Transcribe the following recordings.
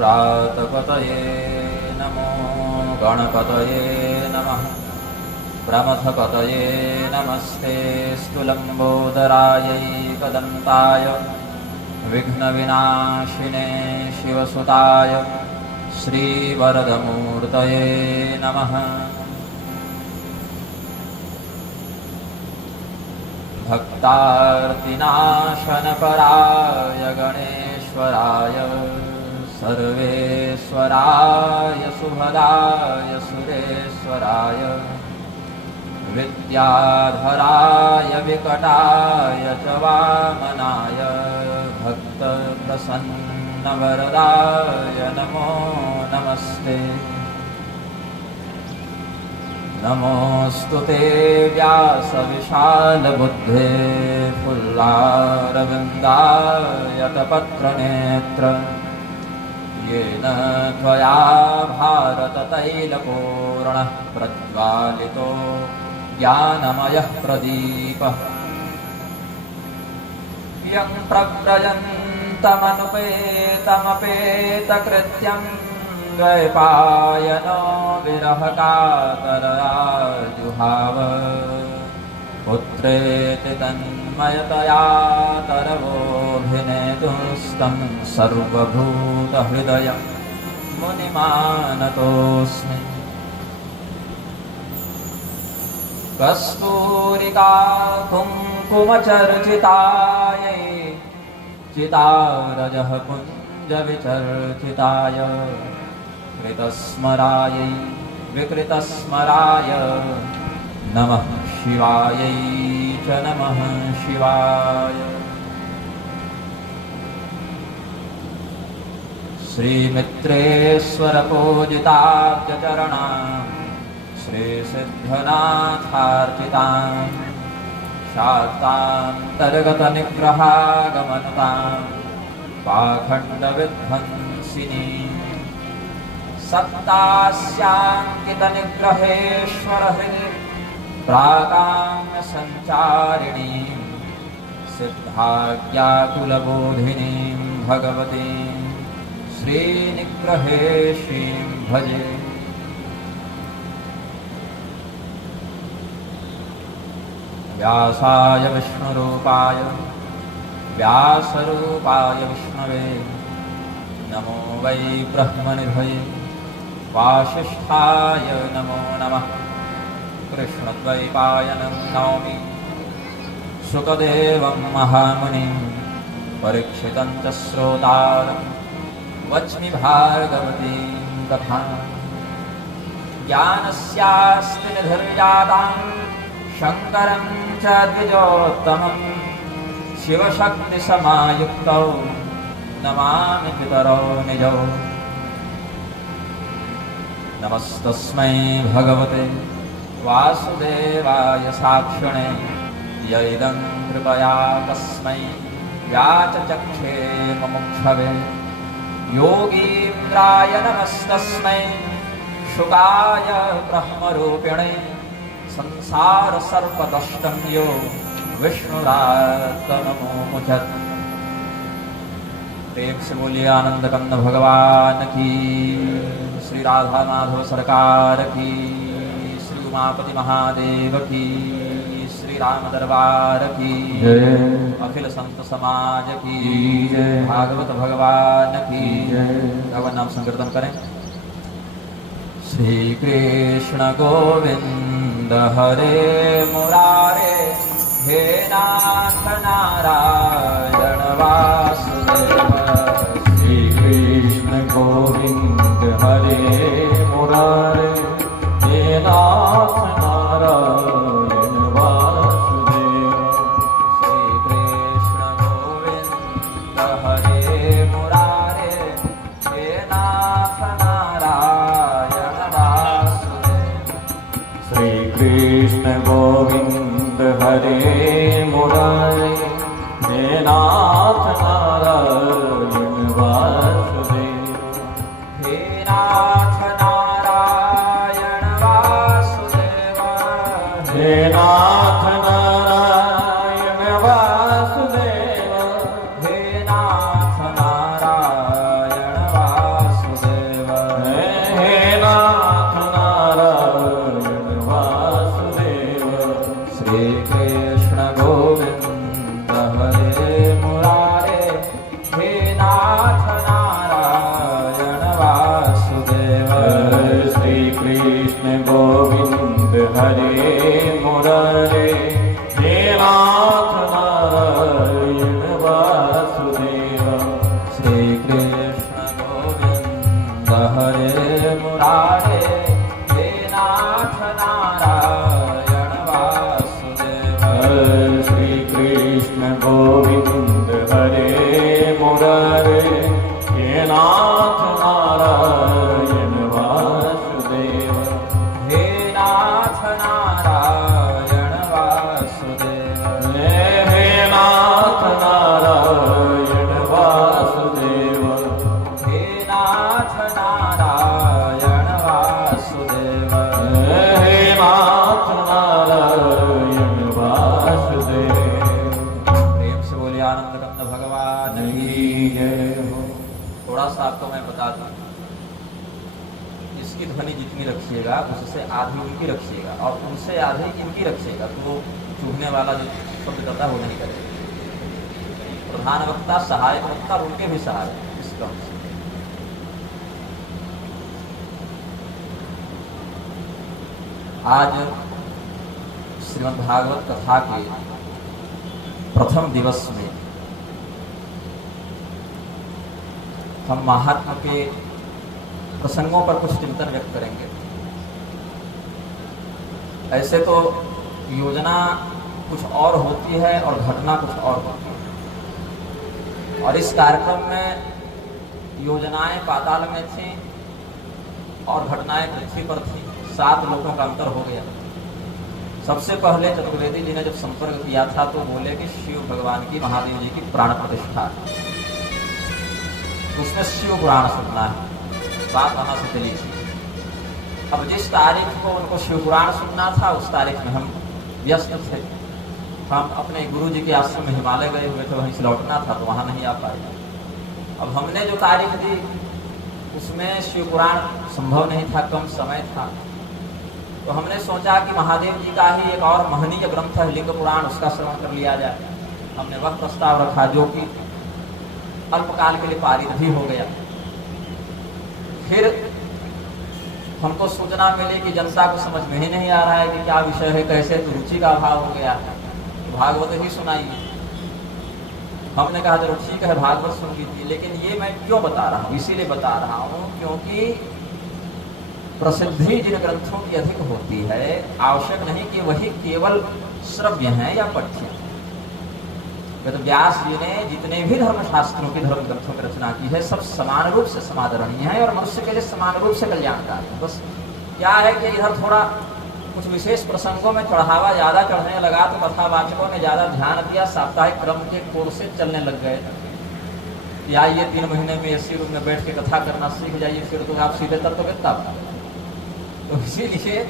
प्रातपतये नमो गणपतये नमः प्रमथपतये नमस्ते स्तुलम्बोदरायै कदन्ताय विघ्नविनाशिने शिवसुताय श्रीवरदमूर्तये नमः। भक्तार्तिनाशनपराय गणेश्वराय सर्वेश्वराय सुभदाय सुरेश्वराय विद्याधराय विकटाय च वामनाय भक्तप्रसन्नवरदाय नमो नमस्ते। नमोऽस्तु ते व्यासविशालबुद्धे फुल्लारविन्दायतपत्रनेत्र येन त्वया भारततैलपूर्णः प्रज्वालितो ज्ञानमयः प्रदीपः यं प्रव्रजन्तमनुपेतमपेतकृत्यं द्वैपायनो विरहकातरया जुहाव पुत्रेति तन्मयतया तरवोऽभिनेदुस्तं सर्वभूतहृदयं मुनिमानतोऽस्मि। कस्तूरिका कुङ्कुमचर्चितायै चितारजः कुञ्जविचर्चिताय कृतस्मरायै विकृतस्मराय नमः शिवायै च नमः शिवाय। श्रीमित्रेश्वरपूजिताब्जचरणा श्रीसिद्धनाथार्चितां शास्तान्तर्गतनिग्रहागमनतां पाखण्डविध्वंसिनी सत्तास्याङ्कितनिग्रहेश्वरहृदि प्राकाम्यसञ्चारिणीं सिद्धाज्ञाकुलबोधिनीं भगवतीं श्रीनिग्रहेशीं भजे। व्यासाय विष्णुरूपाय व्यासरूपाय विष्णवे नमो वै ब्रह्मनिधये वासिष्ठाय नमो नमः। कृष्णद्वैपायनं नौमि शुकदेवं महामुनिं परीक्षितं च श्रोतारं वच्मि भार्गवतीं कथां। ज्ञानस्यास्ति निधिर्यातां शङ्करं च द्विजोत्तमं शिवशक्तिसमायुक्तौ नमामि पितरौ निजौ। नमस्तस्मै भगवते वासुदेवाय साक्षिणे यैदं कृपया तस्मै व्याचचक्षे मुमुक्षवे। योगीन्द्राय नमस्तस्मै शुकाय ब्रह्मरूपिणे संसारसर्पदष्टं यो विष्णुरात्तममुचत्। प्रेम से बोलिए आनंद कंद भगवान की, श्री राधा माधव सरकार की, श्री उमापति महादेव की, श्री राम दरबार की, अखिल संत समाज की, भागवत भगवान की। भगवान नाम संकीर्तन करें। श्री कृष्ण गोविंद हरे मुरारे हे नाथ नारायण वासुदेव। श्री कृष्ण गोविंद हरे मुरारे हे नाथ नारायण वासुदेव। श्री कृष्ण गोविंद हरे मुरारे हे नाथ नारायण वासुदेव। श्री कृष्ण गोविंद हरे मुरारे हे नाथ नारायण वासुदेव। नाथ नारायण वासुदेव, हे नाथ नारायण वासुदेव। प्रेम से बोले आनंद कंद भगवान की जय हो। थोड़ा सा आपको मैं बता दूं, इसकी ध्वनि जितनी रखिएगा उससे आधी उनकी रखिएगा और उनसे आधी इनकी रखिएगा, तो वो चूहने वाला जो शब्द करता है वो नहीं करेगा। प्रधान वक्ता, सहायक वक्ता और उनके भी सहायक इस क्रम से। आज श्रीमद् भागवत कथा के प्रथम दिवस में हम महात्मा के प्रसंगों पर कुछ चिंतन व्यक्त करेंगे। ऐसे तो योजना कुछ और होती है और घटना कुछ और होती है, और इस कार्यक्रम में योजनाएं पाताल में थी और घटनाएं पृथ्वी पर थी। 7 लोगों का अंतर हो गया। सबसे पहले चतुर्वेदी जी ने जब संपर्क किया था तो बोले कि शिव भगवान की, महादेव जी की प्राण प्रतिष्ठा, उसमें शिव पुराण सुनना है। बात वहां से चली थी। अब जिस तारीख को उनको शिव पुराण सुनना था उस तारीख में हम व्यस्त थे। हम अपने गुरु जी के आश्रम में हिमालय गए हुए थे, वहीं से लौटना था तो वहां नहीं आ पाए। अब हमने जो तारीख दी उसमें शिव पुराण संभव नहीं था, कम समय था। तो हमने सोचा कि महादेव जी का ही एक और महनीय ग्रंथ है लिंग पुराण, उसका श्रवण कर लिया जाए। हमने वह प्रस्ताव रखा जो कि अल्पकाल के लिए पारित भी हो गया। फिर हमको सूचना मिली कि जनता को समझ में ही नहीं आ रहा है कि क्या विषय है, कैसे, तो रुचि का अभाव हो गया, तो भागवत ही सुनाइए। हमने कहा चलो ठीक है भागवत सुन लीजिए, लेकिन ये मैं क्यों बता रहा हूँ, इसीलिए बता रहा हूँ क्योंकि प्रसिद्धि जिन ग्रंथों की अधिक होती है, आवश्यक नहीं कि वही केवल श्रव्य हैं या पठ्य। तो व्यास जी ने जितने भी धर्मशास्त्रों की, धर्म ग्रंथों की रचना की है, सब समान रूप से समादरणीय है और मनुष्य के लिए समान रूप से कल्याणकारी है। बस क्या है कि इधर थोड़ा कुछ विशेष प्रसंगों में चढ़ावा ज्यादा चढ़ने लगा तो कथावाचकों ने ज्यादा ध्यान दिया, साप्ताहिक क्रम के कोर से चलने लग गए कि आइए 3 महीने में एसी रूम में बैठ के कथा करना सीख जाइए, फिर तो आप सीधे तत्ववेत्ता। तो इसीलिए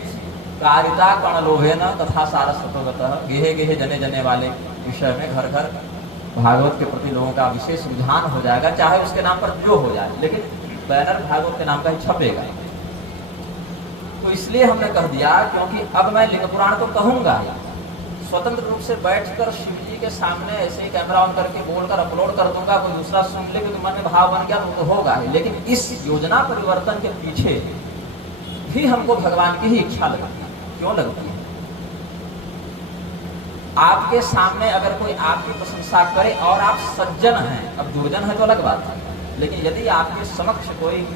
कारिता कण लोहे न तथा सारस्वतः गेहे गेहे जने जने वाले विषय में घर घर भागवत के प्रति लोगों का विशेष रुझान हो जाएगा, चाहे उसके नाम पर जो हो जाए, लेकिन बैनर भागवत के नाम का ही छपेगा। तो इसलिए हमने कह दिया क्योंकि अब मैं लिंग पुराण को कहूंगा, स्वतंत्र रूप से बैठकर शिव जी के सामने ऐसे ही कैमरा ऑन करके बोलकर अपलोड कर दूंगा, कोई दूसरा सुन ले क्योंकि मन में भाव बन गया तो होगा ही। लेकिन इस योजना परिवर्तन के पीछे भी हमको भगवान की ही इच्छा लगती है। क्यों लगती है? आपके सामने अगर कोई आपकी प्रशंसा करे और आप सज्जन हैं, अब दुर्जन है तो अलग बात है, लेकिन यदि आपके समक्ष कोई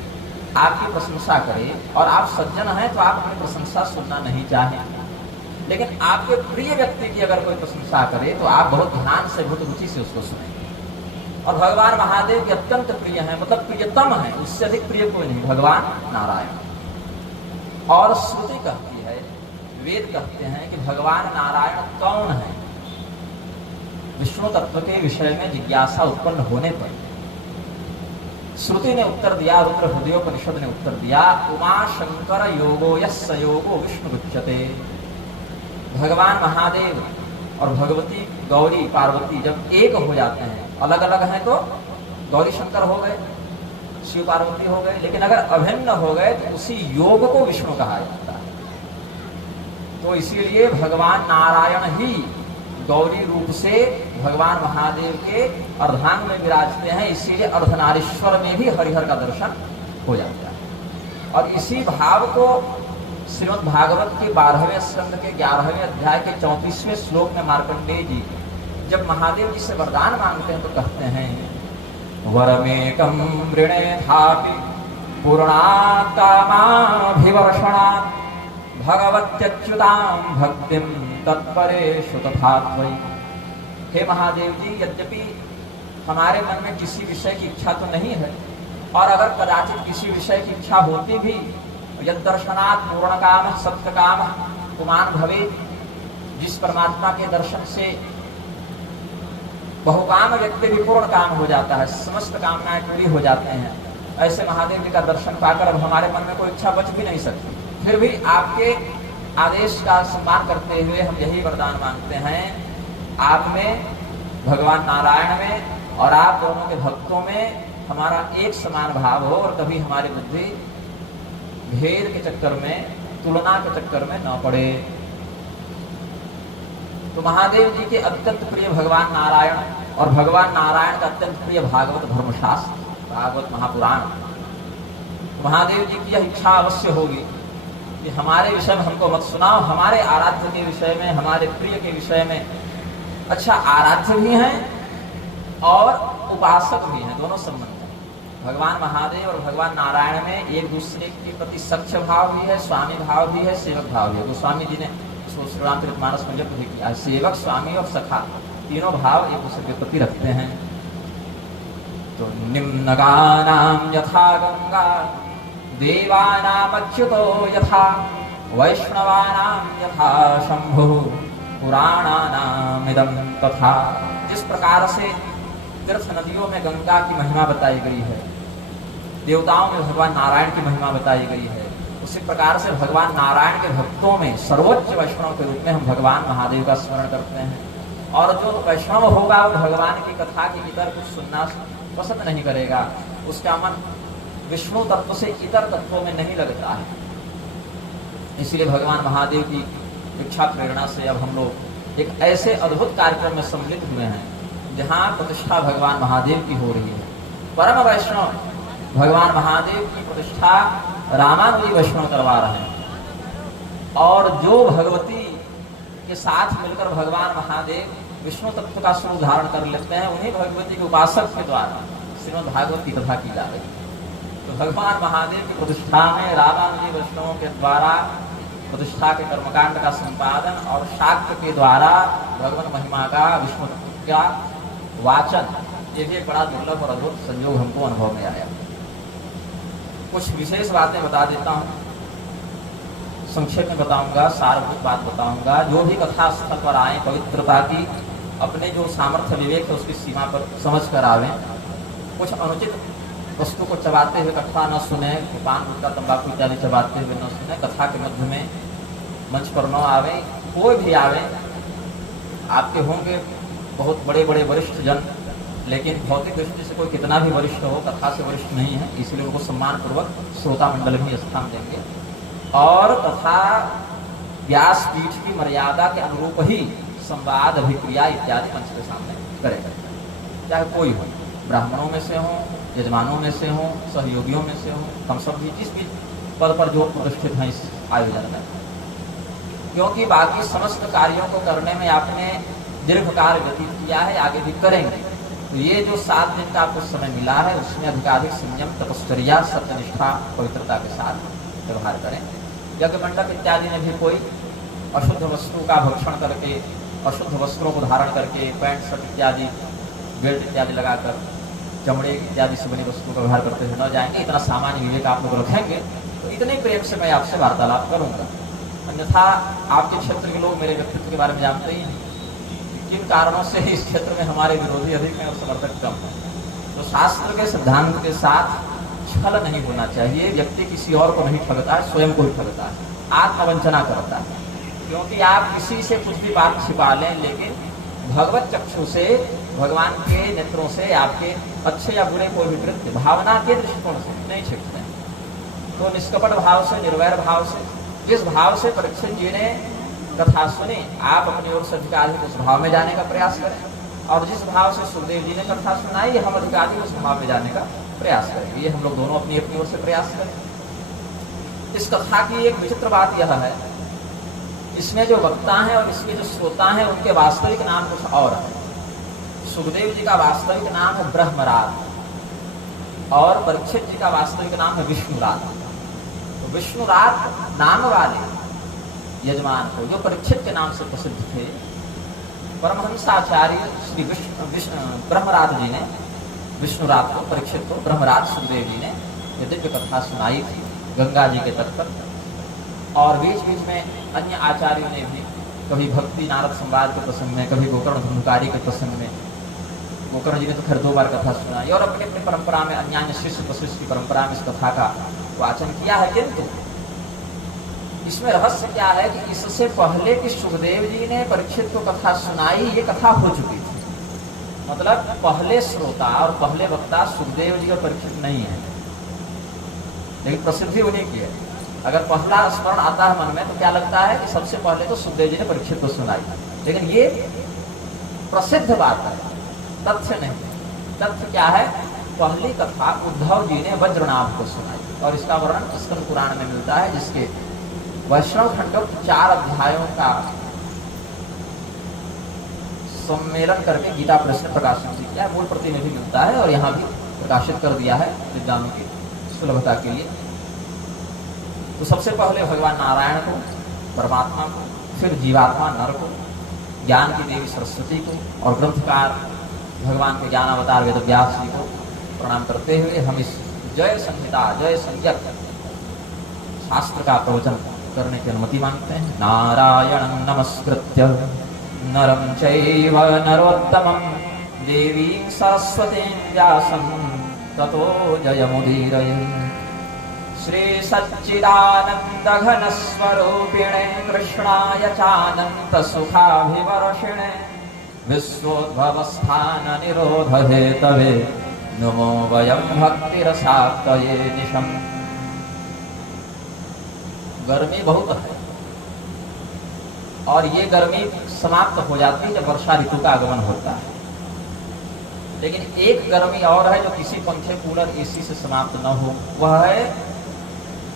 आपकी प्रशंसा करे और आप सज्जन हैं तो आप अपनी प्रशंसा सुनना नहीं चाहें। लेकिन आपके प्रिय व्यक्ति की अगर कोई प्रशंसा करे तो आप बहुत ध्यान से, बहुत रुचि से उसको सुनेंगे। और भगवान महादेव के अत्यंत प्रिय हैं, मतलब प्रियतम है, उससे अधिक प्रिय कोई नहीं, भगवान नारायण। और श्रुति कहती है, वेद कहते हैं कि भगवान नारायण कौन है। विष्णु तत्व के विषय में जिज्ञासा उत्पन्न होने पर श्रुति ने उत्तर दिया, रुद्र हृदयोपनिषद ने उत्तर दिया, उमा शंकर योगो यस्य योगो विष्णु उच्यते। भगवान महादेव और भगवती गौरी पार्वती जब एक हो जाते हैं, अलग अलग हैं तो गौरी शंकर हो गए, शिव पार्वती हो गए, लेकिन अगर अभिन्न हो गए तो उसी योग को विष्णु कहा जाता है। तो इसीलिए भगवान नारायण ही गौरी रूप से भगवान महादेव के अर्धांग में विराजते हैं, इसीलिए अर्धनारीश्वर में भी हरिहर का दर्शन हो जाता है। और इसी भाव को श्रीमद् भागवत के 12वें स्कंद के 11वें अध्याय के 34वें श्लोक में मार्कंडेय जी जब महादेव जी से वरदान मांगते हैं तो कहते हैं, वरमेकं वृणेथापि पूर्णाकामाभिवर्षणात् भगवत्यच्युतां भक्तिं तत्परेषु तथा त्वयि। हे महादेव जी, यद्यपि हमारे मन में किसी विषय की इच्छा तो नहीं है, और अगर कदाचित किसी विषय की इच्छा होती भी, यद्दर्शनात् पूर्णकाम सत्यकाम पुमान भवेत्, जिस परमात्मा के दर्शन से बहुकाम व्यक्ति भी पूर्ण काम हो जाता है, समस्त कामनाएं पूरी हो जाते हैं, ऐसे महादेव जी का दर्शन पाकर अब हमारे मन में कोई इच्छा बच भी नहीं सकती। फिर भी आपके आदेश का सम्मान करते हुए हम यही वरदान मांगते हैं, आप में, भगवान नारायण में और आप दोनों के भक्तों में हमारा एक समान भाव हो और कभी हमारी बुद्धि भेद के चक्कर में, तुलना के चक्कर में न पड़े। तो महादेव जी के अत्यंत प्रिय भगवान नारायण और भगवान नारायण का अत्यंत प्रिय भागवत धर्मशास्त्र, भागवत महापुराण। महादेव जी की यह इच्छा अवश्य होगी कि हमारे विषय में हमको मत सुनाओ, हमारे आराध्य के विषय में, हमारे प्रिय के विषय में। अच्छा, आराध्य भी हैं और उपासक भी हैं, दोनों संबंध हैं। भगवान महादेव और भगवान नारायण में एक दूसरे के प्रति सख्य भाव भी है, स्वामी भाव भी है, सेवक भाव भी है। गोस्वामी जी ने इसको श्री रामचरितमानस में व्यक्त भी किया है। सेवक, स्वामी और सखा, तीनों भाव एक दूसरे के प्रति रखते हैं। तो निम्नगानाम यथा गंगा, देवानामच्युतो यथा, वैष्णवानाम यथा शंभु, पुराणानामिदं तथा। जिस प्रकार से तीर्थ नदियों में गंगा की महिमा बताई गई है, देवताओं में भगवान नारायण की महिमा बताई गई है, उसी प्रकार से भगवान नारायण के भक्तों में सर्वोच्च वैष्णव के रूप में हम भगवान महादेव का स्मरण करते हैं। और जो वैष्णव होगा वो भगवान की कथा के इतर कुछ सुनना पसंद नहीं करेगा, उसका मन विष्णु तत्व से इतर तत्वों में नहीं लगता है। इसलिए भगवान महादेव की इच्छा प्रेरणा से अब हम लोग एक ऐसे अद्भुत कार्यक्रम में सम्मिलित हुए हैं जहाँ प्रतिष्ठा भगवान महादेव की हो रही है। परम वैष्णव भगवान महादेव की प्रतिष्ठा रामानुजी वैष्णव करवा रहे हैं। और जो भगवती के साथ मिलकर भगवान महादेव विष्णु तत्व का स्वरूप धारण कर लेते हैं, उन्हीं भगवती के उपासक के द्वारा श्रीमद् भागवत की कथा की जा रही है। तो भगवान महादेव की प्रतिष्ठा में रामानुजी वैष्णवों के द्वारा प्रतिष्ठा के कर्मकांड का संपादन और शाक्य के द्वारा भगवान महिमा का, विष्णु तत्व का वाचन, ये भी एक बड़ा दुर्लभ और अद्भुत संयोग हमको अनुभव में आया। कुछ विशेष बातें बता देता हूँ, संक्षेप में बताऊंगा, सारभूत बात बताऊंगा। जो भी कथा स्थल पर आए पवित्रता की अपने जो सामर्थ्य विवेक है उसकी सीमा पर समझ कर आवे। कुछ अनुचित वस्तु को चबाते हुए कथा न सुने, पान गुटखा तंबाकू इत्यादि चबाते हुए न सुने, कथा के मध्य में मंच पर न आवे। कोई भी आवे, आपके होंगे बहुत बड़े बड़े वरिष्ठ जन, लेकिन भौतिक दृष्टि से कोई कितना भी वरिष्ठ हो, कथा से वरिष्ठ नहीं है, इसलिए उनको सम्मान पूर्वक श्रोता मंडल भी स्थान देंगे। और तथा व्यासपीठ की मर्यादा के अनुरूप ही संवाद, अभिक्रिया इत्यादि मंच के सामने करेगा। चाहे कोई हो, ब्राह्मणों में से हो, यजमानों में से हो, सहयोगियों में से हो, हम सब भी जिस भी पद पर जो प्रतिष्ठित हैं इस आयोजन में, क्योंकि बाकी समस्त कार्यों को करने में आपने दीर्घकाल व्यतीत किया है, आगे भी करेंगे। तो ये जो 7 दिन का आपको समय मिला है उसमें अधिकाधिक संयम, तपश्चर्या, सत्यनिष्ठा, पवित्रता के साथ व्यवहार करें। यज्ञ मंडप इत्यादि में भी कोई अशुद्ध वस्तु का भक्षण करके, अशुद्ध वस्त्रों को धारण करके, पैंट शर्ट इत्यादि, बेल्ट इत्यादि लगाकर चमड़े इत्यादि से बनी वस्तु का व्यवहार करते हुए न जाएंगे। इतना सामान्य विवेक आप लोग रखेंगे तो इतने प्रेम से मैं आपसे वार्तालाप करूंगा। अन्यथा आपके क्षेत्र के लोग मेरे व्यक्तित्व के बारे में जानते ही हैं, किन कारणों से इस क्षेत्र में हमारे विरोधी अधिक हैं और समर्थक कम हैं। तो शास्त्र के सिद्धांत के साथ छल नहीं होना चाहिए। व्यक्ति किसी और को नहीं ठगता है, स्वयं को ही ठगता है, आत्मवंचना करता है। क्योंकि आप किसी से कुछ भी बात छिपा लें, लेकिन भगवत चक्षु से, भगवान के नेत्रों से आपके अच्छे या बुरे कोई भी कृत्य भावना के दृष्टिकोण से नहीं छिपते हैं। तो निष्कपट भाव से, निर्वैर भाव से, जिस भाव से परीक्षित जी ने कथा सुनी, आप अपनी ओर से अधिकाधिक उस भाव में जाने का प्रयास करें। और जिस भाव से सुखदेव जी ने कथा सुनाई, हम अधिकाधिक उस भाव में जाने का प्रयास करेंगे। ये हम लोग दोनों अपनी अपनी ओर से प्रयास करें। इस कथा की एक विचित्र बात यह है, इसमें जो वक्ता हैं और इसके जो श्रोता हैं उनके वास्तविक नाम कुछ और है। सुखदेव जी का वास्तविक नाम है ब्रह्मराज और परीक्षित जी का वास्तविक नाम है विष्णुराज। तो विष्णुराज नाम वाले यजमान को, जो परीक्षित के नाम से प्रसिद्ध थे, परमहंसाचार्य श्री ब्रह्मराज जी ने विष्णुराज को, परीक्षित को ब्रह्मराज सुखदेव जी ने ये दिव्य कथा सुनाई थी गंगा जी के तट पर। और बीच बीच में अन्य आचार्यों ने भी कभी भक्ति नारद संवाद के प्रसंग में, कभी गोकर्ण धनुकारी के प्रसंग में गोकर्ण जी ने तो खैर 2 बार कथा सुनाई और अपनी अपनी परंपरा में अन्यान्य शिष्य वशिष्य की परंपरा में इस कथा का वाचन किया है। किंतु इसमें रहस्य क्या है कि इससे पहले कि सुखदेव जी ने परीक्षित को कथा सुनाई, ये कथा हो चुकी थी। मतलब पहले श्रोता और पहले वक्ता सुखदेव जी का परीक्षित नहीं है, लेकिन प्रसिद्धि उन्हीं की है। अगर पहला स्मरण आता है मन में तो क्या लगता है कि सबसे पहले तो सुखदेव जी ने परीक्षित को सुनाई, लेकिन ये प्रसिद्ध बात है, तथ्य नहीं। तथ्य क्या है? पहली कथा उद्धव जी ने वज्रनाभ को सुनाई और इसका वर्णन स्कंद पुराण में मिलता है, जिसके वैष्णव खंडोक्त 4 अध्यायों का सम्मेलन करके गीता प्रेस ने प्रकाशित किया। मूल प्रति में भी मिलता है और यहाँ भी प्रकाशित कर दिया है विद्वानों की सुलभता के लिए। तो सबसे पहले भगवान नारायण को, परमात्मा को, फिर जीवात्मा नर को, ज्ञान की देवी सरस्वती को और ग्रंथकार भगवान के ज्ञान अवतार वेद व्यास जी को प्रणाम करते हुए हम इस जय संहिता, जय संज्ञक शास्त्र का प्रवचन करने की अनुमति मांगते हैं। नारायणं नमस्कृत्य नरं चैव नरोत्तमं देवीं सरस्वतीं व्यासं ततो जयमुदीरये। श्री सच्चिदानंद घन स्वरूपिणे कृष्णाय चानंत सुखाभिवर्षिणे विश्वोद्भवस्थान निरोध हेतवे नमो वयं भक्तिरसाक्तये निशम्। गर्मी बहुत है और ये गर्मी समाप्त हो जाती है जब वर्षा ऋतु का आगमन होता है, लेकिन एक गर्मी और है जो किसी पंखे, कूलर, एसी से समाप्त न हो, वह है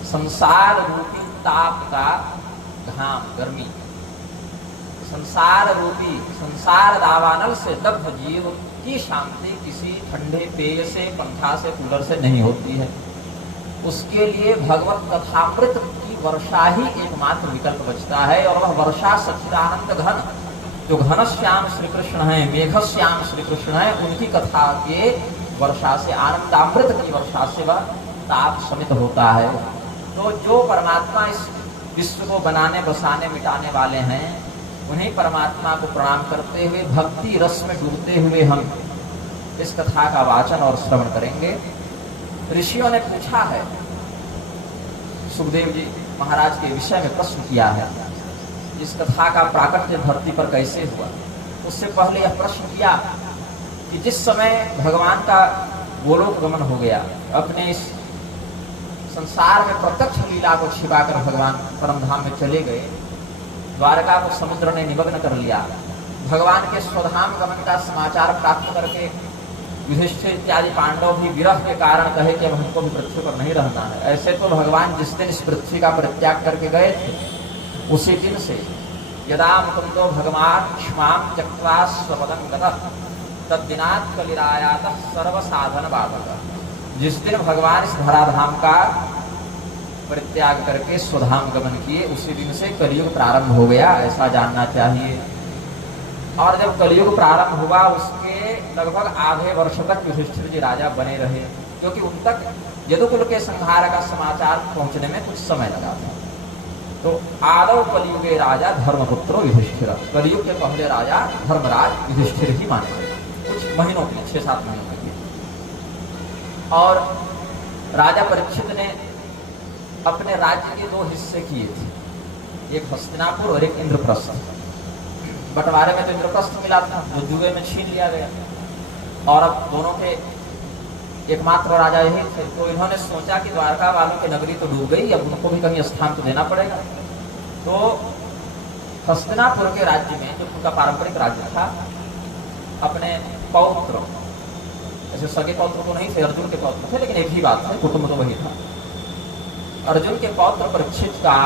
संसार रूपी ताप का घाम, गर्मी। संसार रूपी संसार दावानल से दग्ध जीव की शांति किसी ठंडे पेय से, पंखा से, कूलर से नहीं होती है। उसके लिए भगवत कथामृत की वर्षा ही एकमात्र विकल्प बचता है और वह वर्षा सच्चिदानंद घन, जो घनश्याम श्री कृष्ण है, मेघश्याम श्री कृष्ण है, उनकी कथा के वर्षा से, आनंदामृत की वर्षा से वह ताप शमित होता है। तो जो परमात्मा इस विश्व को बनाने, बसाने, मिटाने वाले हैं, उन्हीं परमात्मा को प्रणाम करते हुए भक्ति रस में डूबते हुए हम इस कथा का वाचन और श्रवण करेंगे। ऋषियों ने पूछा है, सुखदेव जी महाराज के विषय में प्रश्न किया है, इस कथा का प्राकट्य धरती पर कैसे हुआ। उससे पहले यह प्रश्न किया कि जिस समय भगवान का गोलोक गमन हो गया, अपने इस संसार में प्रत्यक्ष लीला को छिपाकर भगवान परमधाम में चले गए, द्वारका को समुद्र ने निमग्न कर लिया। भगवान के स्वधाम गमन का समाचार प्राप्त करके युधिष्ठिर इत्यादि पांडव भी विरह के कारण कहे कि अब हमको भी पृथ्वी पर नहीं रहना है। ऐसे तो भगवान जिस दिन इस पृथ्वी का परित्याग करके गए थे, उसी दिन से यदा मुकुंदो भगवान क्ष्मां त्यक्त्वा स्वपदं गतः तद्दिनात् कलिरायातः सर्व साधन बाधकः। जिस दिन भगवान इस धराधाम का परित्याग करके स्वधाम गमन किए, उसी दिन से कलयुग प्रारंभ हो गया, ऐसा जानना चाहिए। और जब कलयुग प्रारंभ हुआ, उसके लगभग आधे वर्ष तक युधिष्ठिर जी राजा बने रहे, क्योंकि उन तक यदुकुल के संहार का समाचार पहुंचने में कुछ समय लगा था। तो आदौ कलयुगे राजा धर्मपुत्रो युधिष्ठिर, कलयुग के पहले राजा धर्मराज युधिष्ठिर ही माने गए, कुछ महीनों के लिए, 6-7 महीनों के लिए। और राजा परीक्षित ने अपने राज्य के 2 हिस्से किए थे, एक हस्तिनापुर और एक इंद्रप्रस्थ। बंटवारे में तो इंद्रप्रस्थ मिला था, जो जुए में छीन लिया गया, और अब दोनों के एकमात्र राजा यही थे। तो इन्होंने सोचा कि द्वारका वालों की नगरी तो डूब गई, अब उनको भी कहीं स्थान तो देना पड़ेगा। तो हस्तिनापुर के राज्य में, जो उनका पारंपरिक राज्य था, अपने पौत्र, ऐसे सगे पौत्र तो नहीं थे, अर्जुन के पौत्र थे, लेकिन एक ही बात है, कुटुंब तो वही था। अर्जुन के पौत्र परीक्षित का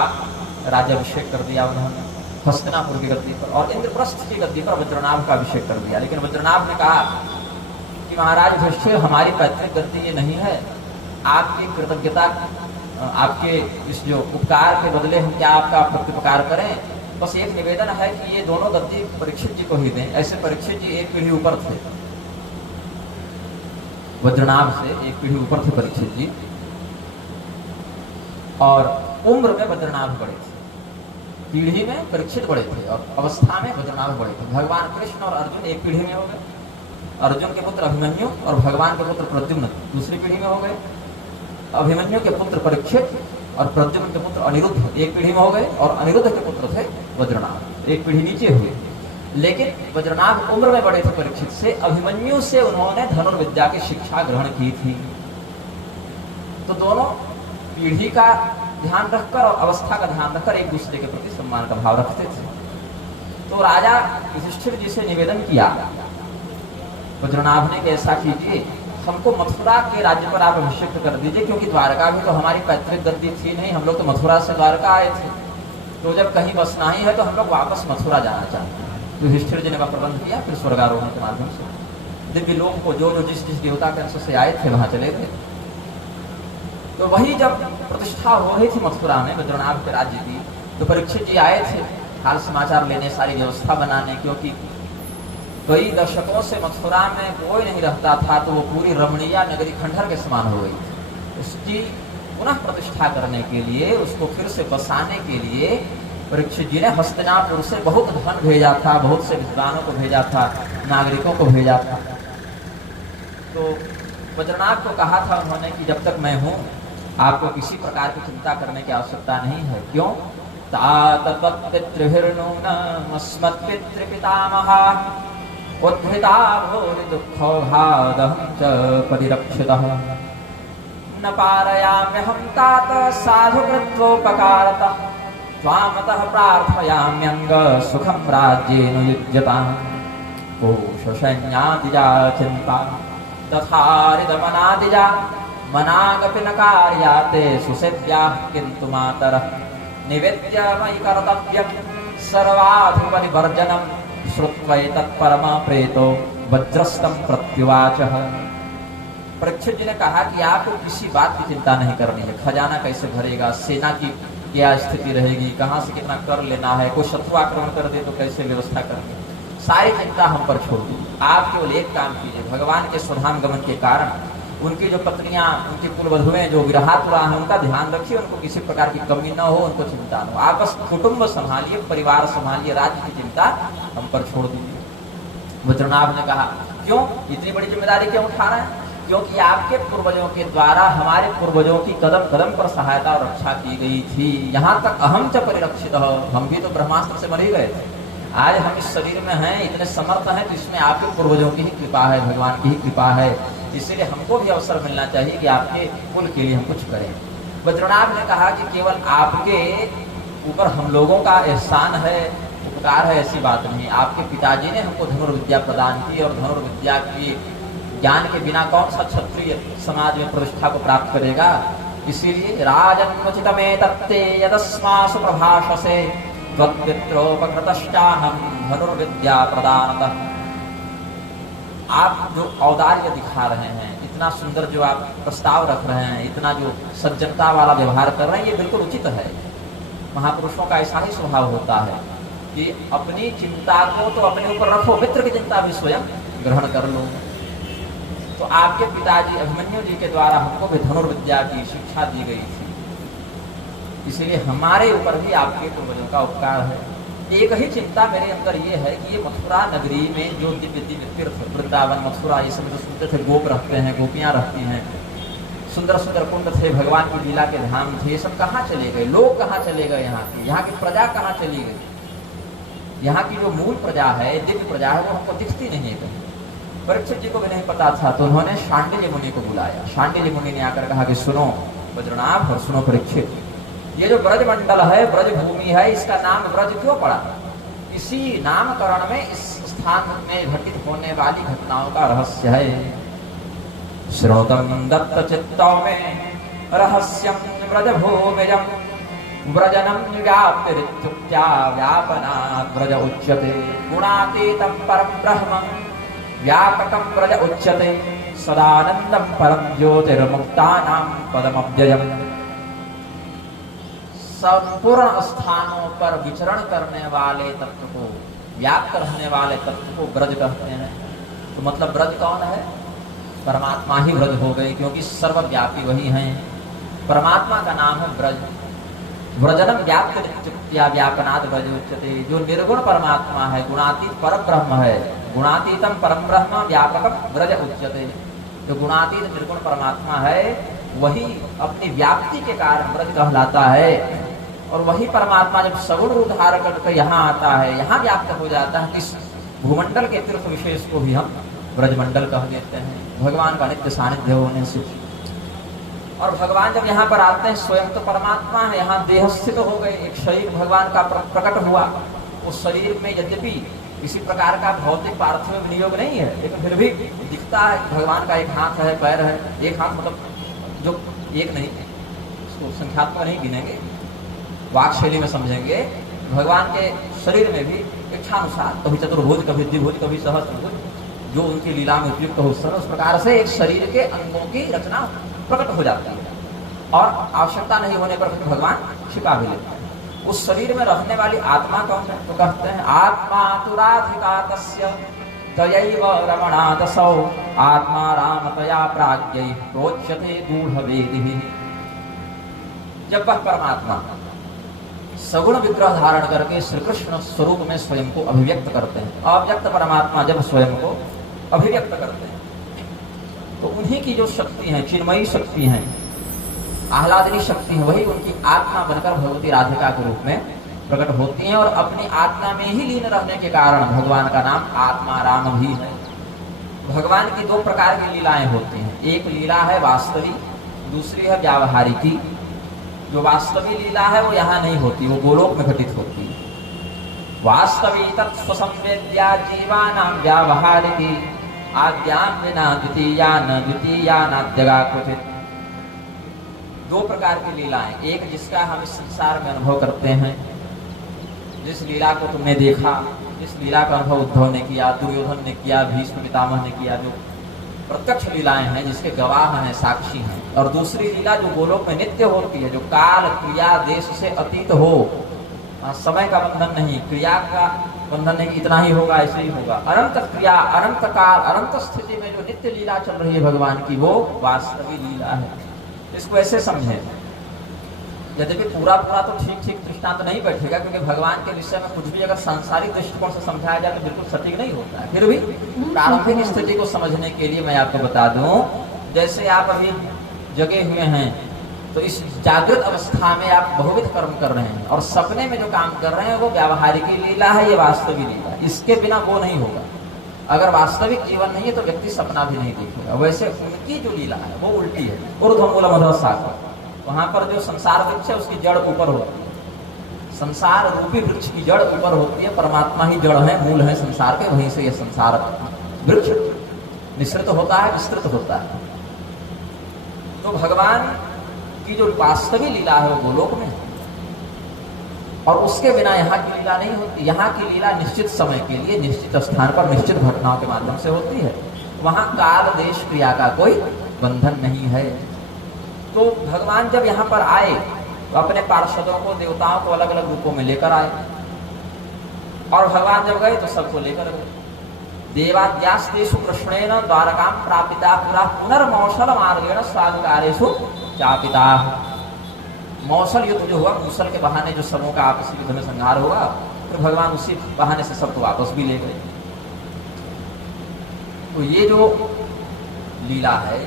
राज्याभिषेक कर दिया उन्होंने हस्तिनापुर की गद्दी पर, और इंद्रप्रस्थ की गद्दी पर वज्रनाभ का अभिषेक कर दिया। लेकिन वज्रनाभ ने कहा कि महाराज युधिष्ठिर, हमारी पैतृक गद्दी ये नहीं है, आपकी कृतज्ञता, आपके इस जो उपकार के बदले हम क्या आपका प्रत्युपकार करें, बस एक निवेदन है कि ये दोनों गद्दी परीक्षित जी को ही दें। ऐसे परीक्षित जी एक पीढ़ी ऊपर थे, वज्रनाभ से एक पीढ़ी ऊपर थे परीक्षित जी, और उम्र में वज्रनाभ बड़े थे, पीढ़ी में परीक्षित बड़े थे और अवस्था में वज्रनाभ बड़े थे। भगवान कृष्ण और अर्जुन एक पीढ़ी में हो गए, अर्जुन के पुत्र अभिमन्यु और भगवान के पुत्र प्रद्युम्न दूसरी पीढ़ी में हो गए। अभिमन्यु के पुत्र परीक्षित और प्रद्युम्न के पुत्र अनिरुद्ध एक पीढ़ी में हो गए, और अनिरुद्ध के पुत्र थे वज्रनाभ, एक पीढ़ी नीचे हुए। लेकिन वज्रनाभ उम्र में बड़े थे परीक्षित से, अभिमन्यु से उन्होंने धनुर्विद्या की शिक्षा ग्रहण की थी। तो दोनों पीढ़ी का ध्यान रखकर और अवस्था का ध्यान रखकर एक दूसरे के प्रति सम्मान का भाव रखते थे। तो राजा युधिष्ठिर जी से निवेदन किया वज्रनाभ ने कि ऐसा कीजिए, हमको मथुरा के राज्य पर आप अभिषिक्त कर दीजिए, क्योंकि द्वारका भी तो हमारी पैतृक गद्दी थी नहीं, हम लोग तो मथुरा से द्वारका आए थे, तो जब कहीं बसना ही है तो हम लोग वापस मथुरा जाना चाहते हैं। तो युधिष्ठिर जी ने का प्रबंध किया, फिर स्वर्गारोहण के माध्यम से दिव्य लोक को जो जो जिस जिस देवता के अंश से आए थे वहां चले गए। तो वही जब प्रतिष्ठा हो रही थी मथुरा में वज्रनाभ के राज्य की, तो परीक्षित जी आए थे हाल समाचार लेने, सारी व्यवस्था बनाने, क्योंकि कई दशकों से मथुरा में कोई नहीं रहता था, तो वो पूरी रमणीय नगरी खंडहर के समान हो गई थी। उसकी पुनः प्रतिष्ठा करने के लिए, उसको फिर से बसाने के लिए परीक्षित जी ने हस्तिनापुर से बहुत धन भेजा था, बहुत से विद्वानों को भेजा था, नागरिकों को भेजा था। तो वज्रनाभ को कहा था उन्होंने कि जब तक मैं हूँ आपको किसी प्रकार की चिंता करने की आवश्यकता नहीं है। क्यों? तातत्पितृभिर्नूनमस्मत्पितृपितामहा उद्धृता भूरि दुःखौघादहं च परिरक्षितः न पारयाम्यहं तात साधुकृत्वोपकारतः त्वामतः प्रार्थयाम्यंग सुखं राज्येन युज्यताम् कोशसैन्यादिजा चिन्ता तथा हृदमनादिजा मनागपि न कार्याते सुसेव्याः किन्तु मातरः निवेद्य मयि कर्तव्यं सर्वाधिपरिवर्जनं श्रुत्वैतत्परमः प्रेतो वज्रस्तं प्रत्युवाचः। परीक्षित जी ने कहा कि आपको किसी बात की चिंता नहीं करनी है। खजाना कैसे भरेगा, सेना की क्या स्थिति रहेगी, कहाँ से कितना कर लेना है, कोई शत्रु आक्रमण कर दे तो कैसे व्यवस्था करनी, सारी चिंता हम पर छोड़ दीजिए। आप केवल एक काम कीजिए, भगवान के स्वधाम गमन के कारण उनकी जो पत्नियां, उनकी कुलवधुएं जो विरहातुरा हैं, उनका ध्यान रखिए, उनको किसी प्रकार की कमी न हो, उनको चिंता न हो। आप बस कुटुंब संभालिए, परिवार संभालिए, राज्य की चिंता हम पर छोड़ दीजिए। वज्रनाभ ने कहा क्यों इतनी बड़ी जिम्मेदारी क्यों उठा रहे हैं? क्योंकि आपके पूर्वजों के द्वारा हमारे पूर्वजों की कदम कदम पर सहायता और रक्षा की गई थी। यहाँ तक अहम च परिरक्षित, हम भी तो ब्रह्मास्त्र से मर ही गए थे। आज हम इस शरीर में हैं, इतने समर्थ हैं, तो इसमें आपके पूर्वजों की ही कृपा है, भगवान की ही कृपा है। इसीलिए हमको भी अवसर मिलना चाहिए कि आपके कुल के लिए हम कुछ करें। वज्रनाभ ने कहा कि केवल आपके ऊपर हम लोगों का एहसान है, उपकार है, ऐसी बात नहीं। आपके पिताजी ने हमको धनुर्विद्या प्रदान की, और धनुर्विद्या की ज्ञान के बिना कौन सा क्षत्रिय समाज में प्रतिष्ठा को प्राप्त करेगा। इसीलिए राजन्मुचितमेतत्ते यदस्मासु प्रभाषसे त्वत्पित्रोपकृतश्चाहं धनुर्विद्या प्रदानतः। आप जो औदार्य दिखा रहे हैं, इतना सुंदर जो आप प्रस्ताव रख रहे हैं, इतना जो सज्जनता वाला व्यवहार कर रहे हैं, ये बिल्कुल उचित है। महापुरुषों का ऐसा ही स्वभाव होता है कि अपनी चिंता को तो अपने ऊपर रखो, मित्र की चिंता भी स्वयं ग्रहण कर लो। तो आपके पिताजी अभिमन्यु जी के द्वारा हमको भी धनुर्विद्या की शिक्षा दी गई थी, इसीलिए हमारे ऊपर भी आपके पूर्वजों का उपकार है। एक ही चिंता मेरे अंदर ये है कि ये मथुरा नगरी में जो दिव्य दिव्य तीर्थ, वृंदावन, मथुरा, ये सब जो सुनते थे, गोप रहते हैं, गोपियाँ रहती हैं, सुंदर सुंदर कुंड थे, भगवान की लीला के धाम थे, ये सब कहाँ चले गए? लोग कहाँ चले गए? यहाँ की प्रजा कहाँ चली गई? यहाँ की जो मूल प्रजा है, दिव्य प्रजा है, वो हमको दिखती नहीं है कहीं। परीक्षित जी को भी नहीं पता था, तो उन्होंने शांडिल्य मुनि को बुलाया। शांडिल्य मुनि ने आकर कहा कि सुनो वज्रनाभ और सुनो परीक्षित, ये जो ब्रज मंडल है, ब्रज भूमि है, इसका नाम ब्रज क्यों पड़ा? इसी नामकरण में इस स्थान में घटित होने वाली घटनाओं का रहस्य है। श्रोतम दत्त चित्तों में रहस्यम ब्रज भूमिजम व्रजनम व्याप्तिरित्युक्त्या व्यापनात् ब्रज उच्यते गुणातीतं परम ब्रह्म व्यापकं ब्रज उच्यते सदानंदं परम ज्योतिर्मुक्तानां पदमव्ययम्। संपूर्ण स्थानों पर विचरण करने वाले तत्व को, व्याप्त रहने वाले तत्व को ब्रज कहते हैं। तो मतलब ब्रज कौन है? परमात्मा ही ब्रज हो गए, क्योंकि सर्वव्यापी वही हैं। परमात्मा का नाम है ब्रज। व्रजनम व्याप्तिरित्युक्त्या व्यापनात् ब्रज उच्यते। जो निर्गुण परमात्मा है, गुणातीत परब्रह्म है, गुणातीतम परम ब्रह्म व्यापकम व्रज उच्यते। जो गुणातीत निर्गुण परमात्मा है वही अपनी व्याप्ति के कारण व्रज कहलाता है, और वही परमात्मा जब सगुण रूप धारण करके यहाँ आता है, यहाँ व्याप्त हो जाता है, इस भूमंडल के तीर्थ विशेष को भी हम ब्रजमंडल कह देते हैं भगवान का नित्य सानिध्य होने से। और भगवान जब यहाँ पर आते हैं स्वयं तो परमात्मा है, यहाँ देह स्थित हो गए, एक शरीर भगवान का प्रकट हुआ। उस शरीर में यद्यपि किसी प्रकार का भौतिक पार्थिव विनियोग नहीं है, लेकिन फिर भी दिखता है भगवान का एक हाथ है, पैर है। एक हाथ मतलब जो एक नहीं, इसको संख्यात्मक नहीं गिनेंगे, वाक शैली में समझेंगे। भगवान के शरीर में भी इच्छानुसार कभी चतुर्भुज, कभी द्विभुज, कभी सहस्त्रभुज, जो उनकी लीला में उपयुक्त हो उस प्रकार से एक शरीर के अंगों की रचना प्रकट हो जाती है, और आवश्यकता नहीं होने पर भगवान छिपा भी लेते हैं। उस शरीर में रहने वाली आत्मा कौन है? तो कहते हैं आत्मा तुराधिका तस्य तयैव रमणादसौ आत्मा रामतया प्राज्ञै प्रोच्यते गूढ़वेदिः। जब वह परमात्मा सगुण विग्रह धारण करके श्री कृष्ण स्वरूप में स्वयं को अभिव्यक्त करते हैं, अव्यक्त परमात्मा जब स्वयं को अभिव्यक्त करते हैं, तो उन्हीं की जो शक्ति है, चिन्मयी शक्ति है, आह्लादनी शक्ति है, वही उनकी आत्मा बनकर भगवती राधिका के रूप में प्रकट होती हैं। और अपनी आत्मा में ही लीन रहने के कारण भगवान का नाम आत्मा राम भी है। भगवान की दो प्रकार की लीलाएं होती हैं, एक लीला है वास्तविक, दूसरी है व्यावहारिकी। जो वास्तविक लीला है वो यहाँ नहीं होती, वो गोलोक में घटित होती है। वास्तविक तत्स्वसंवेद्या जीवानां व्यावहारिकी आद्यां विना द्वितीया न द्वितीया नाद्यगा क्वचित्। दो प्रकार की लीलाएं, एक जिसका हम इस संसार में अनुभव करते हैं, जिस लीला को तुमने देखा, जिस लीला का अनुभव उद्धव ने किया, दुर्योधन ने किया, भीष्म पितामह ने किया, जो प्रत्यक्ष लीलाएं हैं, जिसके गवाह हैं, साक्षी हैं। और दूसरी लीला जो गोलोक में नित्य होती है, जो काल क्रिया देश से अतीत हो, समय का बंधन नहीं, क्रिया का बंधन नहीं, इतना ही होगा ऐसे ही होगा, अनंत क्रिया, अनंत काल, अनंत स्थिति में जो नित्य लीला चल रही है भगवान की, वो वास्तविक लीला है। इसको ऐसे समझें, यद्यपि पूरा तो ठीक दृष्टांत नहीं बैठेगा, क्योंकि भगवान के विषय में कुछ भी अगर सांसारिक दृष्टिकोण से समझाया जाए तो बिल्कुल सटीक नहीं होता है। फिर भी प्रारंभिक स्थिति को समझने के लिए मैं आपको बता दूं, जैसे आप अभी जगे हुए हैं, तो इस जागृत अवस्था में आप बहुविध कर्म कर रहे हैं, और सपने में जो काम कर रहे हैं वो व्यावहारिक लीला है, ये वास्तविक लीला है। इसके बिना वो नहीं होगा। अगर वास्तविक जीवन नहीं है तो व्यक्ति सपना भी नहीं देखेगा। वैसे उनकी जो लीला है वो उल्टी है, ऊर्ध्वमूलमधः शाखा। वहां पर जो संसार वृक्ष है उसकी जड़ ऊपर होती है, संसार रूपी वृक्ष की जड़ ऊपर होती है, परमात्मा ही जड़ है, मूल है संसार के, वहीं से यह संसार वृक्ष निश्रित होता है, विस्तृत होता है। तो भगवान की जो वास्तविक लीला है वो गोलोक में है, और उसके बिना यहाँ की लीला नहीं होती। यहाँ की लीला निश्चित समय के लिए, निश्चित स्थान पर, निश्चित घटनाओं के माध्यम से होती है। वहाँ काल देश क्रिया का कोई बंधन नहीं है। तो भगवान जब यहाँ पर आए तो अपने पार्षदों को, देवताओं को अलग अलग रूपों में लेकर आए, और भगवान जब गए तो सबको लेकर गए। देवाद्यास्तेषु कृष्णेन द्वारकां प्रापिता पुरा पुनर्मौसल मार्गेण स्वाधिकारेषु चापिता। मौसल युद्ध जो हुआ, मूसल के बहाने जो सबों का आपसी युद्ध में संहार हुआ, तो भगवान उसी बहाने से सबको वापस भी ले गए। तो ये जो लीला है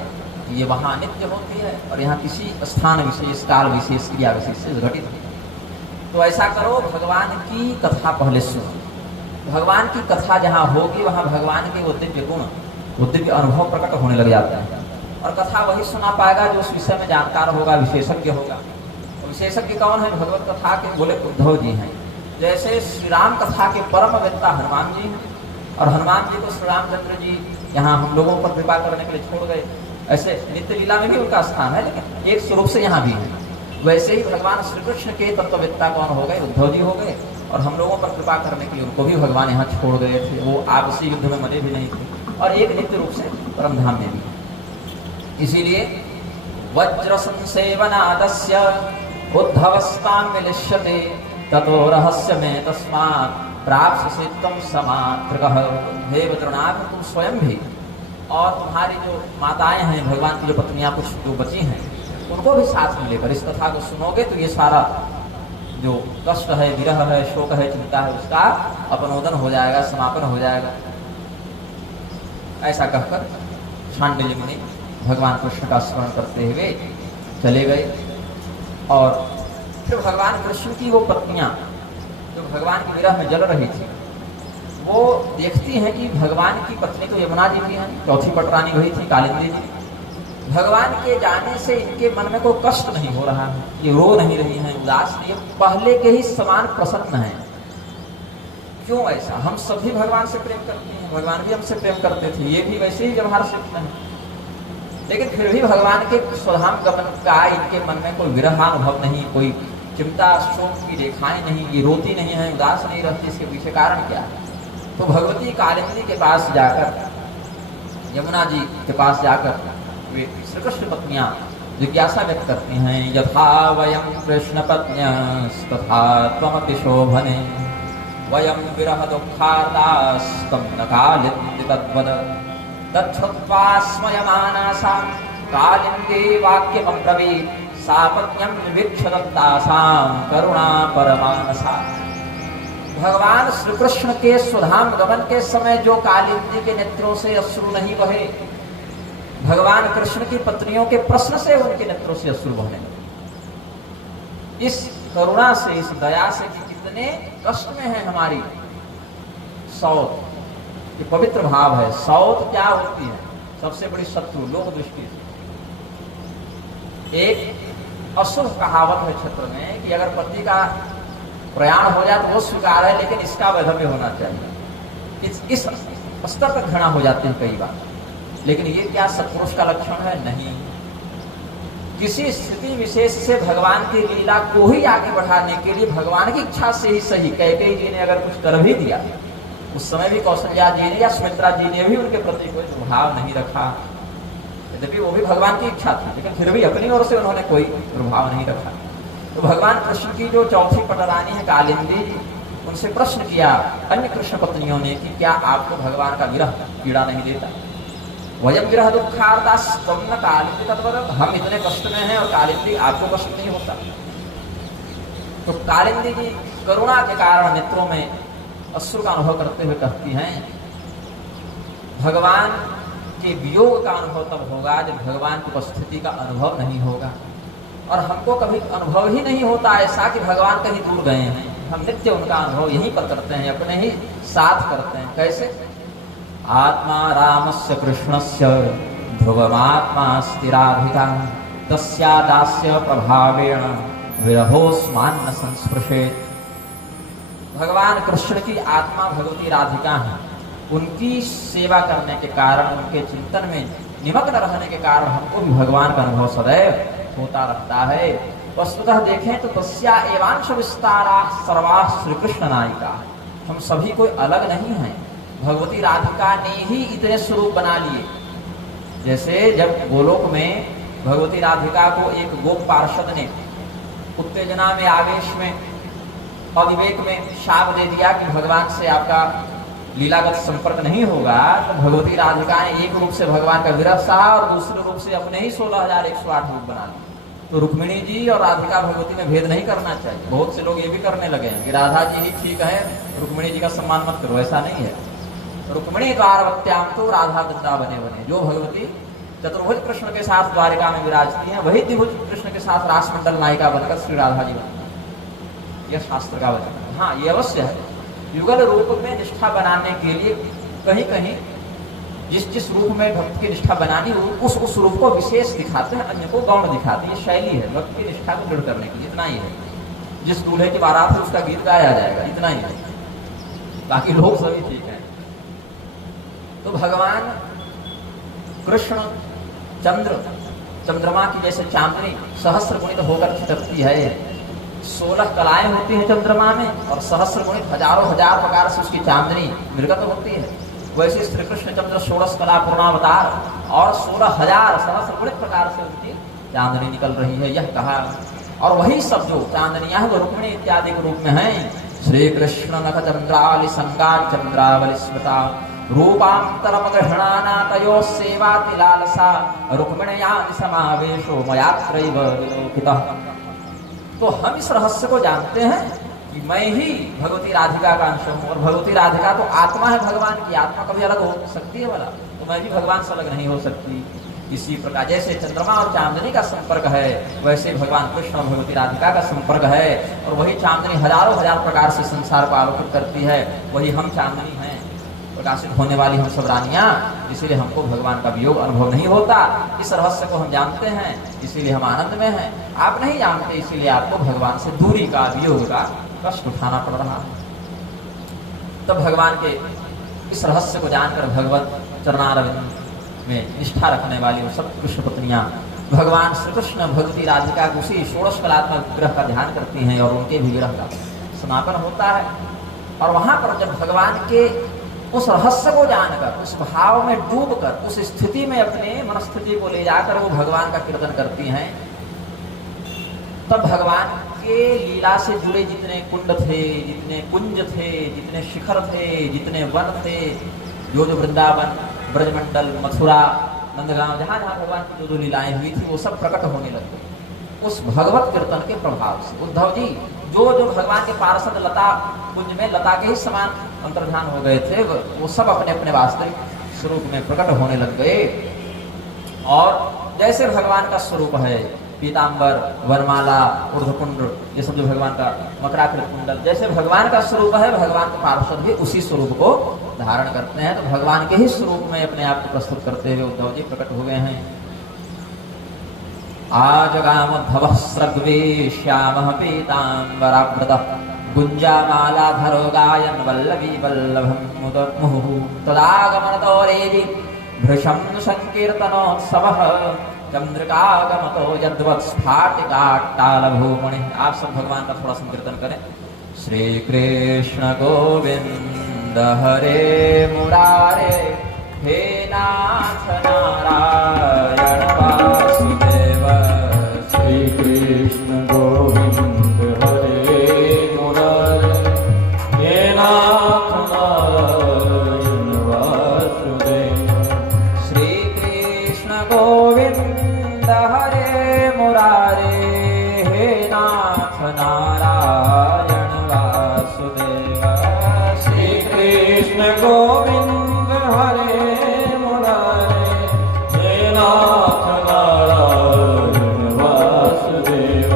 ये वहाँ नित्य होती है, और यहाँ किसी स्थान विशेष, काल विशेष, क्रिया विशेष से घटित है। तो ऐसा करो, भगवान की कथा पहले सुनो। भगवान की कथा जहाँ होगी वहाँ भगवान के वो दिव्य गुण, वो दिव्य अनुभव प्रकट होने लग जाता है। और कथा वही सुना पाएगा जो उस विषय में जानकार होगा, विशेषज्ञ होगा। तो विशेषज्ञ कौन है? भगवत कथा के बोले उद्धव जी हैं। जैसे श्री राम कथा के परम वेत्ता हनुमान जी हैं, और हनुमान जी को श्री रामचंद्र जी यहाँ हम लोगों पर कृपा करने के लिए छोड़ गए। ऐसे नित्य लीला में भी उनका स्थान है, लेकिन एक स्वरूप से यहाँ भी है। वैसे ही भगवान श्री कृष्ण के तत्ववेत्ता कौन हो गए? उद्धव जी हो गए, और हम लोगों पर कृपा करने के लिए उनको भी भगवान यहाँ छोड़ गए थे। वो आपसी युद्ध में मरे भी नहीं थे, और एक नित्य रूप से परमधाम में भी। इसीलिए वज्र संसेवनादस्य उद्धवस्तां विलिष्यते ततो रहस्य में तस्मात् प्राप्स्यसि त्वं समात्रकः। हे बद्रीनाथ, तुम स्वयं भी और तुम्हारी जो माताएं हैं, भगवान की जो पत्नियां कुछ जो बची हैं, उनको भी साथ में लेकर इस कथा को सुनोगे तो ये सारा जो कष्ट है, विरह है, शोक है, चिंता है, उसका अपनोदन हो जाएगा, समापन हो जाएगा। ऐसा कहकर शांडिल्य मुनि भगवान कृष्ण का स्मरण करते हुए चले गए। और फिर भगवान कृष्ण की वो पत्नियां जो भगवान की विरह में जल रही थी, वो देखती हैं कि भगवान की पत्नी तो यमुना जी की हैं, चौथी पटरानी वही थी कालिंदी जी। भगवान के जाने से इनके मन में कोई कष्ट नहीं हो रहा है, ये रो नहीं रही हैं, उदास नहीं, पहले के ही समान प्रसन्न हैं। क्यों ऐसा? हम सभी भगवान से प्रेम करते हैं, भगवान भी हमसे प्रेम करते थे, ये भी वैसे ही व्यवहार से हैं, लेकिन फिर भी भगवान के स्वधाम गमन का इनके मन में कोई विरहानुभव नहीं, कोई चिंता शोक की रेखाएं नहीं, ये रोती नहीं है, उदास नहीं रहती। इसके पीछे कारण क्या है? तो भगवती कालिंदी के पास जाकर, यमुना जी के पास जाकर वे श्री कृष्ण पत्नियां जिज्ञासा व्यक्त करती हैं, यथा वयम कृष्ण पत्न्यस्तथा त्वमपि शोभने वयम विरह दुःखार्तास्तम न कालिंदी तद्वद तच्छ्रुत्वा स्मयमानासां कालिंदी वाक्यमब्रवीत् सा पत्न्यं विवीक्ष्य दत्तासां करुणा परमानसा। भगवान श्री कृष्ण के सुधाम गमन के समय जो कालिंदी के नेत्रों से अश्रु नहीं बहे, भगवान कृष्ण की पत्नियों के प्रश्न से उनके नेत्रों से अश्रु बहने लगे। इस करुणा से, इस दया से कि कितने कष्ट में है हमारी सौत, ये पवित्र भाव है। सौत क्या होती है? सबसे बड़ी शत्रु लोक दृष्टि से। एक अशुभ कहावत है क्षेत्र में कि अगर पति का प्रयाण हो जाए तो वो स्वीकार है, लेकिन इसका वैधव्य होना चाहिए। इस स्तर तक घृणा हो जाती है कई बार, लेकिन ये क्या सत्पुरुष का लक्षण है? नहीं। किसी स्थिति विशेष से भगवान की लीला को ही आगे बढ़ाने के लिए भगवान की इच्छा से ही सही कैकेयी जी ने अगर कुछ कर भी दिया, उस समय भी कौशल्या जी ने या सुमित्रा जी ने भी उनके प्रति कोई प्रभाव नहीं रखा, यद्यपि वो भी भगवान की इच्छा थी, लेकिन फिर भी अपनी ओर से उन्होंने कोई प्रभाव नहीं रखा। तो भगवान कृष्ण की जो चौथी पटरानी है कालिंदी जी, उनसे प्रश्न किया अन्य कृष्ण पत्नियों ने कि क्या आपको भगवान का विरह पीड़ा नहीं देता? वयम विरह दुःखार्तास्तम न कालिंदी तद्वद, हम इतने कष्ट में हैं और कालिंदी आपको कष्ट नहीं होता। तो कालिंदी जी करुणा के कारण नेत्रों में अश्रु का अनुभव करते हुए कहती हैं, भगवान के वियोग का अनुभव तब होगा जब भगवान की उपस्थिति का अनुभव नहीं होगा। और हमको कभी अनुभव ही नहीं होता ऐसा कि भगवान कहीं दूर गए हैं, हम नित्य उनका अनुभव यहीं पर करते हैं, अपने ही साथ करते हैं। कैसे? आत्मा रामस्य कृष्णस्य ध्रुवमात्मा स्थिराधिका तस्या दास्य प्रभावेण विरहोस्मान्न संस्पृशेत्। भगवान कृष्ण की आत्मा भगवती राधिका है, उनकी सेवा करने के कारण, उनके चिंतन में निमग्न रहने के कारण हमको भी भगवान का अनुभव सदैव होता रहता है। वस्तुतः देखें तो तस्या एवांश विस्तारा सर्वा श्री कृष्ण नायिका, हम सभी कोई अलग नहीं हैं, भगवती राधिका ने ही इतने स्वरूप बना लिए। जैसे जब गोलोक में भगवती राधिका को एक गोप पार्षद ने उत्तेजना में, आवेश में, अविवेक में शाप दे दिया कि भगवान से आपका लीलागत संपर्क नहीं होगा, तो भगवती राधिका ने एक रूप से भगवान का विरह सहा और दूसरे रूप से अपने ही 16,108 रूप बना लिए। तो रुक्मिणी जी और राधिका भगवती में भेद नहीं करना चाहिए। बहुत से लोग ये भी करने लगे हैं कि राधा जी ही ठीक है, रुक्मिणी जी का सम्मान मत करो, ऐसा नहीं है। रुक्मिणी द्वारवत्याम तो राधा वृंदावने बने, जो भगवती चतुर्भुज कृष्ण के साथ द्वारिका में विराजती हैं, वही द्विभुज कृष्ण के साथ रासमंडल नायिका बनकर श्री राधा जी बनती, यह शास्त्र का वचन है। हाँ, ये अवश्य है, युगल रूप में निष्ठा बनाने के लिए कहीं कहीं जिस रूप में भक्त की निष्ठा बनानी उस रूप को विशेष दिखाते हैं, अन्य को गौण दिखाते हैं। ये शैली है भक्त की निष्ठा को दृढ़ करने की, इतना ही है। जिस दूल्हे की बारात है उसका गीत गाया जाएगा, इतना ही है, बाकी लोग सभी ठीक है। तो भगवान कृष्ण चंद्रमा की जैसे चांदनी सहस्र गुणित होकर छिटकती है। 16 कलाएं होती हैं चंद्रमा में और सहस्र गुणित हजारों हजार प्रकार से उसकी चांदनी निर्गत होती है। वैसे श्री कृष्ण चंद्र 16 कला पूर्णावतार और 16,000 सहस्र गुणित प्रकार से उनकी चांदनी निकल रही है, यह कहा। और वही सब जो चांदनियां हैं वो रुक्मिणी इत्यादि के रूप में हैं। श्री कृष्ण नख चंद्रावली संगार चंद्रावली स्मृता रूपांतरम गृहणाना तयो सेवाति लालसा रुक्मिण्यां समावेशो मयात्रैव विलोकितः। तो हम इस रहस्य को जानते हैं कि मैं ही भगवती राधिका का अंश हूँ, और भगवती राधिका तो आत्मा है भगवान की। आत्मा कभी अलग हो सकती है? वाला तो मैं भी भगवान से अलग नहीं हो सकती। इसी प्रकार जैसे चंद्रमा और चांदनी का संपर्क है, वैसे भगवान कृष्ण और भगवती राधिका का संपर्क है। और वही चांदनी हजारों हजार प्रकार से संसार को आलोकित करती है, वही हम चांदनी हैं, प्रकाशित होने वाली हम सब रानियां। इसीलिए हमको भगवान का वियोग अनुभव नहीं होता। इस रहस्य को हम जानते हैं, इसीलिए हम आनंद में हैं। आप नहीं जानते, इसीलिए आपको भगवान से दूरी का, वियोग का कष्ट उठाना पड़ रहा है। तब भगवान के इस रहस्य को जानकर भगवत चरणारविंद में निष्ठा रखने वाली और सब कृष्ण पत्नियां भगवान श्री कृष्ण भगवती राधिका को उसी षोडश कलात्मक विग्रह का ध्यान करती हैं और उनके विग्रह का समापन होता है। और वहां पर जब भगवान के उस रहस्य को जानकर, उस भाव में डूबकर, उस स्थिति में अपने मनस्थिति को ले जाकर वो भगवान का कीर्तन करती हैं, तब भगवान के लीला से जुड़े जितने कुंड थे, जितने कुंज थे, जितने शिखर थे, जितने वन थे, जो वृंदावन, ब्रजमंडल, मथुरा, नंदगांव, जहाँ जहाँ भगवान की जो लीलाएं हुई थी वो सब प्रकट होने लग गई उस भगवत कीर्तन के प्रभाव से। उद्धव जी जो जो भगवान के पार्षद लता कुंज में लता के ही समान अंतर्ध्यान हो गए थे, वो सब अपने अपने वास्तविक स्वरूप में प्रकट होने लग गए। और जैसे भगवान का स्वरूप है पीताम्बर, वरमाला, ऊर्ध्वपुंड, ये सब जो भगवान का मकराकृत कुंडल, जैसे भगवान का स्वरूप है, भगवान के पार्षद भी उसी स्वरूप को धारण करते हैं। तो भगवान के ही स्वरूप में अपने आप को प्रस्तुत करते हुए उद्धव जी प्रकट हो गए हैं। आजगामोद्धवः स्रग्वे श्यामः पीताम्बरावृतः गुञ्जामालाधरो गायन् वल्लवी वल्लभं मुहुः तदागमनतो रेजि भृशं संकीर्तनोत्सवः चंद्रिकागमतो यद्वत् स्फाटिकाट्टालभूमणि। आप सब भगवान का थोड़ा संकीर्तन करें। श्री कृष्ण गोविंद हरे मुरारे, हे नाथ नारायण वासुदेव। श्री कृष्ण गोविंद हरे मुरारे, हे नाथ नारायण वासुदेव। श्री कृष्ण गोविंद हरे मुरारे, हे नाथ नारायण वासुदेव। श्री कृष्ण गोविंद हरे मुरारे, हे नाथ नारायण वासुदेव।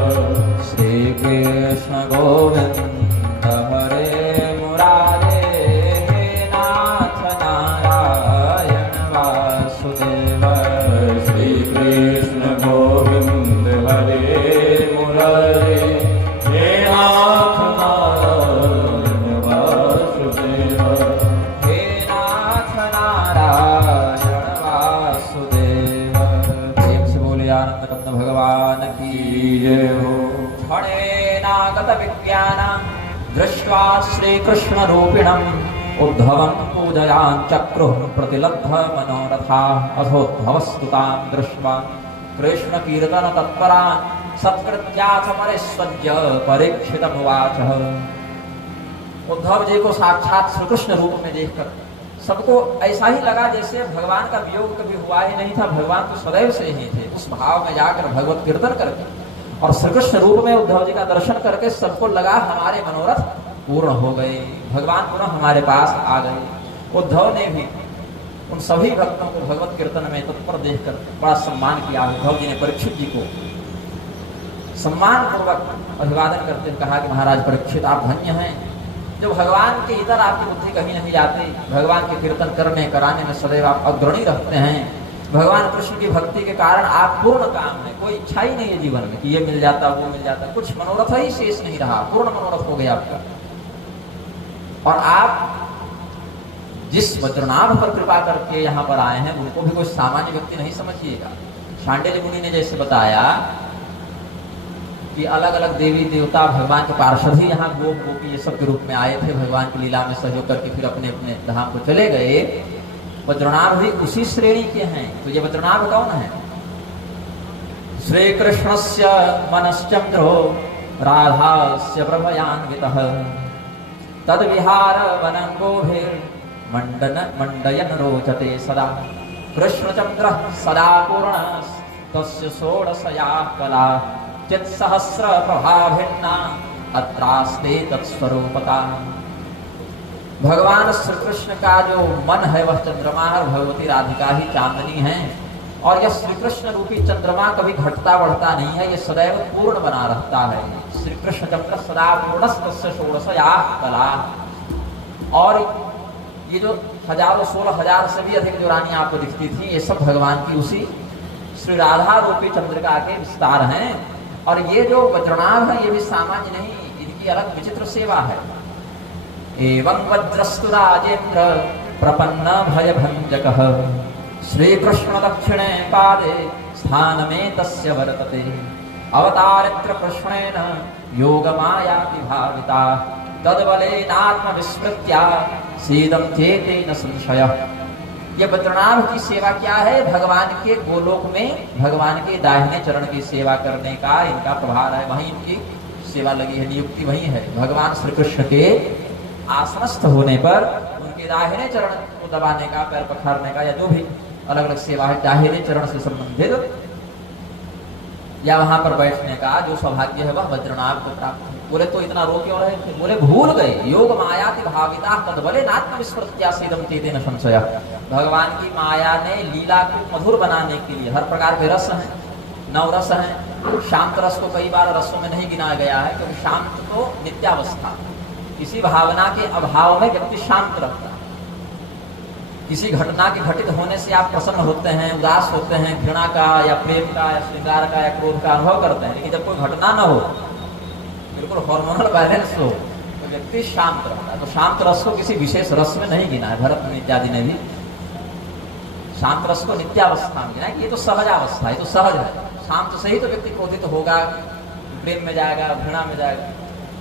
श्री कृष्ण गोविंद हरे मुरारे, हे नाथ नारायण वासुदेव। श्री कृष्ण गोविंद हरे मुरारे, हे नाथ नारायण वासुदेव। हे नाथ नारायण वासुदेव। प्रेम से बोले आनंद कंद भगवान की जय हो। क्षणेनागत विज्ञान दृष्ट्वा श्रीकृष्ण रूपिणम् उद्धवं पूजयान् चक्रुः प्रतिलब्ध मनोरथा। अथोद्धवस्तुतां दृष्ट्वा कृष्ण कीर्तन तत्परान् सत्कृत्याथ परिस्वज्य परीक्षितमुवाच। उद्धव जी को साक्षात श्री कृष्ण रूप में देखकर सबको ऐसा ही लगा जैसे भगवान का वियोग कभी हुआ ही नहीं था, भगवान तो सदैव से ही थे। उस भाव में जाकर भगवत कीर्तन करके और श्री कृष्ण रूप में उद्धव जी का दर्शन करके सबको लगा हमारे मनोरथ पूर्ण हो गए, भगवान पुनः हमारे पास आ गए। उद्धव ने भी उन सभी भक्तों को भगवत कीर्तन में तत्पर देखकर बड़ा सम्मान किया। उद्धव जी ने परीक्षित जी को सम्मान पूर्वक अभिवादन करते हुए कहा कि महाराज परीक्षित, आप धन्य हैं जो भगवान के इतर आपकी बुद्धि कहीं नहीं जाती। भगवान के कीर्तन करने कराने में सदैव आप अग्रणी रहते हैं। भगवान कृष्ण की भक्ति के कारण आप पूर्ण काम है, कोई इच्छा ही नहीं है जीवन में कि ये मिल जाता वो मिल जाता, कुछ मनोरथ ही शेष नहीं रहा, पूर्ण मनोरथ हो गया आपका। और आप जिस वज्रनाभ पर कृपा करके यहाँ पर आए हैं उनको भी कोई सामान्य व्यक्ति नहीं समझिएगा। शांडिल्य मुनि ने जैसे बताया कि अलग अलग देवी देवता भगवान के पार्षद ही यहाँ गोप गोपी ये सब के रूप में आए थे, भगवान की लीला में सहयोग करके फिर अपने अपने धाम को चले गए। वज्रनाभ भी उसी श्रेणी के हैं। तो ये वज्रनाभ कौन है? श्री कृष्णस्य मनश्चंद्रो राधास्य प्रभयान्वितः तद विहार वनंगोभिर्मंडयन् रोचते सदा। कृष्णचंद्र सदा पूर्ण तस्य षोडशया कला चित्सहस्र प्रभा भिन्ना अत्रास्ते तत्स्वरूपता। भगवान श्री कृष्ण का जो मन है वह चंद्रमा है, भगवती राधिका ही चांदनी है। और यह श्री कृष्ण रूपी चंद्रमा कभी घटता बढ़ता नहीं है, ये सदैव पूर्ण बना रहता है। श्री कृष्ण चंद्र सदा पूर्णस्तस्य षोडशया कला। और ये जो हजारों 16,000 से भी अधिक जो रानी आपको दिखती थी, ये सब भगवान की उसी श्री राधा रूपी चंद्रिका के विस्तार हैं। और ये जो वज्रनाभ है ये भी सामान्य नहीं, इनकी अलग विचित्र सेवा है। एवं वज्रस्तु राजेन्द्र प्रपन्न भय भंजकः श्रीकृष्ण दक्षिणे पादे स्थान में तस्य वर्तते अवतारित्र कृष्णेन योगमायाति भाविता तद्बलेनात्म विस्मृत्या सीदं चेतेन संशयः। ये बद्रनाभ की सेवा क्या है? भगवान के गोलोक में भगवान के दाहिने चरण की सेवा करने का इनका प्रभाव है, वहीं इनकी सेवा लगी है, नियुक्ति वहीं है। भगवान श्री कृष्ण के आसनस्थ होने पर उनके दाहिने चरण को दबाने का, पैर पखारने का, या जो भी अलग अलग सेवा है दाहिने चरण से संबंधित, या वहां पर बैठने का जो सौभाग्य है वह बद्रनाभ को प्राप्त है। बोले तो इतना रो क्यों रहे थे? बोले भूल गए। योग मायाति भाविता तद्बले नात्म विस्मृत्या सीदं चेतेन संशयः। भगवान की माया ने लीला को मधुर बनाने के लिए हर प्रकार के रस हैं, 9 रस हैं। शांत रस को कई बार रसों में नहीं गिना गया है, क्योंकि शांत तो नित्यावस्था, किसी भावना के अभाव में व्यक्ति शांत रहता है। किसी घटना के घटित होने से आप प्रसन्न होते हैं, उदास होते हैं, घृणा का या प्रेम का या श्रृंगार का या क्रोध का अनुभव करते हैं, लेकिन जब कोई घटना न हो, बिल्कुल हार्मोनल बैलेंस हो, तो व्यक्ति शांत रहता है। तो शांत रस को किसी विशेष रस में नहीं गिना है, भरत इत्यादि ने भी शांत रस को नित्यावस्था में गिना है कि ये तो सहजावस्था है, ये तो सहज है। शांत से ही तो व्यक्ति क्रोधित होगा, प्रेम में जाएगा, घृणा में जाएगा।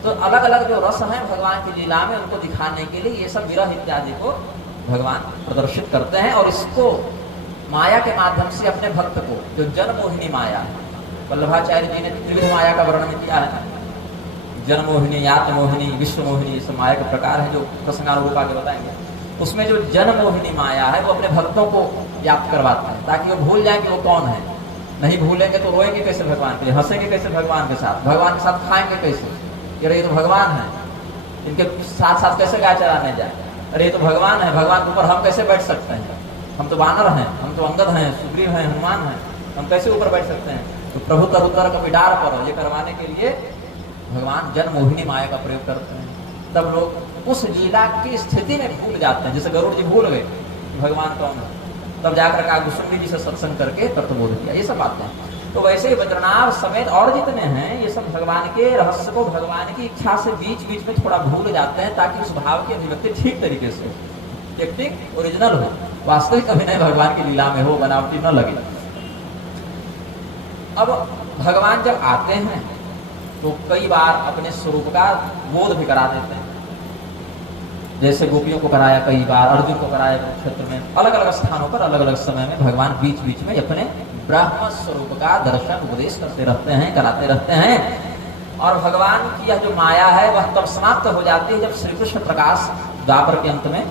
तो अलग अलग जो रस हैं भगवान की लीला में, उनको दिखाने के लिए ये सब विरह इत्यादि को भगवान प्रदर्शित करते हैं। और इसको माया के माध्यम से अपने भक्त को, जो जनमोहिनी माया है, वल्लभाचार्य जी ने त्रिविध माया का वर्णन किया है, जनमोहिनी, आत्ममोहिनी, विश्वमोहिनी, ये सब माया के प्रकार हैं जो प्रसंगानुरूप आगे बताएंगे। उसमें जो जनमोहिनी माया है वो अपने भक्तों को व्याप्त करवाता है, ताकि वो भूल जाए कि वो कौन है। नहीं भूलेंगे तो रोएंगे कैसे भगवान के लिए, हंसेंगे कैसे भगवान के साथ खाएंगे कैसे, ये तो भगवान है, इनके साथ साथ कैसे गाय चराने जाए, अरे ये तो भगवान है, भगवान के ऊपर हम कैसे बैठ सकते हैं, हम तो वानर हैं, हम तो अंगद हैं, सुग्रीव हैं, हनुमान हैं, हम कैसे ऊपर बैठ सकते हैं। तो प्रभु तरुतर कपिडार पर ये करवाने के लिए भगवान जनमोहिनी माया का प्रयोग करते हैं। तब लोग उस लीला की स्थिति में भूल जाते हैं, जैसे गरुड़ जी भूल गए भगवान कौन है, तब जाकर के गुस्सुंडी जी से सत्संग करके तत्वबोध किया, ये सब बातें हैं। तो वैसे ही बद्रनाभ समेत और जितने हैं ये सब भगवान के रहस्य को भगवान की इच्छा से बीच बीच में थोड़ा भूल जाते हैं, ताकि उस भाव की अभिव्यक्ति ठीक तरीके से टेक्निक ओरिजिनल हो, वास्तविक अभिनय भगवान की लीला में हो, बनावटी न लगे। अब भगवान जब आते हैं तो कई बार अपने स्वरूप का बोध भी करा देते हैं, जैसे गोपियों को कराया, कई बार अर्जुन को कराया क्षेत्र में, अलग अलग स्थानों पर अलग अलग समय में भगवान बीच बीच में अपने ब्रह्म स्वरूप का दर्शन उपदेश करते रहते हैं, कराते रहते हैं। और भगवान की यह जो माया है वह तब समाप्त हो जाती है जब श्री कृष्ण प्रकाश द्वापर के अंत में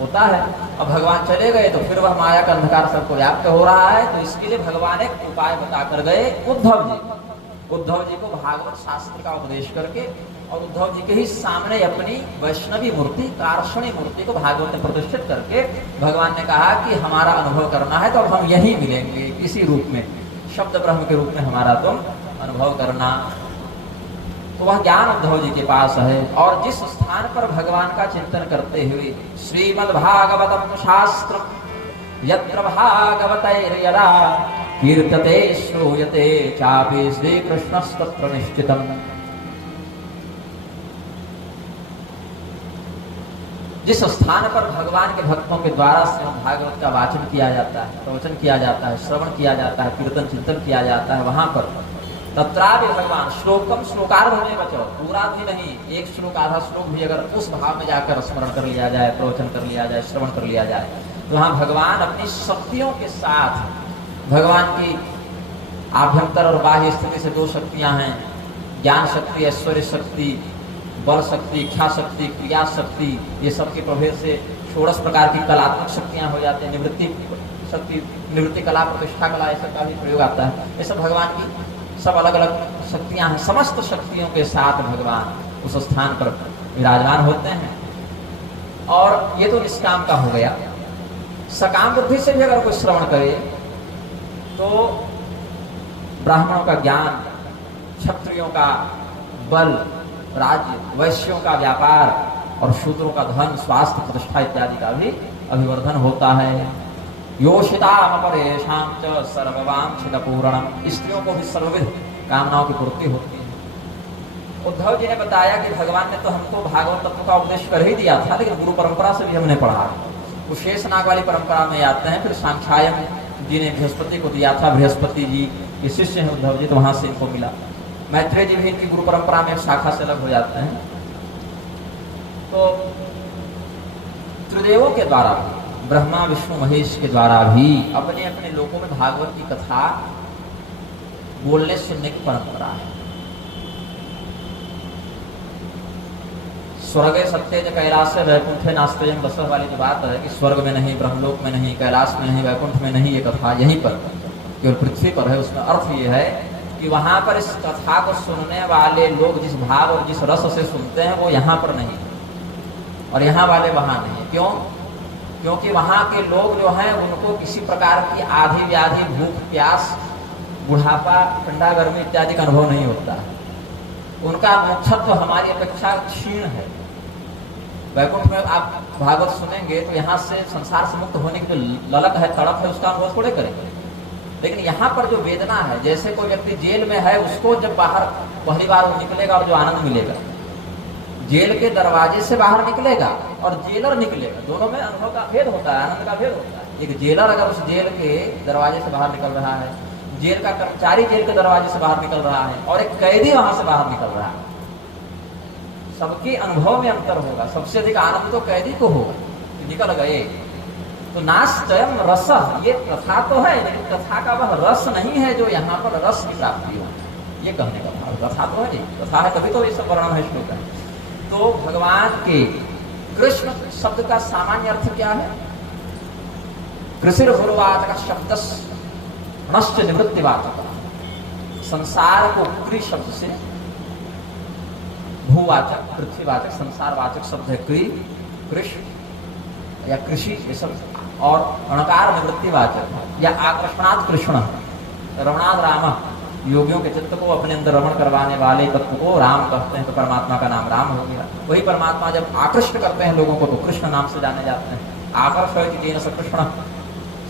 होता है। अब भगवान चले गए तो फिर वह माया का अंधकार सबको व्याप्त हो रहा है। तो इसके लिए भगवान एक उपाय बता कर गए उद्धव जी को भागवत शास्त्र का उपदेश करके, और उद्धव जी के ही सामने अपनी वैष्णवी मूर्ति, कार्षणी मूर्ति को भागवत में प्रतिष्ठित करके भगवान ने कहा कि हमारा अनुभव करना है तो अब हम यही मिलेंगे, इसी रूप में, शब्द ब्रह्म के रूप में हमारा तुम अनुभव करना। तो वह ज्ञान उद्धव जी के पास है। और जिस स्थान पर भगवान का चिंतन करते हुए श्रीमद्भागवतम शास्त्र यत्र भागवतैर्यदा कीर्तते श्रूयते चापि श्री कृष्णस्तत्र निश्चितम्। जिस स्थान पर भगवान के भक्तों के द्वारा श्रीमद् भागवत का वाचन किया जाता है, प्रवचन किया जाता है, श्रवण किया जाता है, कीर्तन चिंतन किया जाता है, वहां पर तत्रापि भगवान श्लोकम श्लोकार्ध में बचो, पूरा भी नहीं, एक श्लोक आधा श्लोक भी अगर उस भाव में जाकर स्मरण कर लिया जाए, प्रवचन कर लिया जाए, श्रवण कर लिया जाए, तो वहाँ भगवान अपनी शक्तियों के साथ, भगवान की आभ्यंतर और बाह्य स्थिति से 2 शक्तियां हैं, ज्ञान शक्ति, ऐश्वर्य शक्ति, बल शक्ति, इच्छा शक्ति, क्रिया शक्ति, ये सब के प्रभेद से 16 प्रकार की कलात्मक शक्तियां हो जाती हैं। निवृत्ति शक्ति, निवृत्ति कला, प्रतिष्ठा कला, ऐसा का भी प्रयोग आता है। ये सब भगवान की सब अलग अलग शक्तियां हैं। समस्त शक्तियों के साथ भगवान उस स्थान पर विराजमान होते हैं। और ये तो निष्काम का हो गया। सकाम बुद्धि से भी अगर कोई श्रवण करे तो ब्राह्मणों का ज्ञान, क्षत्रियों का बल, राज्य, वैश्यों का व्यापार और शूद्रों का धन, स्वास्थ्य, प्रतिष्ठा इत्यादि का भी अभिवर्धन होता है। योषिताम परेषां च सर्ववांछित पूर्णम, स्त्रियों को भी सर्वविध कामनाओं की पूर्ति होती है। उद्धव जी ने बताया कि भगवान ने तो हमको भागवत तत्व का उपदेश कर ही दिया था, लेकिन गुरु परंपरा से भी हमने पढ़ा। वो शेषनाग वाली परंपरा में आते हैं, फिर सांख्यायन जी ने बृहस्पति को दिया था, बृहस्पति जी के शिष्य हैं उद्धव जी, तो वहां से इनको मिला। मैत्रेय जी भी इनकी गुरु परंपरा में शाखा से अलग हो जाते हैं। तो त्रिदेवों के द्वारा भी, ब्रह्मा विष्णु महेश के द्वारा भी अपने अपने लोकों में भागवत की कथा बोलने सुनने की परंपरा है। स्वर्ग सत्यज कैलाश वैकुंठे नास्त्यजम बसह वाली जो बात है कि स्वर्ग में नहीं, ब्रह्मलोक में नहीं, कैलाश में नहीं, वैकुंठ में नहीं, ये कथा यहीं पर केवल पृथ्वी पर है। उसका अर्थ ये है कि वहां पर इस कथा को सुनने वाले लोग जिस भाव और जिस रस से सुनते हैं वो यहाँ पर नहीं है और यहाँ वाले वहां नहीं। क्यों? क्योंकि वहां के लोग जो हैं उनको किसी प्रकार की आधी व्याधि, भूख प्यास, बुढ़ापा, ठंडा गर्मी इत्यादि का अनुभव नहीं होता है। उनका मोक्षत्व हमारी अपेक्षा क्षीण है। वैकुंठ में आप भागवत सुनेंगे तो यहाँ से संसार से मुक्त होने की जो ललक है, तड़प है, उसका अनुभव थोड़े करेंगे। लेकिन यहाँ पर जो वेदना है, जैसे कोई व्यक्ति जेल में है, उसको जब बाहर पहली बार वो निकलेगा और जो आनंद मिलेगा, जेल के दरवाजे से बाहर निकलेगा और जेलर निकलेगा, दोनों में अनुभव का भेद होता है, आनंद का भेद होता है। एक जेलर अगर उस जेल के दरवाजे से बाहर निकल रहा है, जेल का कर्मचारी जेल के दरवाजे से बाहर निकल रहा है और एक कैदी वहां से बाहर निकल रहा है, सबके अनुभव में अंतर होगा। सबसे अधिक आनंद तो कैदी को होगा कि निकल गए। तो नास्त्यम रस, ये कथा तो है, लेकिन कथा का वह रस नहीं है जो यहाँ पर रस की प्राप्ति हो, ये कहने का भाव। कथा तो है नहीं, कथा है तभी तो ये सब वर्णन है श्लोक है। तो भगवान के कृष्ण शब्द का सामान्य अर्थ क्या है? कृषिर भूर्वाचक शब्द नश्च निवृत्तिवाचक, संसार को कृ शब्द से, भूवाचक, पृथ्वीवाचक, संसारवाचक शब्द है कृ, कृष्ण या कृषि ये सब, और अणकार निवृत्तिवाचक या आकर्षणात् कृष्ण, रमणात् राम, योगियों के चित्त को अपने अंदर रमण करवाने वाले तत्व को राम कहते हैं। तो परमात्मा का नाम राम हो गया। वही परमात्मा जब आकृष्ट करते हैं लोगों को तो कृष्ण नाम से जाने जाते हैं। आकर्षयति तेन स कृष्ण,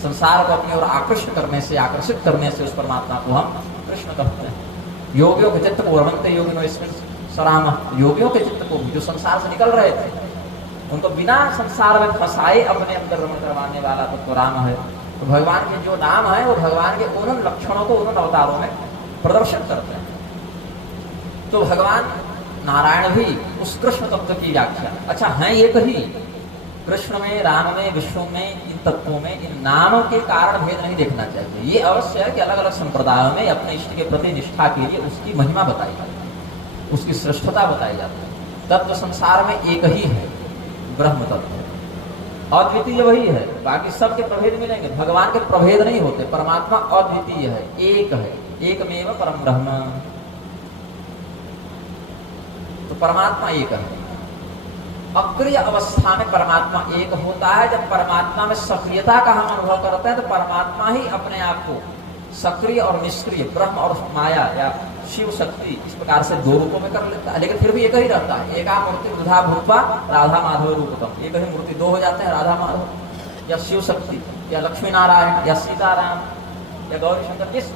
संसार को अपनी ओर आकृष्ट करने से, आकर्षित करने से उस परमात्मा को हम कृष्ण कहते हैं। योगियों के चित्त को रमणते योगिनो इसमें सराम, योगियों के चित्त को जो संसार से निकल रहे थे उनको बिना संसार में फंसाए अपने अंदर रमण करवाने वाला तत्व राम है। तो भगवान के जो नाम है वो भगवान के उन लक्षणों को उन अवतारों में प्रदर्शन करते हैं। तो भगवान नारायण भी उस कृष्ण तत्व की व्याख्या, अच्छा है एक ही कृष्ण में, राम में, विष्णु में, इन तत्वों में इन नामों के कारण भेद नहीं देखना चाहिए। ये अवश्य है कि अलग अलग संप्रदायों में अपने इष्ट के प्रति निष्ठा के लिए उसकी महिमा बताई जाती है, उसकी श्रेष्ठता बताई जाती है। तत्व संसार में एक ही है, ब्रह्म तत्व अद्वितीय वही है। बाकी सबके प्रभेद मिलेंगे, भगवान के प्रभेद नहीं होते। परमात्मा अद्वितीय है, एक है, एकमेव परम ब्रह्म। तो परमात्मा एक है। अक्रिय अवस्था में परमात्मा एक होता है। जब परमात्मा में सक्रियता का हम अनुभव करते हैं तो परमात्मा ही अपने आप को सक्रिय और निष्क्रिय, ब्रह्म और माया या शिव शक्ति, इस प्रकार से दो रूपों में कर लेता है, लेकिन फिर भी एक ही रहता है। एका मूर्ति वृथा भूत्वा राधा माधव रूपकम, एक ही मूर्ति दो हो जाते हैं, राधा माधव या शिव शक्ति या लक्ष्मी नारायण या सीताराम या गौरी शंकर। जिस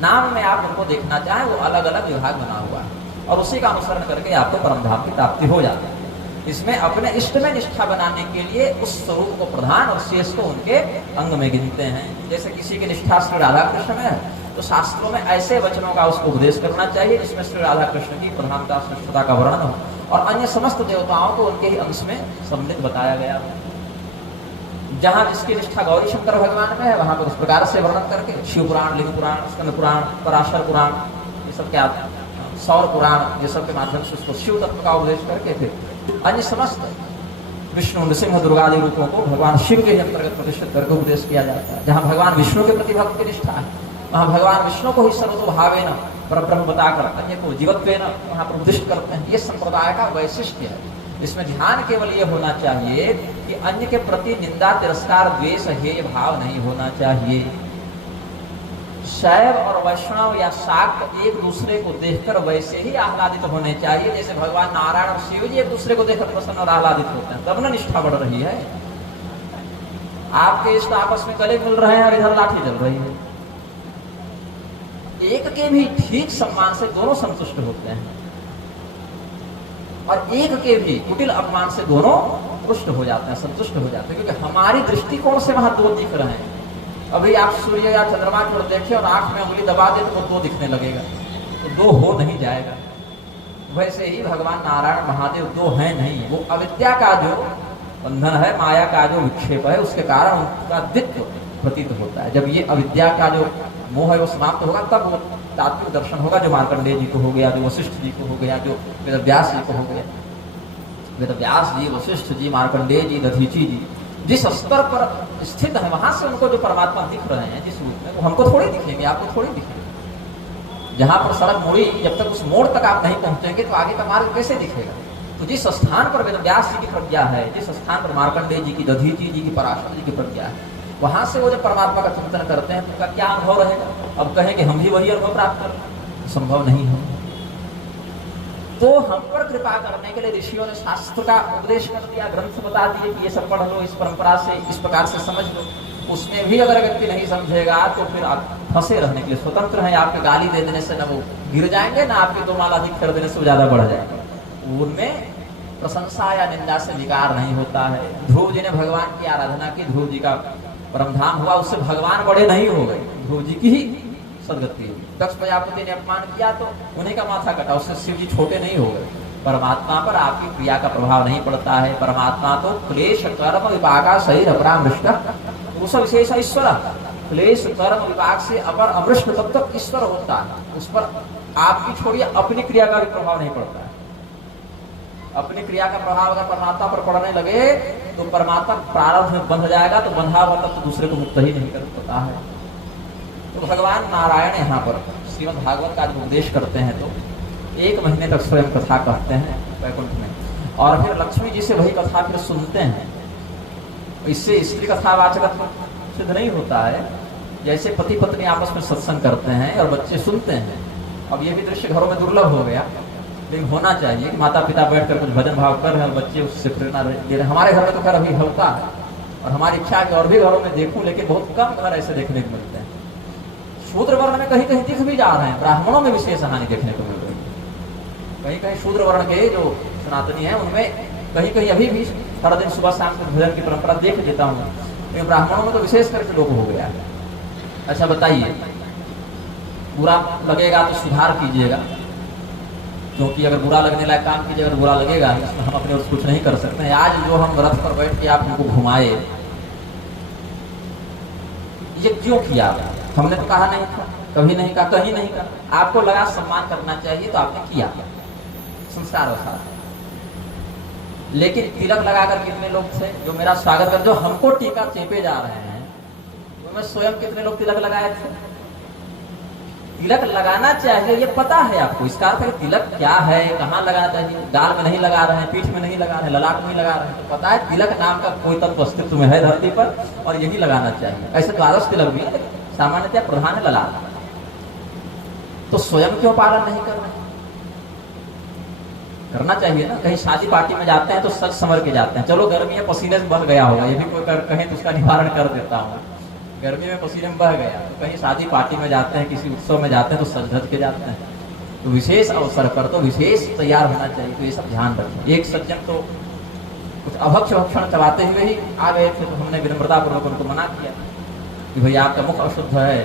नाम में आप उनको देखना चाहें वो अलग अलग विभाग बना हुआ है और उसी का अनुसरण करके आपको परम धाम की प्राप्ति हो जाती है। इसमें अपने इष्ट में निष्ठा बनाने के लिए उस स्वरूप को प्रधान और शेष को उनके अंग में गिनते हैं। जैसे किसी की निष्ठा श्री राधा कृष्ण में है तो शास्त्रों में ऐसे वचनों का उसको उपदेश करना चाहिए जिसमें श्री राधा कृष्ण की प्रधानता, श्रेष्ठता का वर्णन हो और अन्य समस्त देवताओं को उनके ही अंश में सम्मिलित बताया गया हो। जहाँ जिसकी निष्ठा गौरी शंकर भगवान में है वहां पर उस प्रकार से वर्णन करके शिव पुराण, लिंग पुराण, स्कंद पुराण, पराशर पुराण, ये सब क्या, सौर पुराण, ये सब के माध्यम से उसको शिव तत्व का उपदेश करके फिर अन्य समस्त विष्णु, नृसिंह, दुर्गादि रूपों को भगवान शिव के अंतर्गत प्रतिष्ठित करके उपदेश किया जाता है। जहाँ भगवान विष्णु के प्रति भक्त की निष्ठा है वहाँ भगवान विष्णु को ही सर्वतोभावेन परब्रह्म बताकर अन्य को जीवत्वेन वहाँ पर उपदिष्ट करते हैं। ये संप्रदाय का वैशिष्ट्य है। इसमें ध्यान केवल ये होना चाहिए कि अन्य के प्रति निंदा, तिरस्कार, द्वेष, हेय भाव नहीं होना चाहिए। शैव और वैष्णव या शाक्त एक दूसरे को देखकर वैसे ही आह्लादित होने चाहिए जैसे भगवान नारायण और शिव जी एक दूसरे को देखकर प्रसन्न और आह्लादित होते हैं, तब ना निष्ठा बढ़ रही है। आपके इष्ट आपस में गले मिल रहे हैं और इधर लाठी जल रही है। एक के भी ठीक सम्मान से दोनों संतुष्ट होते हैं और एक के भी कुटिल अपमान से दोनों पुष्ट हो जाते हैं, संतुष्ट हो जाते हैं, क्योंकि हमारी दृष्टिकोण से वहां दो दिख रहे हैं। अभी आप सूर्य या चंद्रमा की ओर देखें और आंख में उंगली दबा दे तो वो दो दिखने लगेगा, तो दो हो नहीं जाएगा। वैसे ही भगवान नारायण महादेव दो हैं नहीं, वो अविद्या का जो बंधन है, माया का जो विक्षेप है, उसके कारण उनका द्वित्व प्रतीत होता है। जब ये अविद्या का जो मोह है वो समाप्त होगा तब वो तात्विक दर्शन होगा, जो मार्कंडेय जी को हो गया, जो वशिष्ठ जी को हो गया, जो वेदव्यास जी को हो गया। वेदव्यास जी, वशिष्ठ जी, मार्कंडेय जी, दधीची जी जिस स्तर पर स्थित है वहां से उनको जो परमात्मा दिख रहे हैं जिस रूप में, वो हमको थोड़ी दिखेंगे, आपको थोड़ी दिखेंगे। जहां पर सड़क मुड़ी, जब तक उस मोड़ तक आप नहीं पहुंचेंगे तो आगे का मार्ग कैसे दिखेगा। तो जिस स्थान पर वेदव्यास जी की प्रज्ञा है, जिस स्थान पर मार्कंडेय जी की, दधीची जी की, पराशर जी की प्रज्ञा है, वहां से वो जब परमात्मा का चिंतन करते हैं तो उनका क्या अनुभव रहेगा। अब कहें कि हम भी वही अनुभव प्राप्त करें, संभव नहीं है। तो हम पर कृपा करने के लिए ऋषियों ने शास्त्र का उपदेश कर दिया, ग्रंथ बता दिए कि ये सब पढ़ लो, इस परंपरा से इस प्रकार से समझ लो। उसमें भी अगर व्यक्ति नहीं समझेगा तो फिर आप फंसे रहने के लिए स्वतंत्र हैं। आपके गाली दे देने से न वो गिर जाएंगे, ना आपके दो माला अधिक कर देने से वो ज्यादा बढ़ जाएंगे। उनमें प्रशंसा या निंदा से विकार नहीं होता है। ध्रुव जी ने भगवान की आराधना की, ध्रुव जी का परमधाम हुआ, उससे भगवान बड़े नहीं हो गए, ध्रुव जी की ही सदगति हुई। दक्ष प्रजापति ने अपमान किया तो उन्हीं का माथा कटा, उससे शिव जी छोटे नहीं हो गए। परमात्मा पर आपकी क्रिया का प्रभाव नहीं पड़ता है। परमात्मा तो क्लेश कर्म विपाका शरीर अपरामृष्ट पुरुष विशेष ईश्वर। क्लेश कर्म विपाक से अपर अमृष्ट तब तक ईश्वर होता है, उस पर आपकी छोड़िए अपनी क्रिया का भी प्रभाव नहीं पड़ता है। अपनी क्रिया का प्रभाव अगर परमात्मा पर पड़ने लगे तो परमात्मा प्रारब्ध में बंध जाएगा, तो बंधा हुआ तब तो दूसरे को मुक्त ही नहीं कर सकता है। तो भगवान नारायण यहाँ पर श्रीमद् भागवत का उपदेश करते हैं तो 1 महीने तक स्वयं कथा कहते हैं वैकुंठ में, और फिर लक्ष्मी जी से वही कथा फिर सुनते हैं। इससे स्त्री कथावाचक सिद्ध नहीं होता है। जैसे पति पत्नी आपस में सत्संग करते हैं और बच्चे सुनते हैं। अब ये भी दृश्य घरों में दुर्लभ हो गया, लेकिन होना चाहिए कि माता पिता बैठकर कुछ भजन भाव कर रहे हैं और बच्चे उससे प्रेरणा ले रहे हैं। हमारे घर में तो खैर अभी होता है और हमारी इच्छा है कि और भी घरों में देखूं, लेकिन बहुत कम घर ऐसे देखने को मिलते हैं। शूद्र वर्ण में कहीं कहीं दिख भी जा रहे हैं, ब्राह्मणों में विशेष हानि देखने को मिल रही है। कहीं कहीं शूद्र वर्ण के जो सनातनी है उनमें कहीं कहीं अभी भी हर दिन सुबह शाम को भजन की परंपरा देख लेता हूँ, लेकिन ब्राह्मणों में तो विशेष करके लोग हो गया है। अच्छा बताइए, बुरा लगेगा तो सुधार कीजिएगा, क्योंकि अगर बुरा लगने लायक काम कीजिए, अगर बुरा लगेगा इसमें हम अपने ओर कुछ नहीं कर सकते हैं। आज जो हम रथ पर बैठ के आप हमको घुमाए, ये क्यों किया? हमने तो कहा नहीं था, कभी नहीं कहा, कहीं नहीं कहा। आपको लगा सम्मान करना चाहिए तो आपने किया, संस्कार वसार। लेकिन तिलक लगाकर कितने लोग थे जो मेरा स्वागत कर, जो हमको टीका चेपे जा रहे हैं, मैं स्वयं कितने लोग तिलक लगाए थे? तिलक लगाना चाहिए, ये पता है आपको। इसका अर्थ है तिलक क्या है, कहाँ लगाना चाहिए। गाल में नहीं लगा रहे हैं, पीठ में नहीं लगा रहे हैं, ललाट में नहीं लगा रहे हैं, तो पता है तिलक नाम का कोई तत्व अस्तित्व में है धरती पर और यही लगाना चाहिए। ऐसे द्वादश तिलक भी है, सामान्यतः प्रधान है ललाट, तो स्वयं क्यों पालन नहीं कर रहे? करना चाहिए ना। कहीं शादी पार्टी में जाते हैं तो सच समझ के जाते हैं। चलो गर्मी में पसीने से बह गया होगा, ये भी कोई कहें तो उसका निवारण कर देता हूँ। गर्मी में पसीने में बह गया तो कहीं शादी पार्टी में जाते हैं, किसी उत्सव में जाते हैं तो सज धज के जाते हैं, तो विशेष अवसर पर तो विशेष तैयार होना चाहिए। तो ये सब ध्यान रखें। एक सज्जन तो कुछ अभक्ष भक्षण चबाते हुए ही आ गए थे, तो हमने विनम्रतापूर्वक उनको मना किया कि भाई आपका मुख अशुद्ध है,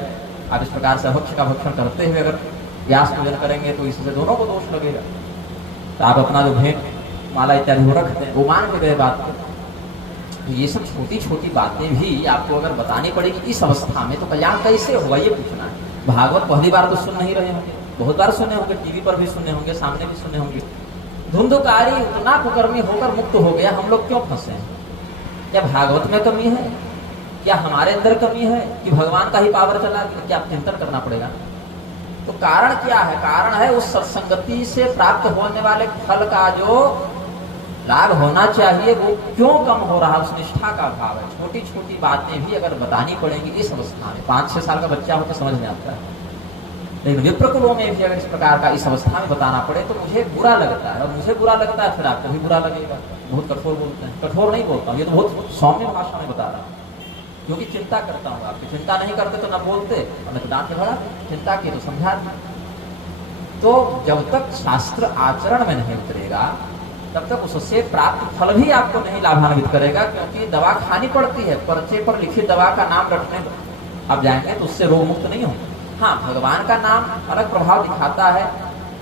आप इस प्रकार से अभक्ष का भक्षण करते हुए अगर व्यास पूजन करेंगे तो इससे दोनों को दोष लगेगा। तो आप अपना जो भेंट माला इत्यादि वो रखते हैं, वो मान के गए बात को। तो ये सब छोटी छोटी बातें भी आपको अगर बतानी पड़ेगी इस अवस्था में, तो कल्याण कैसे होगा ये पूछना है। भागवत पहली बार तो सुन नहीं रहे होंगे, बहुत बार सुने होंगे, टीवी पर भी सुने होंगे, सामने भी सुने होंगे। धुंधकारी उतना कुकर्मी होकर मुक्त हो गया, हम लोग क्यों फंसे हैं? क्या भागवत में कमी है? क्या हमारे अंदर कमी है कि भगवान का ही पावर चला? क्या चिंतन करना पड़ेगा। तो कारण क्या है? कारण है उस सत्संगति से प्राप्त होने वाले फल का जो राग होना चाहिए, वो क्यों कम हो रहा है, उस निष्ठा का अभाव है। छोटी छोटी बातें भी अगर बतानी पड़ेंगी इस अवस्था में, 5-6 साल का बच्चा हो तो समझ में आता है, लेकिन विप्रकुलों में भी अगर इस प्रकार का इस अवस्था में बताना पड़े तो मुझे बुरा लगता है, और मुझे बुरा लगता है फिर आपको भी बुरा लगेगा। बहुत कठोर बोलते हैं, कठोर नहीं बोलता हूँ, ये तो बहुत सौम्य भाषा में बता रहा हूँ, क्योंकि चिंता करता हूँ। आपकी चिंता नहीं करते तो न बोलते और न तो डांट भरा, चिंता की तो समझा। तो जब तक शास्त्र आचरण में नहीं उतरेगा तब तक उससे प्राप्त फल भी आपको नहीं लाभान्वित करेगा, क्योंकि दवा खानी पड़ती है। पर्चे पर लिखी दवा का नाम रटने आप जाएंगे तो उससे रोग मुक्त नहीं होंगे। हाँ, भगवान का नाम अलग प्रभाव दिखाता है,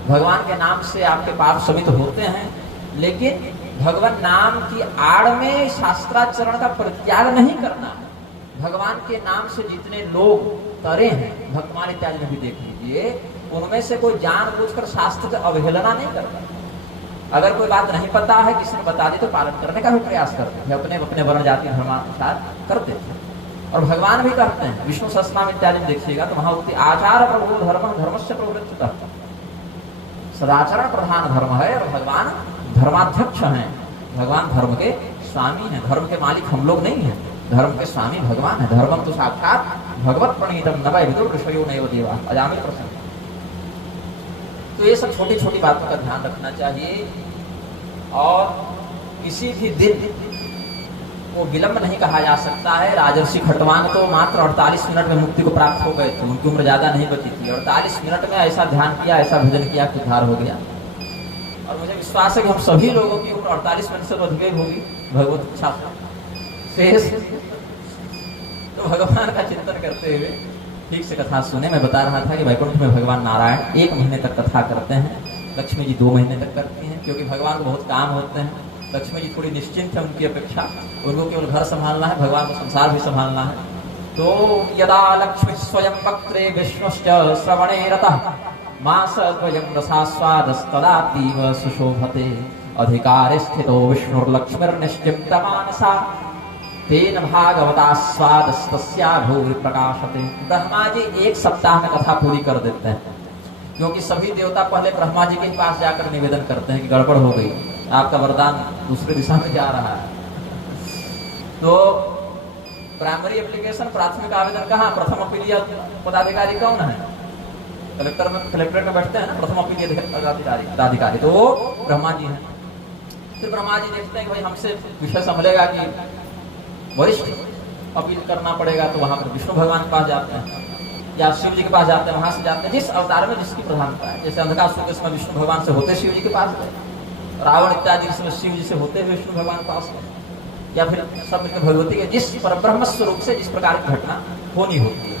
भगवान के नाम से आपके पाप शमित होते हैं, लेकिन भगवान नाम की आड़ में शास्त्राचरण का परित्याग नहीं करना है। भगवान के नाम से जितने लोग तरे हैं, भगवान इत्यादि में भी देख लीजिए, उनमें से कोई जानबूझकर शास्त्र की अवहेलना नहीं करता। अगर कोई बात नहीं पता है, किसी ने बता दी तो पालन करने का भी प्रयास करते थे, अपने अपने वर्ण जाति धर्मानुसार करते थे। और भगवान भी करते हैं, विष्णु सहस्रनाम इत्यादि में देखिएगा तो वहां होती आचार प्रभु धर्म धर्मस्य प्रवृत्तः, सदाचरण प्रधान धर्म है, और भगवान धर्माध्यक्ष हैं, भगवान धर्म के स्वामी हैं। धर्म के मालिक हम लोग नहीं हैं, धर्म के स्वामी भगवान है। धर्मम तो साक्षात भगवत प्रणीतम न वै विदुर ऋषयो नैव देवा, अजामिल प्रसंग। तो ये सब छोटी छोटी बातों का ध्यान रखना चाहिए, और किसी भी दिन वो विलंब नहीं कहा जा सकता है। राजर्षि खटवांग तो मात्र 48 मिनट में मुक्ति को प्राप्त हो गए थे, उनकी उम्र ज्यादा नहीं बची थी। 48 मिनट में ऐसा ध्यान किया, ऐसा भजन किया कि उद्धार हो गया। और मुझे विश्वास है कि हम सभी लोगों की उम्र 48 मिनट से अधिक होगी भगवत इच्छा शेष। तो भगवान का चिंतन करते हुए ठीक से कथा सुने। मैं बता रहा था कि वैकुंठ में भगवान नारायण 1 महीने तक कथा करते हैं, लक्ष्मी जी 2 महीने तक करती हैं, क्योंकि भगवान को बहुत काम होते हैं। लक्ष्मी जी थोड़ी निश्चिंत है उनकी अपेक्षा, उनको केवल घर संभालना है, भगवान को संसार भी संभालना है। तो यदा लक्ष्मी स्वयं वक्त्रे विष्णुश्च श्रवणे रतः मासद्वयं रसास्वादस्तदातीव सुशोभते अधिकारे स्थितो विष्णुर्लक्ष्मीर्निश्चिन्तमानसा तेन भागवतास्वादस्तस्या भूरि प्रकाशते। ब्रह्मा जी 1 सप्ताह में कथा पूरी कर देते हैं, क्योंकि सभी देवता पहले ब्रह्मा जी के पास जाकर निवेदन करते हैं कि गड़बड़ हो गई, आपका वरदान दूसरे दिशा में जा रहा है। तो प्राइमरी एप्लीकेशन, प्राथमिक आवेदन कहाँ, प्रथम अपीलीय पदाधिकारी कौन है? कलेक्टर में बैठते हैं ना प्रथम अपीलीय पदाधिकारी, तो वो ब्रह्मा जी हैं। फिर ब्रह्मा जी देखते हैं कि भाई हमसे विषय संभलेगा कि वरिष्ठ अपील करना पड़ेगा, तो वहां पर विष्णु भगवान के पास जाते हैं या शिव जी के पास जाते हैं, वहां से जाते हैं जिस अवतार में जिसकी प्रधानता है। जैसे अंधकासुर के समय विष्णु भगवान से होते शिव जी के पास गए, रावण इत्यादि इसमें शिव जी से होते हुए विष्णु भगवान के पास गए, या फिर सब मिलकर भगवती के जिस परब्रह्म स्वरूप से जिस प्रकार की घटना होनी होती है।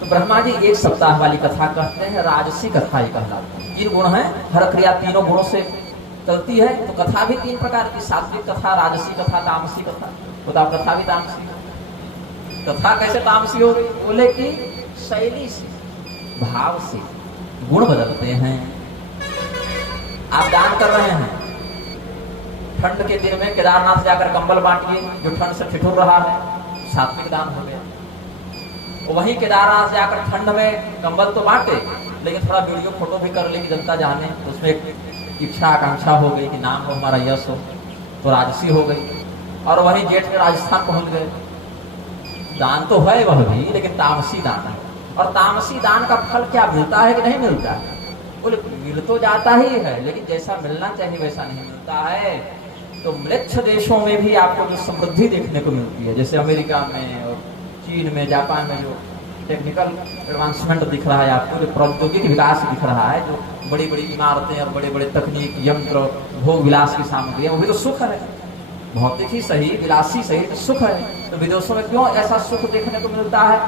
तो ब्रह्मा जी 1 सप्ताह वाली कथा कहते हैं, राजसी कथा ये कहलाती है। 3 गुण है, हर क्रिया तीनों गुणों से चलती है। तो कथा भी 3 प्रकार की, सात्विक कथा, राजसी कथा, तामसी कथा। बताओ, कथा भी तामसी, कथा कैसे तामसी हो गई? बोले कि शैली से, भाव से गुण बदलते हैं। आप दान कर रहे हैं, ठंड के दिन में केदारनाथ जाकर कंबल बांटिए, जो ठंड से ठिठुर रहा है, सात्विक दान हो गया। वहीं केदारनाथ जाकर ठंड में कंबल तो बांटे, लेकिन थोड़ा वीडियो फोटो भी कर ले कि जनता जाने, तो उसमें एक इच्छा आकांक्षा हो गई कि नाम हो हमारा, यश हो, तो राजसी हो गई। और वहीं जेठ में राजस्थान पहुंच गए, दान तो है वह भी, लेकिन तामसी दान है। और तामसी दान का फल क्या मिलता है कि नहीं मिलता है? बोले मिल तो जाता ही है, लेकिन जैसा मिलना चाहिए वैसा नहीं मिलता है। तो म्लेच्छ देशों में भी आपको जो समृद्धि देखने को मिलती है, जैसे अमेरिका में और चीन में, जापान में जो टेक्निकल एडवांसमेंट दिख रहा है आपको, जो प्रौद्योगिक विकास दिख रहा है, जो बड़ी बड़ी इमारतें और बड़े बड़े तकनीक, यंत्र, भोग विलास की सामग्री, वो भी तो सुख है, भौतिक ही सही, विलासी सही, तो सुख है। तो विदेशों में क्यों ऐसा सुख देखने को मिलता है?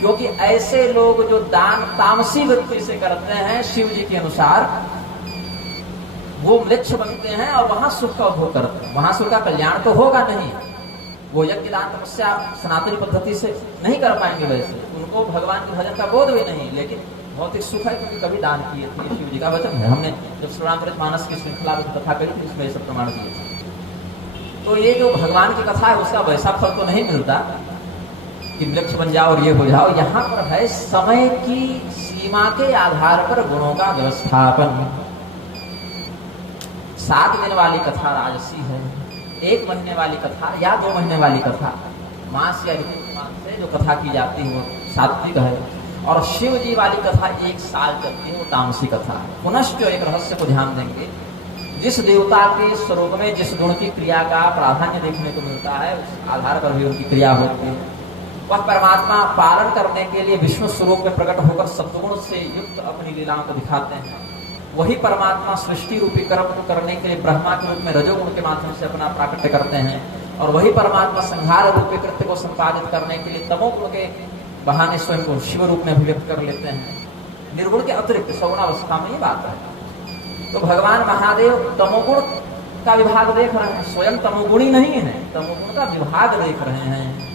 क्योंकि ऐसे लोग जो दान तामसी वृत्ति से करते हैं शिव जी के अनुसार, वो म्लेच्छ बनते हैं और वहां सुख का उपभोग करते हैं। वहां सुख का कल्याण तो होगा नहीं, वो यज्ञ दान तपस्या सनातनी पद्धति से नहीं कर पाएंगे, वैसे उनको भगवान के भजन का बोध भी नहीं, लेकिन भौतिक सुख है क्योंकि कभी दान किए थे। शिव जी का वचन है, हमने जब श्रीरामचरित मानस की श्रृंखला में कथा करी थी, इसमें सब प्रमाण दिए थे। तो ये जो भगवान की कथा है उसका वैसा फल तो नहीं मिलता कि वृक्ष बन जाओ और ये हो जाओ। यहाँ पर है समय की सीमा के आधार पर गुणों का व्यवस्थापन। 7 दिन वाली कथा राजसी है, 1 महीने वाली कथा या 2 महीने वाली कथा मास या ऋतु मास से जो कथा की जाती है वो सात्विक है, और शिव जी वाली कथा 1 साल चलती है, वो तामसिक कथा है। पुनश्च एक रहस्य को ध्यान देंगे, जिस देवता के स्वरूप में जिस गुण की क्रिया का प्राधान्य देखने को मिलता है उस आधार पर भी उनकी क्रिया होती है। वह परमात्मा पालन करने के लिए विष्णु स्वरूप में प्रकट होकर सत्वगुण से युक्त अपनी लीलाओं को दिखाते हैं। वही परमात्मा सृष्टि रूपी कर्म को करने के लिए ब्रह्मा के रूप में रजोगुण के माध्यम से अपना प्राकट्य करते हैं, और वही परमात्मा संहार रूपी कृत्य को संपादित करने के लिए तमोगुण के बहाने स्वयं को शिव रूप में अभिव्यक्त कर लेते हैं। निर्गुण के अतिरिक्त सगुणावस्था में ये बात है। तो भगवान महादेव तमोगुण का विभाग देख रहे हैं, स्वयं तमोगुणी नहीं है, तमोगुण का विभाग देख रहे हैं।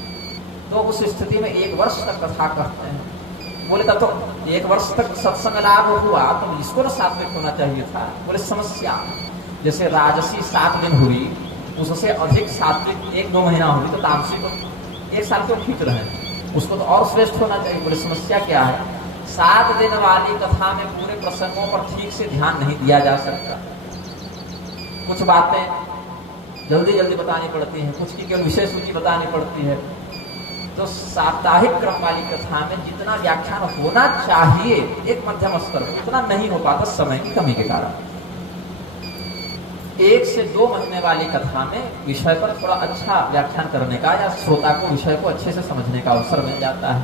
तो उस स्थिति में 1 वर्ष तक कथा करते हैं। बोले तब तो 1 वर्ष तक सत्संग लाभ हुआ तो इसको तो सात्विक होना चाहिए था। बोले समस्या, जैसे राजसी 7 दिन हुई, उससे अधिक सात्विक 1-2 महीना हुई, तो तामसिक 1 साल क्यों खींच रहे हैं, उसको तो और श्रेष्ठ होना चाहिए। बोले समस्या क्या है, 7 दिन वाली कथा में पूरे प्रसंगों पर ठीक से ध्यान नहीं दिया जा सकता। कुछ बातें जल्दी जल्दी बतानी पड़ती हैं, कुछ की केवल विशेष सूची बतानी पड़ती है। तो साप्ताहिक क्रम वाली कथा में जितना व्याख्यान होना चाहिए एक मध्यम स्तर पर, उतना नहीं हो पाता समय की कमी के कारण। 1 से 2 महीने वाली कथा में विषय पर थोड़ा अच्छा व्याख्यान करने का या श्रोता को विषय को अच्छे से समझने का अवसर मिल जाता है।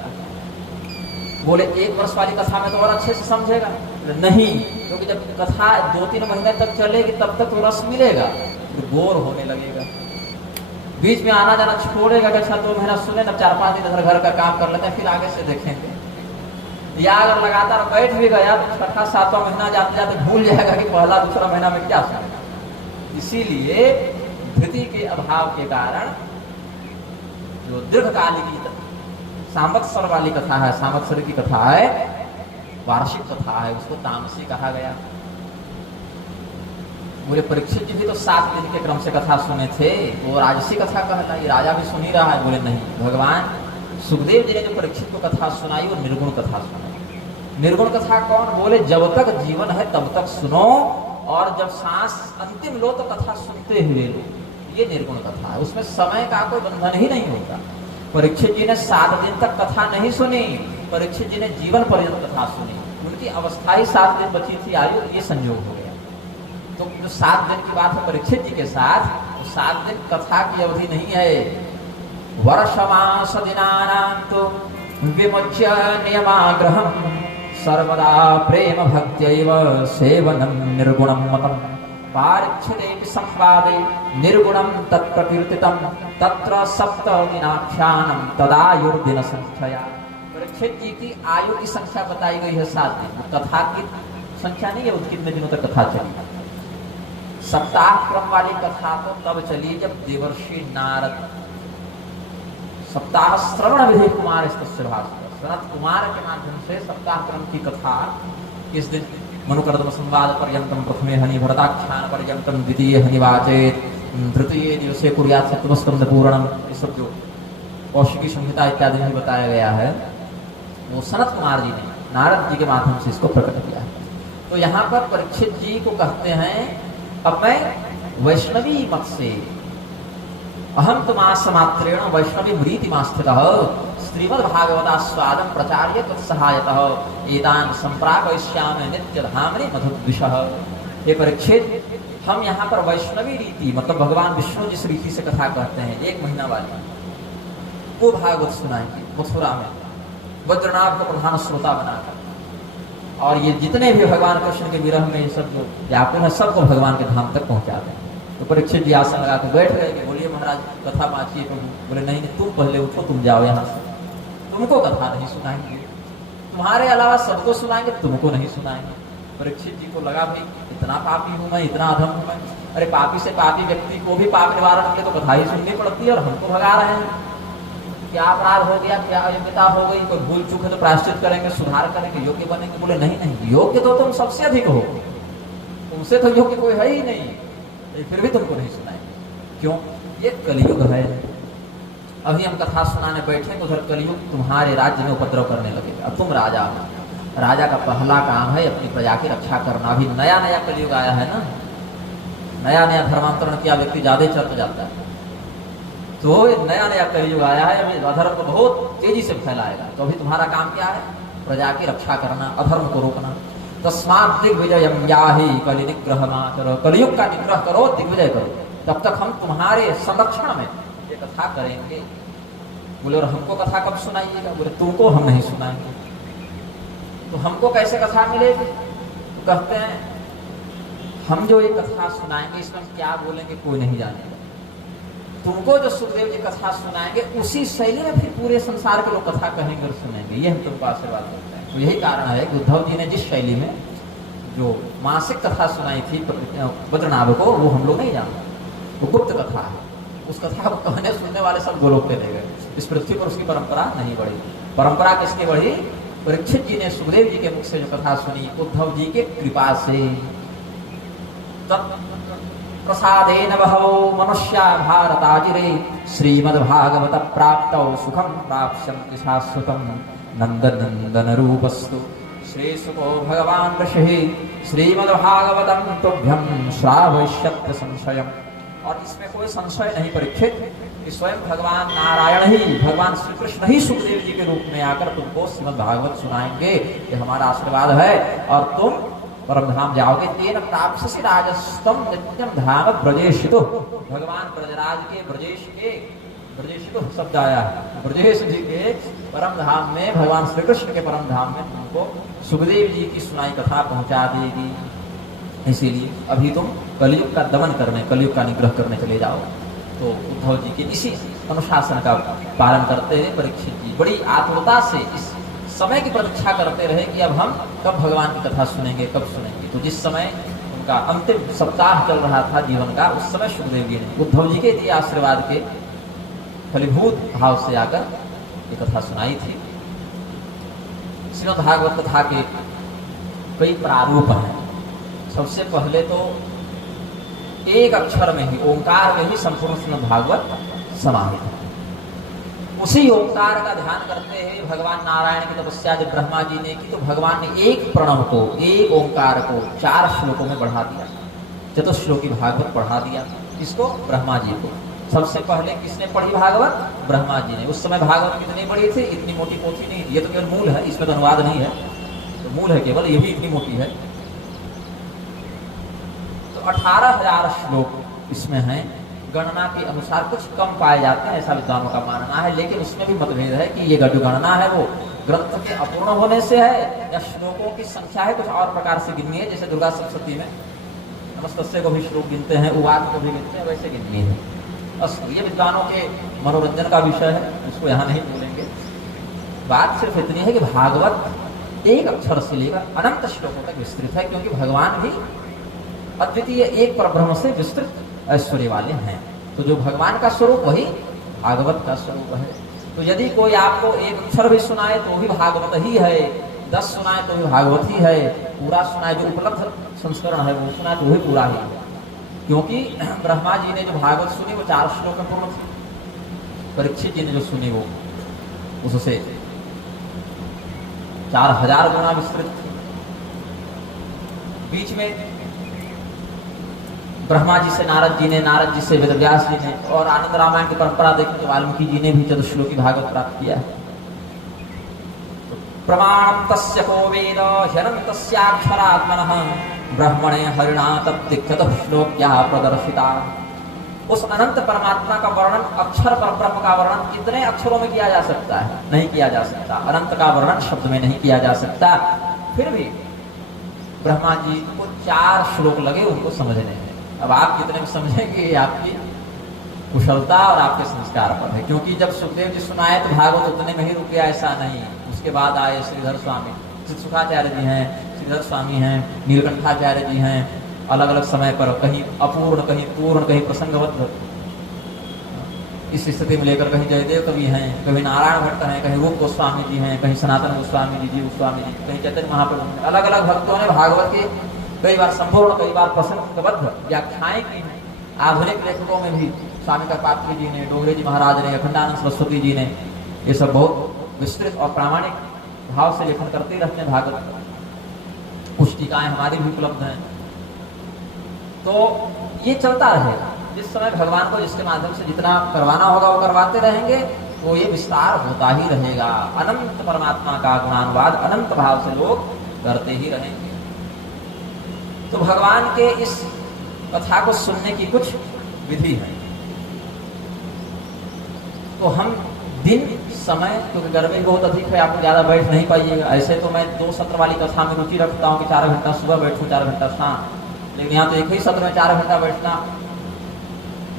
बोले 1 वर्ष वाली कथा में तो और अच्छे से समझेगा नहीं, क्योंकि जब कथा 2-3 महीने तक चलेगी तब तक तो रस मिलेगा, तो बोर होने लगेगा। बीच में आना जाना छोड़ेगा कि अच्छा 2 महीना सुने, तब 4-5 दिन घर का काम कर लेते हैं, फिर आगे से देखेंगे। या अगर लगातार बैठ भी गया तो 6वां-7वां महीना जाते जाते भूल जाएगा कि पहला दूसरा महीना में क्या सुनेगा। इसीलिए धृति के अभाव के कारण जो दीर्घकालिक सांवत्सर वाली कथा है, सांवत्सर की कथा है, वार्षिक कथा है, उसको तामसी कहा गया। बोले परीक्षित जी भी तो 7 दिन के क्रम से कथा सुने थे, वो राजसी कथा कहता है, राजा भी सुन ही रहा है। बोले नहीं, भगवान सुखदेव जी ने जो परीक्षित को कथा सुनाई वो निर्गुण कथा सुनाई। निर्गुण कथा कौन? बोले जब तक जीवन है तब तक सुनो, और जब सांस अंतिम लो तो कथा सुनते हुए लो, ये निर्गुण कथा है। उसमें समय का कोई बंधन ही नहीं होता। परीक्षित जी ने 7 दिन तक कथा नहीं सुनी, परीक्षित जी ने जीवन पर्यंत कथा सुनी। उनकी अवस्था ही 7 दिन बची थी आयु, ये संयोग हो गया। तो जो 7 दिन की बात है परीक्षित जी के साथ, तो 7 दिन कथा की अवधि नहीं है। वर्षमास दिनानां तो विमुच्य नियमाग्रहं सर्वदा प्रेम भक्त्यैव सेवनं निर्गुणं मतम् पारिच्छदेपि संवादे निर्गुणं तत्प्रकीर्तितं तत्र 7 दिनाख्यानं तदायुर्दिन संख्यया। परीक्षित जी की आयु की संख्या बताई गई है 7 दिन, कथा की संख्या नहीं है वो कितने दिनों तक कथा चली। सप्ताह क्रम वाली कथा तो तब चली जब देवर्षि नारद सप्ताह श्रवण विधि कुमार सनत कुमार के माध्यम से सप्ताह क्रम की कथा इस दिन मनुकर्दम संवाद पर्यंतम प्रथमे हनि भरताख्यान पर्यंतम द्वितीय हनिवाचेत तृतीय दिवसे कुर्यात् सप्तमस्कंद पूर्णम, ये सब जो कौशिकी संहिता इत्यादि में बताया गया है वो सनत कुमार जी ने नारद जी के माध्यम से इसको प्रकट किया है। तो यहाँ पर परीक्षित जी को कहते हैं अब मैं वैष्णवी मत से अहम तुमासमात्रेण वैष्णवी मृतिमास्थितः श्रीमद्भागवतास्वादं प्रचार्य तत्सहायतः एतान् संप्रापयिष्यामि नित्यधाम्नि मधुद्विषः। ये परीक्षित, हम यहाँ पर वैष्णवी रीति मतलब भगवान विष्णु जिस रीति से कथा कहते हैं 1 महीना वाली, वो भागवत सुनाएंगे मथुरा में वज्रनाभ को प्रधान श्रोता बनाकर। और ये जितने भी भगवान कृष्ण के विरह में ये सब जो व्याकुल है सबको भगवान के धाम तक पहुँचा दें। तो परीक्षित जी आसन लगा के बैठ गए कि बोलिए महाराज कथा बाँचिए प्रभु। बोले नहीं नहीं, तुम पहले उठो, तुम जाओ यहाँ से, तुमको कथा नहीं सुनाएंगे, तुम्हारे अलावा सबको सुनाएंगे, तुमको नहीं सुनाएंगे। परीक्षित जी को लगा भाई इतना पापी हूँ मैं, इतना अधम हूँ मैं। अरे पापी से पापी व्यक्ति को भी पाप निवारण के लिए तो कथा ही सुननी पड़ती है, और हमको भगा रहे हैं। क्या अपराध हो गया, क्या अयोग्यता हो गई, कोई भूल चूक है तो प्रायश्चित करेंगे, सुधार करेंगे, योग्य बनेंगे। बोले नहीं नहीं, योग्य तो तुम सबसे अधिक हो, तुमसे तो योग्य कोई है ही नहीं, फिर भी तुमको नहीं सुनाएंगे। क्यों? ये कलयुग है। अभी हम कथा सुनाने बैठे तो उधर कलयुग तुम्हारे राज्य में उपद्रव करने लगेगा। अब तुम राजा हो, राजा का पहला काम है अपनी प्रजा की रक्षा करना। अभी नया नया कलयुग आया है ना, नया नया धर्मांतरण किया व्यक्ति ज्यादा चर्च जाता है। तो नया नया कलयुग आया है, अभी अधर्म को बहुत तेजी से फैलाएगा। तो अभी तुम्हारा काम क्या है? प्रजा की रक्षा करना, अधर्म को रोकना। तस्मात् दिग्विजयम याहि कलि निग्रह माचर, कलयुग का निग्रह करो, दिग्विजय करो, तब तक हम तुम्हारे संरक्षण में ये कथा करेंगे। बोले और हमको कथा कब सुनाइएगा? बोले तुमको हम नहीं सुनाएंगे। तो हमको कैसे कथा मिलेगी? तो कहते हैं हम जो ये कथा सुनाएंगे इसमें हम क्या बोलेंगे कोई नहीं जानेगा। तुमको जो सुखदेव जी कथा सुनाएंगे उसी शैली में फिर पूरे संसार के लोग कथा कहेंगे और सुनेंगे। ये हम तुमको आशीर्वाद देते हैं। तो यही कारण है कि उद्धव जी ने जिस शैली में जो मासिक कथा सुनाई थी बद्रनाभ को, वो हम लोग नहीं जानते, वो गुप्त कथा है। उस कथा को कहने सुनने वाले सब गोलोक पे ले गए। इस पृथ्वी पर उसकी परंपरा नहीं बढ़ी। परंपरा किसकी बढ़ी? परीक्षित जी ने सुखदेव जी के मुख से जो कथा सुनी उद्धव जी के कृपा से। प्रसादेन बहवो मनुष्या भारताजिरे श्रीमद्भागवत प्राप्तौ सुखं प्राप्स्यन्ति शाश्वतं नंदनंदन रूपस्तु श्रीसुको भगवान् ऋषिः श्रीमद्भागवतं तुभ्यं श्रावयिष्यति संशयम्। और इसमें कोई संशय नहीं परीक्षित कि स्वयं भगवान नारायण ही, भगवान श्री कृष्ण ही सुखदेव जी के रूप में आकर तुमको श्रीमद्भागवत सुनाएंगे। ये हमारा आशीर्वाद है और तुम परम धाम जाओगे। तेन प्राप्स्यसि राजस्तम नित्यम धाम ब्रजेशितो। भगवान ब्रजराज के ब्रजेशितो शब्द आया है। ब्रजेश जी के परम धाम में, भगवान श्री कृष्ण के परम धाम में तुमको सुखदेव जी की सुनाई कथा पहुंचा देगी। इसीलिए अभी तुम कलयुग का दमन करने, कलयुग का निग्रह करने चले जाओ। तो उद्धव जी के इसी अनुशासन का पालन करते हुए परीक्षित जी बड़ी आतुरता से इस समय की प्रतीक्षा करते रहे कि अब हम कब भगवान की कथा सुनेंगे, कब सुनेंगे। तो जिस समय उनका अंतिम सप्ताह चल रहा था जीवन का, उस समय सुखदेव जी ने उद्धव जी के दिए आशीर्वाद के फलीभूत भाव से आकर ये कथा सुनाई थी। श्रीमद् भागवत कथा के कई प्रारूप हैं। सबसे पहले तो एक अक्षर में ही, ओंकार में ही संपूर्ण श्रीमद् भागवत समाहित है। उसी ओंकार का ध्यान करते हुए भगवान नारायण की तपस्या जब ब्रह्मा जी ने की, तो भगवान ने एक प्रणव को, एक ओंकार को 4 श्लोकों में बढ़ा दिया, चतुश्लोकी भागवत बढ़ा दिया। इसको ब्रह्मा जी को सबसे पहले किसने पढ़ी भागवत? ब्रह्मा जी ने। उस समय भागवत कितनी बड़ी थी? इतनी मोटी पोथी नहीं। ये तो केवल मूल है, इसमें तो अनुवाद नहीं है, तो मूल है केवल, ये भी इतनी मोटी है। तो 18,000 श्लोक इसमें हैं। गणना के अनुसार कुछ कम पाए जाते हैं, ऐसा विद्वानों का मानना है, लेकिन उसमें भी मतभेद है कि ये जो गणना है वो ग्रंथ के अपूर्ण होने से है या श्लोकों की संख्या है कुछ और प्रकार से गिननी है। जैसे दुर्गा सप्तशती में नमस्तस्य को भी श्लोक गिनते हैं, उवाद को भी गिनते हैं, वैसे गिननी है। ये विद्वानों के मनोरंजन का विषय है, उसको यहाँ नहीं बोलेंगे। बात सिर्फ इतनी है कि भागवत एक अक्षर से लेकर अनंत श्लोकों तक विस्तृत है, क्योंकि भगवान भी अद्वितीय एक परब्रह्म से विस्तृत ऐश्वर्य वाले हैं। तो जो भगवान का स्वरूप वही भागवत का स्वरूप है। तो यदि कोई आपको एक अक्षर भी सुनाए तो भी भागवत ही है, 10 सुनाए तो भी भागवत ही है, पूरा सुनाए जो उपलब्ध संस्करण है वो सुनाए तो वही पूरा ही है। क्योंकि ब्रह्मा जी ने जो भागवत सुनी वो 4 श्लोक में पूर्ण थी। परीक्षित जी ने जो सुनी वो उससे 4000 गुना विस्तृत थी। बीच में ब्रह्मा जी से नारद जी ने, नारद जी से वेदव्यास जी ने, और आनंद रामायण की परंपरा देखें तो वाल्मीकि जी ने भी चतुश्लोकी भागवत प्राप्त किया है। प्रमाणं तस्य को वेद ह्यनं तस्याक्षरात्मनः ब्रह्मणे हरिणा तत्तिख्यतः श्लोक्या प्रदर्शिता। उस अनंत परमात्मा का वर्णन, अक्षर पर ब्रह्म का वर्णन कितने अक्षरों में किया जा सकता है? नहीं किया जा सकता। अनंत का वर्णन शब्द में नहीं किया जा सकता। फिर भी ब्रह्मा जी को 4 श्लोक लगे उनको समझने में। अब आप कितने में समझेंगे ये आपकी कुशलता और आपके संस्कार पर है। क्योंकि जब सुखदेव जी सुनाए तो भागवत उतने में ही रुके, ऐसा नहीं। उसके बाद आए श्रीधर स्वामी, सुखाचार्य जी हैं, श्रीधर स्वामी हैं, नीलकंठाचार्य जी हैं, अलग अलग समय पर कहीं अपूर्ण, कहीं पूर्ण, कहीं प्रसंगबद्ध इस स्थिति में लेकर, कहीं जयदेव कवि हैं, कभी नारायण भट्ट हैं, कहीं रूप गोस्वामी जी हैं, कहीं सनातन गोस्वामी जी, जीव गोस्वामी जी, कहीं चैतन्य महाप्रभु। अलग अलग भक्तों ने भागवत के कई बार संपूर्ण, कई बार प्रसंगबद्ध व्याख्याएं की हैं। आधुनिक लेखकों में भी स्वामी पात्री जी ने, डोगरे जी महाराज ने, अखंडानंद सरस्वती जी ने, ये सब बहुत विस्तृत और प्रामाणिक भाव से लेखन करते रहते हैं भागवत। कुछ टीकाएं हमारी भी उपलब्ध हैं। तो ये चलता रहेगा। जिस समय भगवान को जिसके माध्यम से जितना करवाना होगा वो करवाते रहेंगे, तो ये विस्तार होता ही रहेगा। अनंत परमात्मा का गुणानुवाद अनंत भाव से लोग करते ही रहेंगे। तो भगवान के इस कथा को सुनने की कुछ विधि है। तो हम दिन समय, क्योंकि गर्मी बहुत अधिक है, आप ज़्यादा बैठ नहीं पाइएगा। ऐसे तो मैं 2 सत्र वाली कथा में रुचि रखता हूँ कि 4 घंटा सुबह बैठूँ, 4 घंटा शाम, लेकिन यहाँ तो एक ही सत्र में 4 घंटा बैठना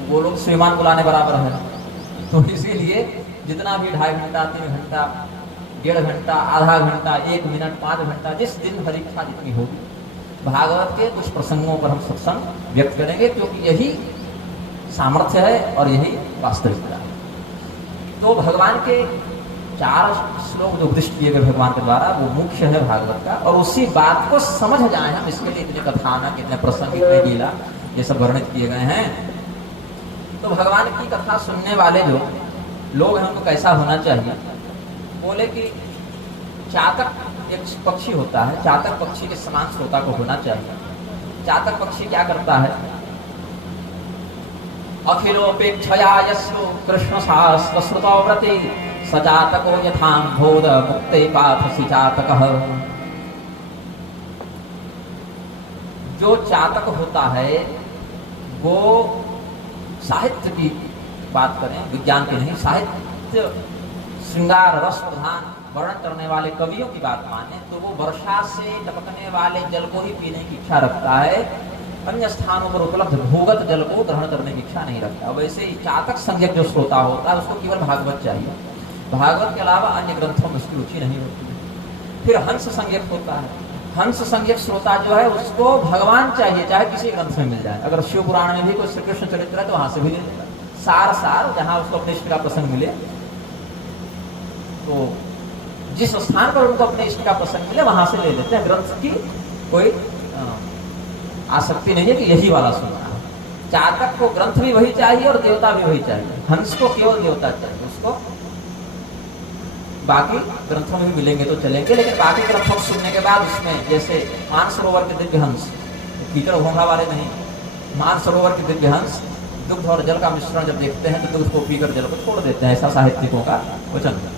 वो लोग श्रीमान बुलाने बराबर है। तो इसीलिए जितना भी 2.5 घंटा, 3 घंटा, 1.5 घंटा, आधा घंटा, 1 मिनट, 5 घंटा, जिस दिन हर इच्छा जितनी होगी, भागवत के कुछ प्रसंगों पर हम सत्संग व्यक्त करेंगे, क्योंकि यही सामर्थ्य है और यही वास्तविकता है। तो भगवान के 4 श्लोक जो उपदिष्ट किए गए भगवान के द्वारा, वो मुख्य है भागवत का, और उसी बात को समझ जाए हम, इसके लिए इतने कथानक, इतने प्रसंग, इतने लीला ये सब वर्णित किए गए हैं। तो भगवान की कथा सुनने वाले जो लोग हैं उनको कैसा होना चाहिए? बोले कि चातक एक पक्षी होता है, चातक पक्षी के समान श्रोता को होना चाहिए। चातक पक्षी क्या करता है? अखिलोपेक्षया यस्यो कृष्ण शास्त्र श्रुतो व्रते सजातको यथाम्भोध मुक्ते पाथसि चातकः। जो चातक होता है वो साहित्य की बात करें, विज्ञान की नहीं, साहित्य श्रृंगार रस प्रधान वर्णन करने वाले कवियों की बात माने तो वो वर्षा से टपकने वाले जल को ही पीने की इच्छा रखता है, अन्य स्थानों पर उपलब्ध भूगत जल को ग्रहण करने की इच्छा नहीं रखता। वैसे ही चातक संज्ञक जो श्रोता होता है उसको केवल भागवत चाहिए, भागवत के अलावा अन्य ग्रंथों में उसकी रुचि नहीं होती है। फिर हंस संज्ञक होता है, हंस संज्ञक श्रोता जो है उसको भगवान चाहिए, चाहे किसी ग्रंथ में मिल जाए। अगर शिव पुराण में भी कोई श्री कृष्ण चरित्र है तो वहां से भी ले लेगा, सार जहां उसको अपने इष्ट का प्रसंग मिले, तो जिस स्थान पर उनको अपने इष्ट का प्रसंग मिले वहां से ले लेते हैं। ग्रंथ की कोई आसक्ति नहीं है कि यही वाला सुनना है। चातक को ग्रंथ भी वही चाहिए और देवता भी वही चाहिए। हंस को केवल देवता चाहिए, उसको बाकी ग्रंथों में भी मिलेंगे तो चलेंगे, लेकिन बाकी ग्रंथों को सुनने के बाद उसमें जैसे मानसरोवर के दिव्य हंस, कीचड़ घोंघा वाले नहीं, मानसरोवर के दिव्य हंस दुग्ध और जल का मिश्रण जब देखते हैं तो दुग्ध को पीकर जल को छोड़ देते हैं, ऐसा साहित्यिकों का वचन है।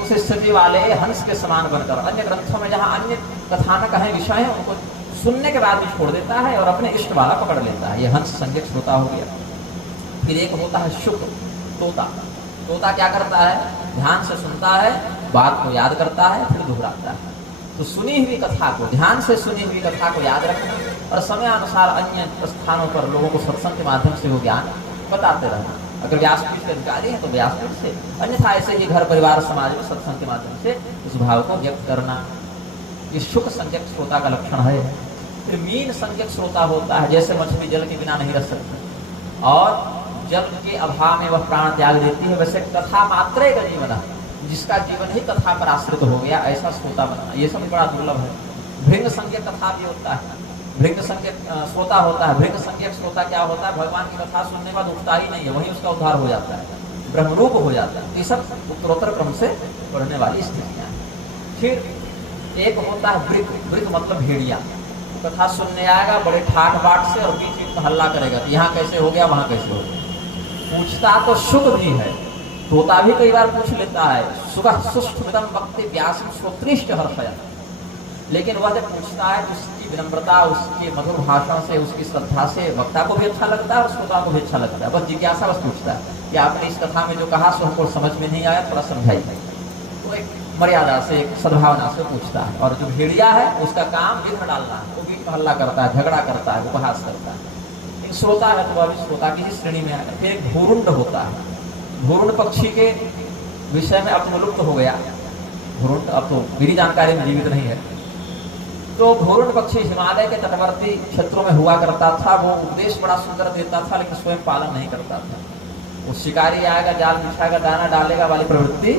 उस स्थिति वाले हंस के समान बनकर अन्य ग्रंथों में जहाँ अन्य कथानक है, विषय है, उनको सुनने के बाद भी छोड़ देता है और अपने इष्ट वाला पकड़ लेता है। ये हंस संज्ञक श्रोता हो गया। फिर एक होता है शुक, तोता। तोता क्या करता है? ध्यान से सुनता है, बात को याद करता है, फिर दोहराता है। तो सुनी हुई कथा को, ध्यान से सुनी हुई कथा को याद रखना और समयानुसार अन्य स्थानों पर लोगों को सत्संग के माध्यम से वो ज्ञान बताते रहना। अगर व्यासपीठ के अधिकारी हैं तो व्यासपीठ से, अन्यथा ऐसे ही घर परिवार समाज में सत्संग के माध्यम से उस भाव को व्यक्त करना। ये शुक संज्ञक श्रोता का लक्षण है। फिर मीन संज्ञक श्रोता होता है, जैसे मछली जल के बिना नहीं रह सकती और जल के अभाव में वह प्राण त्याग देती है, वैसे कथा मात्र का जीवन है, जिसका जीवन ही कथा पर आश्रित हो गया, ऐसा श्रोता बनना ये सब बड़ा दुर्लभ है। भृंग संज्ञक कथा भी होता है, भृंग संज्ञक श्रोता होता है। भृंग संज्ञक श्रोता क्या होता है? भगवान की कथा सुनने के बाद उठता ही नहीं है, वहीं उसका उद्धार हो जाता है, ब्रह्मरूप हो जाता है। ये सब उत्तरोत्तर क्रम से बढ़ने वाली स्थितियाँ हैं। फिर एक होता है वृक, वृक मतलब भेड़िया। कथा सुनने आएगा बड़े ठाठ बाट से और बीच बीच में हल्ला करेगा, तो यहाँ कैसे हो गया, वहाँ कैसे हो गया। पूछता तो शुक भी है, तोता भी कई बार पूछ लेता है, सुगह सुष्ठुमिदं वक्ति व्यासं श्रोत्रिष्ट हर्षया। लेकिन वह जब पूछता है तो उसकी विनम्रता, उसके मधुर भाषण से, उसकी श्रद्धा से वक्ता को भी अच्छा लगता है और श्रोता को भी अच्छा लगता है। बस जिज्ञासा बस पूछता है कि आपने इस कथा में जो कहा सो हमको समझ में नहीं आया, थोड़ा समझाइए। तो एक मर्यादा से, एक सद्भावना से पूछता है। और जो भेड़िया है उसका काम विघ्न डालना है, वो भी हल्ला करता है, झगड़ा करता है, उपहास करता है। एक श्रोता है तो वह भी श्रोता की ही श्रेणी में आएगा। फिर एक भूरुंड होता है। भूरुंड पक्षी के विषय में अब तो लुप्त हो गया, भूरुंड अब तो मेरी जानकारी में जीवित नहीं है। तो भूरुंड पक्षी हिमालय के तटवर्ती क्षेत्रों में हुआ करता था। वो उपदेश बड़ा सुंदर देता था लेकिन स्वयं पालन नहीं करता था। वो शिकारी आएगा, जाल बिछाएगा, दाना डालेगा वाली प्रवृत्ति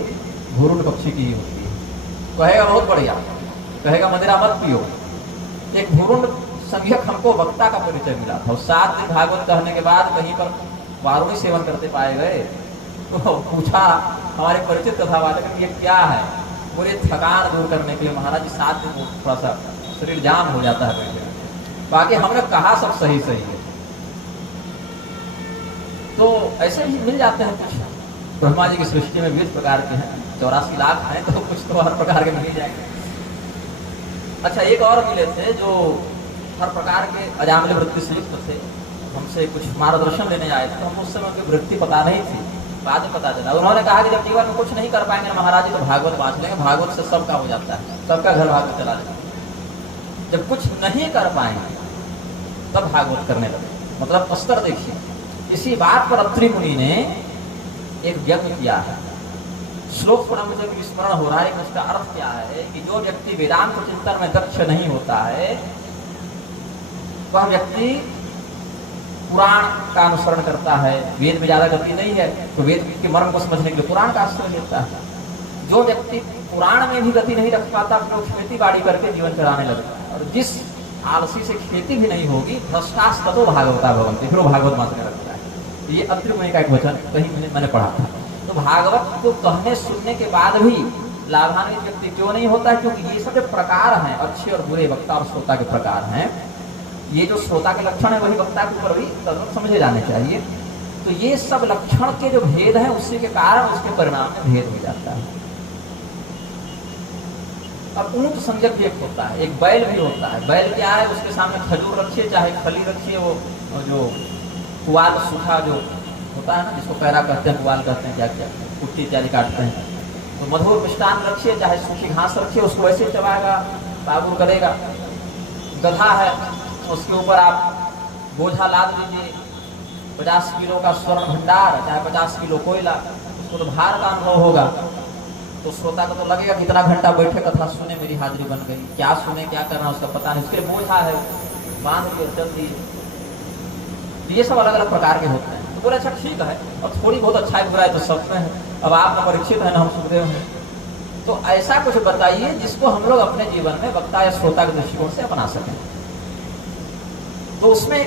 भूरुंड पक्षी की ही होती है। कहेगा बहुत बढ़िया, कहेगा मदिरा मत पियो। एक भूरुंड संज्ञक हमको वक्ता का परिचय मिला था। 7 दिन भागवत कहने के बाद कहीं पर वारुणी सेवन करते पाए गए तो पूछा हमारे परिचित कथा वाले कि ये क्या है? बोले थकान दूर करने के लिए महाराज 7 दिन थोड़ा सा शरीर जाम हो जाता है बैठे। बाकी हमने कहा सब सही सही है। तो ऐसे भी मिल जाते हैं कुछ। ब्रह्मा जी की सृष्टि में 20 प्रकार के हैं, 84 लाख हैं, तो कुछ तो हर प्रकार के मिल ही जाएंगे। अच्छा, एक और मिले थे जो हर प्रकार के अजामिल वृत्ति से युक्त थे, हमसे कुछ मार्गदर्शन लेने आए थे। तो हम उस समय उनकी वृत्ति पता नहीं थी, बाद में पता चला। उन्होंने कहा कि जब जीवन में कुछ नहीं कर पाएंगे महाराज जी तो भागवत बांट लेंगे, भागवत से सबका हो जाता है, सबका घर भागवत चला लेंगे। जब कुछ नहीं कर पाएंगे तब भागवत करने लगे। मतलब अस्तर देखिए, इसी बात पर अत्रि मुनि ने एक व्यंग किया है। श्लोक थोड़ा मुझे विस्मरण हो रहा है, उसका अर्थ क्या है कि जो व्यक्ति वेदांत चिंतन में दक्ष नहीं होता है वह व्यक्ति पुराण का अनुसरण करता है। वेद में ज्यादा गति नहीं है तो वेद के मर्म को समझने के लिए पुराण का आश्रय लेता है। जो व्यक्ति पुराण में भी गति नहीं रख पाता फिर वो खेती बाड़ी करके जीवन चलाने लगता है। और जिस आलसी से खेती भी नहीं होगी, भ्रष्टास्ततो भागवता भवन्ति, फिर वो भागवत मानने लगता है। तो ये अत्रि मुनि का एक वचन कहीं मैंने पढ़ा था। तो भागवत को कहने सुनने के बाद भी लाभान्वित व्यक्ति क्यों नहीं होता है? क्योंकि ये सब जो प्रकार हैं, अच्छे और बुरे वक्ता और श्रोता के प्रकार हैं, ये जो श्रोता के लक्षण है वही वक्ता के ऊपर भी समझे जाने चाहिए। तो ये सब लक्षण के जो भेद हैं उसी के कारण उसके परिणाम में भेद हो जाता है। अब ऊंट संज्ञक भी एक होता है, एक बैल भी होता है। बैल क्या है? उसके सामने खजूर रखिए चाहे खली रखिए, वो जो पुआल सूखा जो होता है ना, जिसको पैरा कहते हैं, पुआल कहते हैं, क्या क्या कुट्टी इत्यादि काटते हैं, तो मधुर मिष्टान रखिए चाहे सूखी घास रखिए, उसको वैसे चबाएगा, बाबुर करेगा। गधा है, उसके ऊपर आप बोझा लाद लीजिए, 50 किलो का स्वर्ण भंडार चाहे 50 किलो कोयला, उसको तो भार का अनुभव होगा। तो श्रोता को तो लगेगा कितना घंटा बैठे कथा सुने, मेरी हाजिरी बन गई, क्या सुने क्या करना उसका पता नहीं, उसके लिए बोझा है, बांध के चल दिए। ये सब अलग अलग प्रकार के होते हैं। तो बोले अच्छा ठीक है, और थोड़ी बहुत अच्छाई बुराई तो सब में है। अब आप न परीक्षित है ना हम सुखदेव हैं, तो ऐसा कुछ बताइए जिसको हम लोग अपने जीवन में वक्ता या श्रोता के दृष्टिकोण से अपना सकें। तो उसमें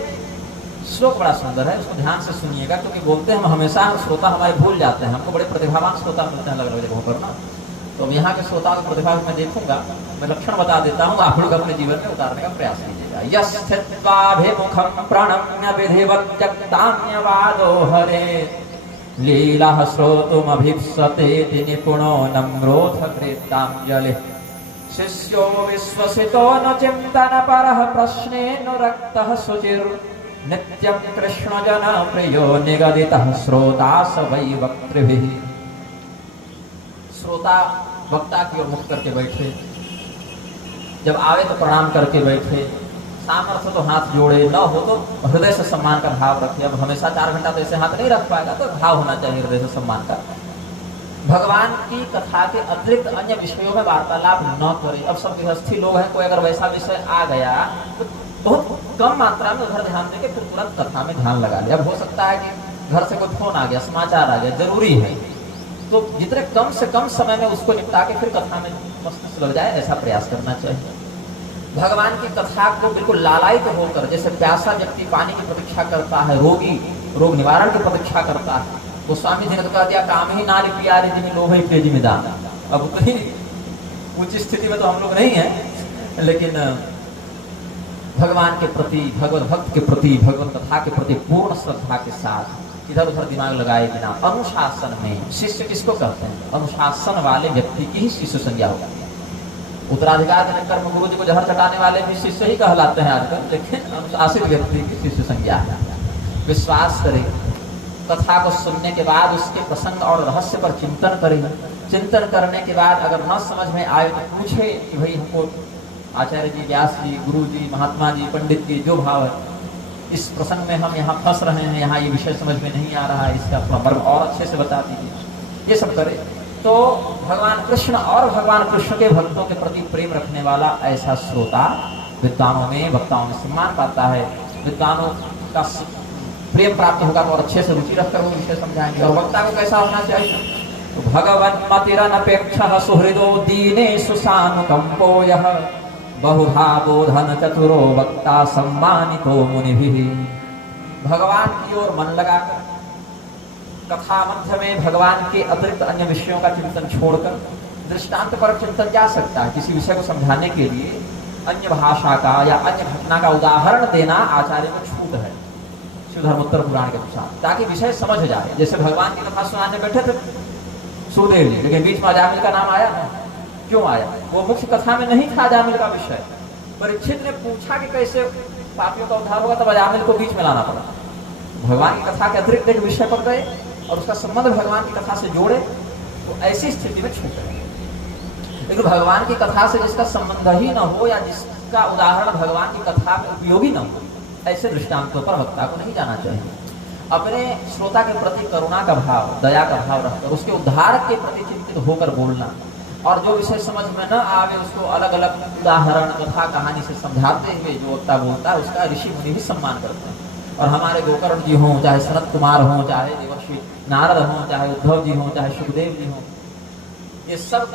श्लोक बड़ा सुंदर है, उसको ध्यान से सुनिएगा, क्योंकि बोलते हैं हम हमेशा हम श्रोता हमारे भूल जाते हैं। हमको बड़े प्रतिभावान श्रोता मिलते हैं अलग अलग जगहों पर ना। तो यहाँ के श्रोता की प्रतिभा मैं देखूंगा, मैं लक्षण बता देता हूँ, आप लोग अपने जीवन में उतारने का प्रयास कीजिएगा। यस्थित्वाभिमुखं प्रणम्य विधिवत् त्यक्तान्यवादो हरे लीला श्रोतुमभीप्सते निपुणो नम्रोऽथ कृताञ्जलिः शिष्यो विश्वसितो न चिन्तनपरः प्रश्नेऽनुरक्तः शुचिर् नित्यं कृष्णजन प्रियो निगदितः श्रोता स वै वक्तृभिः। श्रोता वक्ता की ओर मुख करके बैठे, जब आवे तो प्रणाम करके बैठे, सामर्थ्य तो हाथ जोड़े, न हो तो हृदय से सम्मान का भाव रखे। अब हमेशा 4 घंटा तो ऐसे हाथ नहीं रख पाएगा, तो भाव होना चाहिए हृदय से सम्मान का। भगवान की कथा के अतिरिक्त अन्य विषयों में वार्तालाप न करे। अब सब गृहस्थी लोग हैं, कोई अगर वैसा विषय आ गया तो बहुत कम मात्रा में उधर ध्यान देके फिर तुरंत कथा में ध्यान लगा लिया। अब हो सकता है कि घर से कोई फोन आ गया, समाचार आ गया, जरूरी है, तो जितने कम से कम समय में उसको निपटा के फिर कथा में मस्तिष्क लग जाए, ऐसा प्रयास करना चाहिए। भगवान की कथा को बिल्कुल लालायित होकर, जैसे प्यासा व्यक्ति पानी की प्रतीक्षा करता है, रोगी रोग निवारण की प्रतीक्षा करता है, तो स्वामी जी ने तो कह दिया काम ही नारी प्यारे जिन्हें लोभ ही प्रिय जिम्मे दान। अब उतनी ऊंची स्थिति में तो हम लोग नहीं है, लेकिन भगवान के प्रति, भगवत भक्त के प्रति, भगवत कथा के प्रति पूर्ण श्रद्धा के साथ इधर उधर दिमाग लगाए बिना अनुशासन में, शिष्य किसको कहते हैं? अनुशासन वाले व्यक्ति की ही शिष्य संज्ञा होगी। उत्तराधिकार के कर्म गुरु जी को जहर चटाने वाले भी शिष्य ही कहलाते हैं आजकल, लेकिन अनुशासित व्यक्ति की शिष्य संज्ञा है। विश्वास करें, कथा को सुनने के बाद उसके प्रसंग और रहस्य पर चिंतन करें। चिंतन करने के बाद अगर न समझ में आए तो पूछे कि भाई हमको आचार्य जी, व्यास जी, गुरु जी, महात्मा जी, पंडित जी, जो भाव है, इस प्रसंग में हम यहाँ फंस रहे हैं, यहाँ ये विषय समझ में नहीं आ रहा है, इसका थोड़ा मर्म और अच्छे से बता दीजिए। ये सब करे तो भगवान कृष्ण और भगवान कृष्ण के भक्तों के प्रति प्रेम रखने वाला ऐसा श्रोता विद्वानों में, वक्ताओं में सम्मान पाता है। विद्वानों का प्रेम प्राप्त होगा तो और अच्छे से रुचि रखकर वो विषय समझाएंगे। और वक्ता को कैसा होना चाहिए? तो भगवन् मतिरनपेक्षः सुहृदो दीनेषु सानुकंपो यः बहुधा बोधन चतुरो वक्ता सम्मानितो मुनिभिः। भगवान की ओर मन लगाकर कथा मध्य में भगवान के अतिरिक्त अन्य विषयों का चिंतन छोड़कर दृष्टांत पर चिंतन जा सकता है। किसी विषय को समझाने के लिए अन्य भाषा का या अन्य घटना का उदाहरण देना आचार्य में छूट है शिवधर्मोत्तर पुराण के अनुसार, ताकि विषय समझ जाए। जैसे भगवान की कथा सुनाने बैठे थे सुखदेव जी, लेकिन बीच में अजामिल का नाम आया ना, क्यों आया? वो मुख्य कथा में नहीं था अजामिल का विषय। परीक्षित ने पूछा कि कैसे पापियों का उद्धार होगा, तब अजामिल को बीच में लाना पड़ा। भगवान की कथा के अतिरिक्त एक विषय पर गए और उसका संबंध भगवान की कथा से जोड़े, तो ऐसी स्थिति में छूट गए। लेकिन भगवान की कथा से जिसका संबंध ही न हो या जिसका उदाहरण भगवान की कथा में उपयोगी न हो, ऐसे दृष्टांतों पर वक्ता को नहीं जाना चाहिए। अपने श्रोता के प्रति करुणा का भाव, दया का भाव रखकर उसके उद्धार के प्रति चिंतित होकर बोलना, और जो विषय समझ में न आवे उसको अलग अलग उदाहरण कथा कहानी से समझाते हुए जो वक्ता बोलता है उसका ऋषि मुनि भी सम्मान करते हैं। और हमारे गोकर्ण जी हों, चाहे सनत कुमार हों, चाहे देवर्षि नारद हों, चाहे उद्धव जी हों, चाहे सुखदेव जी हों, ये सब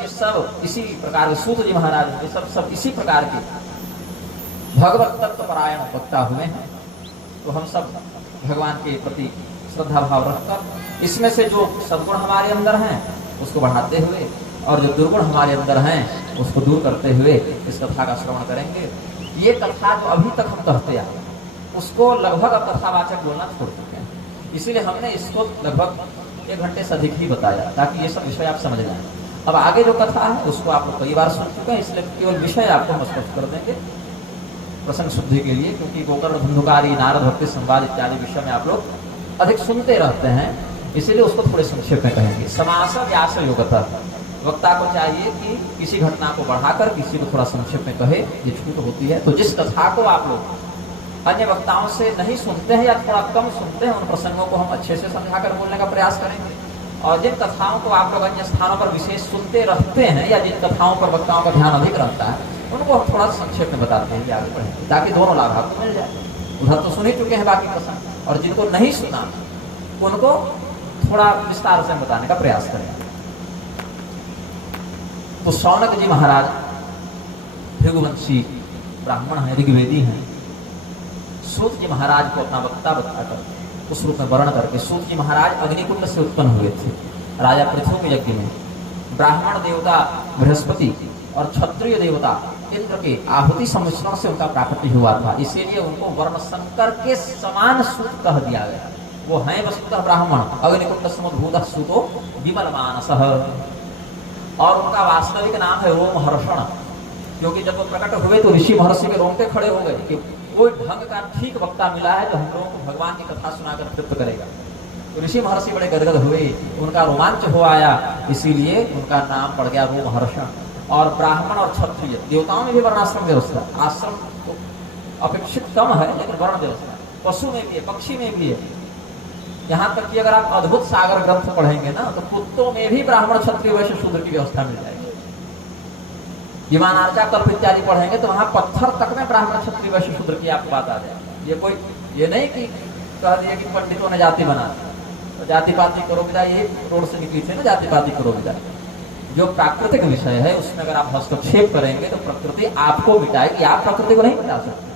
इसी प्रकार के, सूत जी महाराज, ये सब इसी प्रकार के भगवत तत्व परायण वक्ता हुए हैं। तो हम सब भगवान के प्रति श्रद्धा भाव रखकर इसमें से जो सद्गुण हमारे अंदर हैं उसको बढ़ाते हुए और जो दुर्गुण हमारे अंदर हैं उसको दूर करते हुए इस कथा का श्रवण करेंगे। ये कथा जो अभी तक हम कहते आए उसको लगभग अब कथावाचक बोलना छोड़ चुके हैं, इसीलिए हमने इसको लगभग 1 घंटे से अधिक ही बताया ताकि ये सब विषय आप समझ जाएं। अब आगे जो कथा है उसको आप लोग कई बार सुन चुके हैं, इसलिए केवल विषय आपको हम स्पष्ट कर देंगे प्रसन्न शुद्धि के लिए, क्योंकि गोकर्ण धंधुकारी, नारद भक्ति संवाद इत्यादि विषय में आप लोग अधिक सुनते रहते हैं, इसीलिए उसको थोड़े संक्षेप में कहेंगे। समास व्यास योगतः, वक्ता को चाहिए कि किसी घटना को बढ़ाकर किसी को थोड़ा संक्षेप में कहे, ये छूट होती है। तो जिस कथा को आप लोग अन्य वक्ताओं से नहीं सुनते हैं या थोड़ा कम सुनते हैं, उन प्रसंगों को हम अच्छे से समझाकर बोलने का प्रयास करेंगे। और जिन कथाओं को आप लोग अन्य स्थानों पर विशेष सुनते रहते हैं या जिन कथाओं पर वक्ताओं का ध्यान अधिक रहता है उनको हम थोड़ा संक्षेप में बताते हैं कि आगे बढ़ेंगे, ताकि दोनों लाभ आपको मिल जाए। उधर तो सुन ही चुके हैं बाकी प्रसंग, और जिनको नहीं सुना उनको थोड़ा विस्तार से बताने का प्रयास करें। तो शौनक जी महाराज भृगुवंशी ब्राह्मण हैं, ऋग्वेदी हैं। सूत जी महाराज को अपना वक्ता बताकर उस रूप में वर्णन करके, सूत जी महाराज अग्निकुंड से उत्पन्न हुए थे राजा पृथु के यज्ञ में। ब्राह्मण देवता बृहस्पति और क्षत्रिय देवता इंद्र के आहुति सम्मिश्रण से उनका प्राकट्य हुआ था, इसीलिए उनको वर्ण शंकर के समान सूत कह दिया गया। वो हैं वस्तुतः ब्राह्मण, अग्निकुंड समुद्भूतः सूतो विमल मानसः। और उनका वास्तविक नाम है रोमहर्षण, क्योंकि जब वो प्रकट हुए तो ऋषि महर्षि के रोंगटे खड़े हो गए कि कोई ढंग का ठीक वक्ता मिला है जो हम लोगों को भगवान की कथा सुनाकर तृप्त करेगा। तो ऋषि महर्षि बड़े गदगद हुए, उनका रोमांच हो आया, इसीलिए उनका नाम पड़ गया रोमहर्षण। और ब्राह्मण और क्षत्रिय देवताओं में भी वर्णाश्रम व्यवस्था, आश्रम तो अपेक्षित कम है लेकिन वर्ण व्यवस्था पशु में भी है, पक्षी में भी है। यहाँ तक कि अगर आप अद्भुत सागर ग्रंथ पढ़ेंगे ना तो कुत्तों में भी ब्राह्मण क्षत्रिय वैश्य शूद्र की व्यवस्था मिल जाएगी। विमानार्चा कल्प इत्यादि पढ़ेंगे तो वहां पत्थर तक में ब्राह्मण क्षत्रिय वैश्य शूद्र की आपको बात आ जाए। ये नहीं कि कह दिया कि पंडितों ने जाति बना दी तो जाति पाति करो विदा, ये रोड से निकली थी ना जाति पाति करो विदा। जो प्राकृतिक विषय है उसमें अगर आप हस्तक्षेप करेंगे तो प्रकृति आपको मिटाएगी, आप प्रकृति को नहीं मिटा सकते।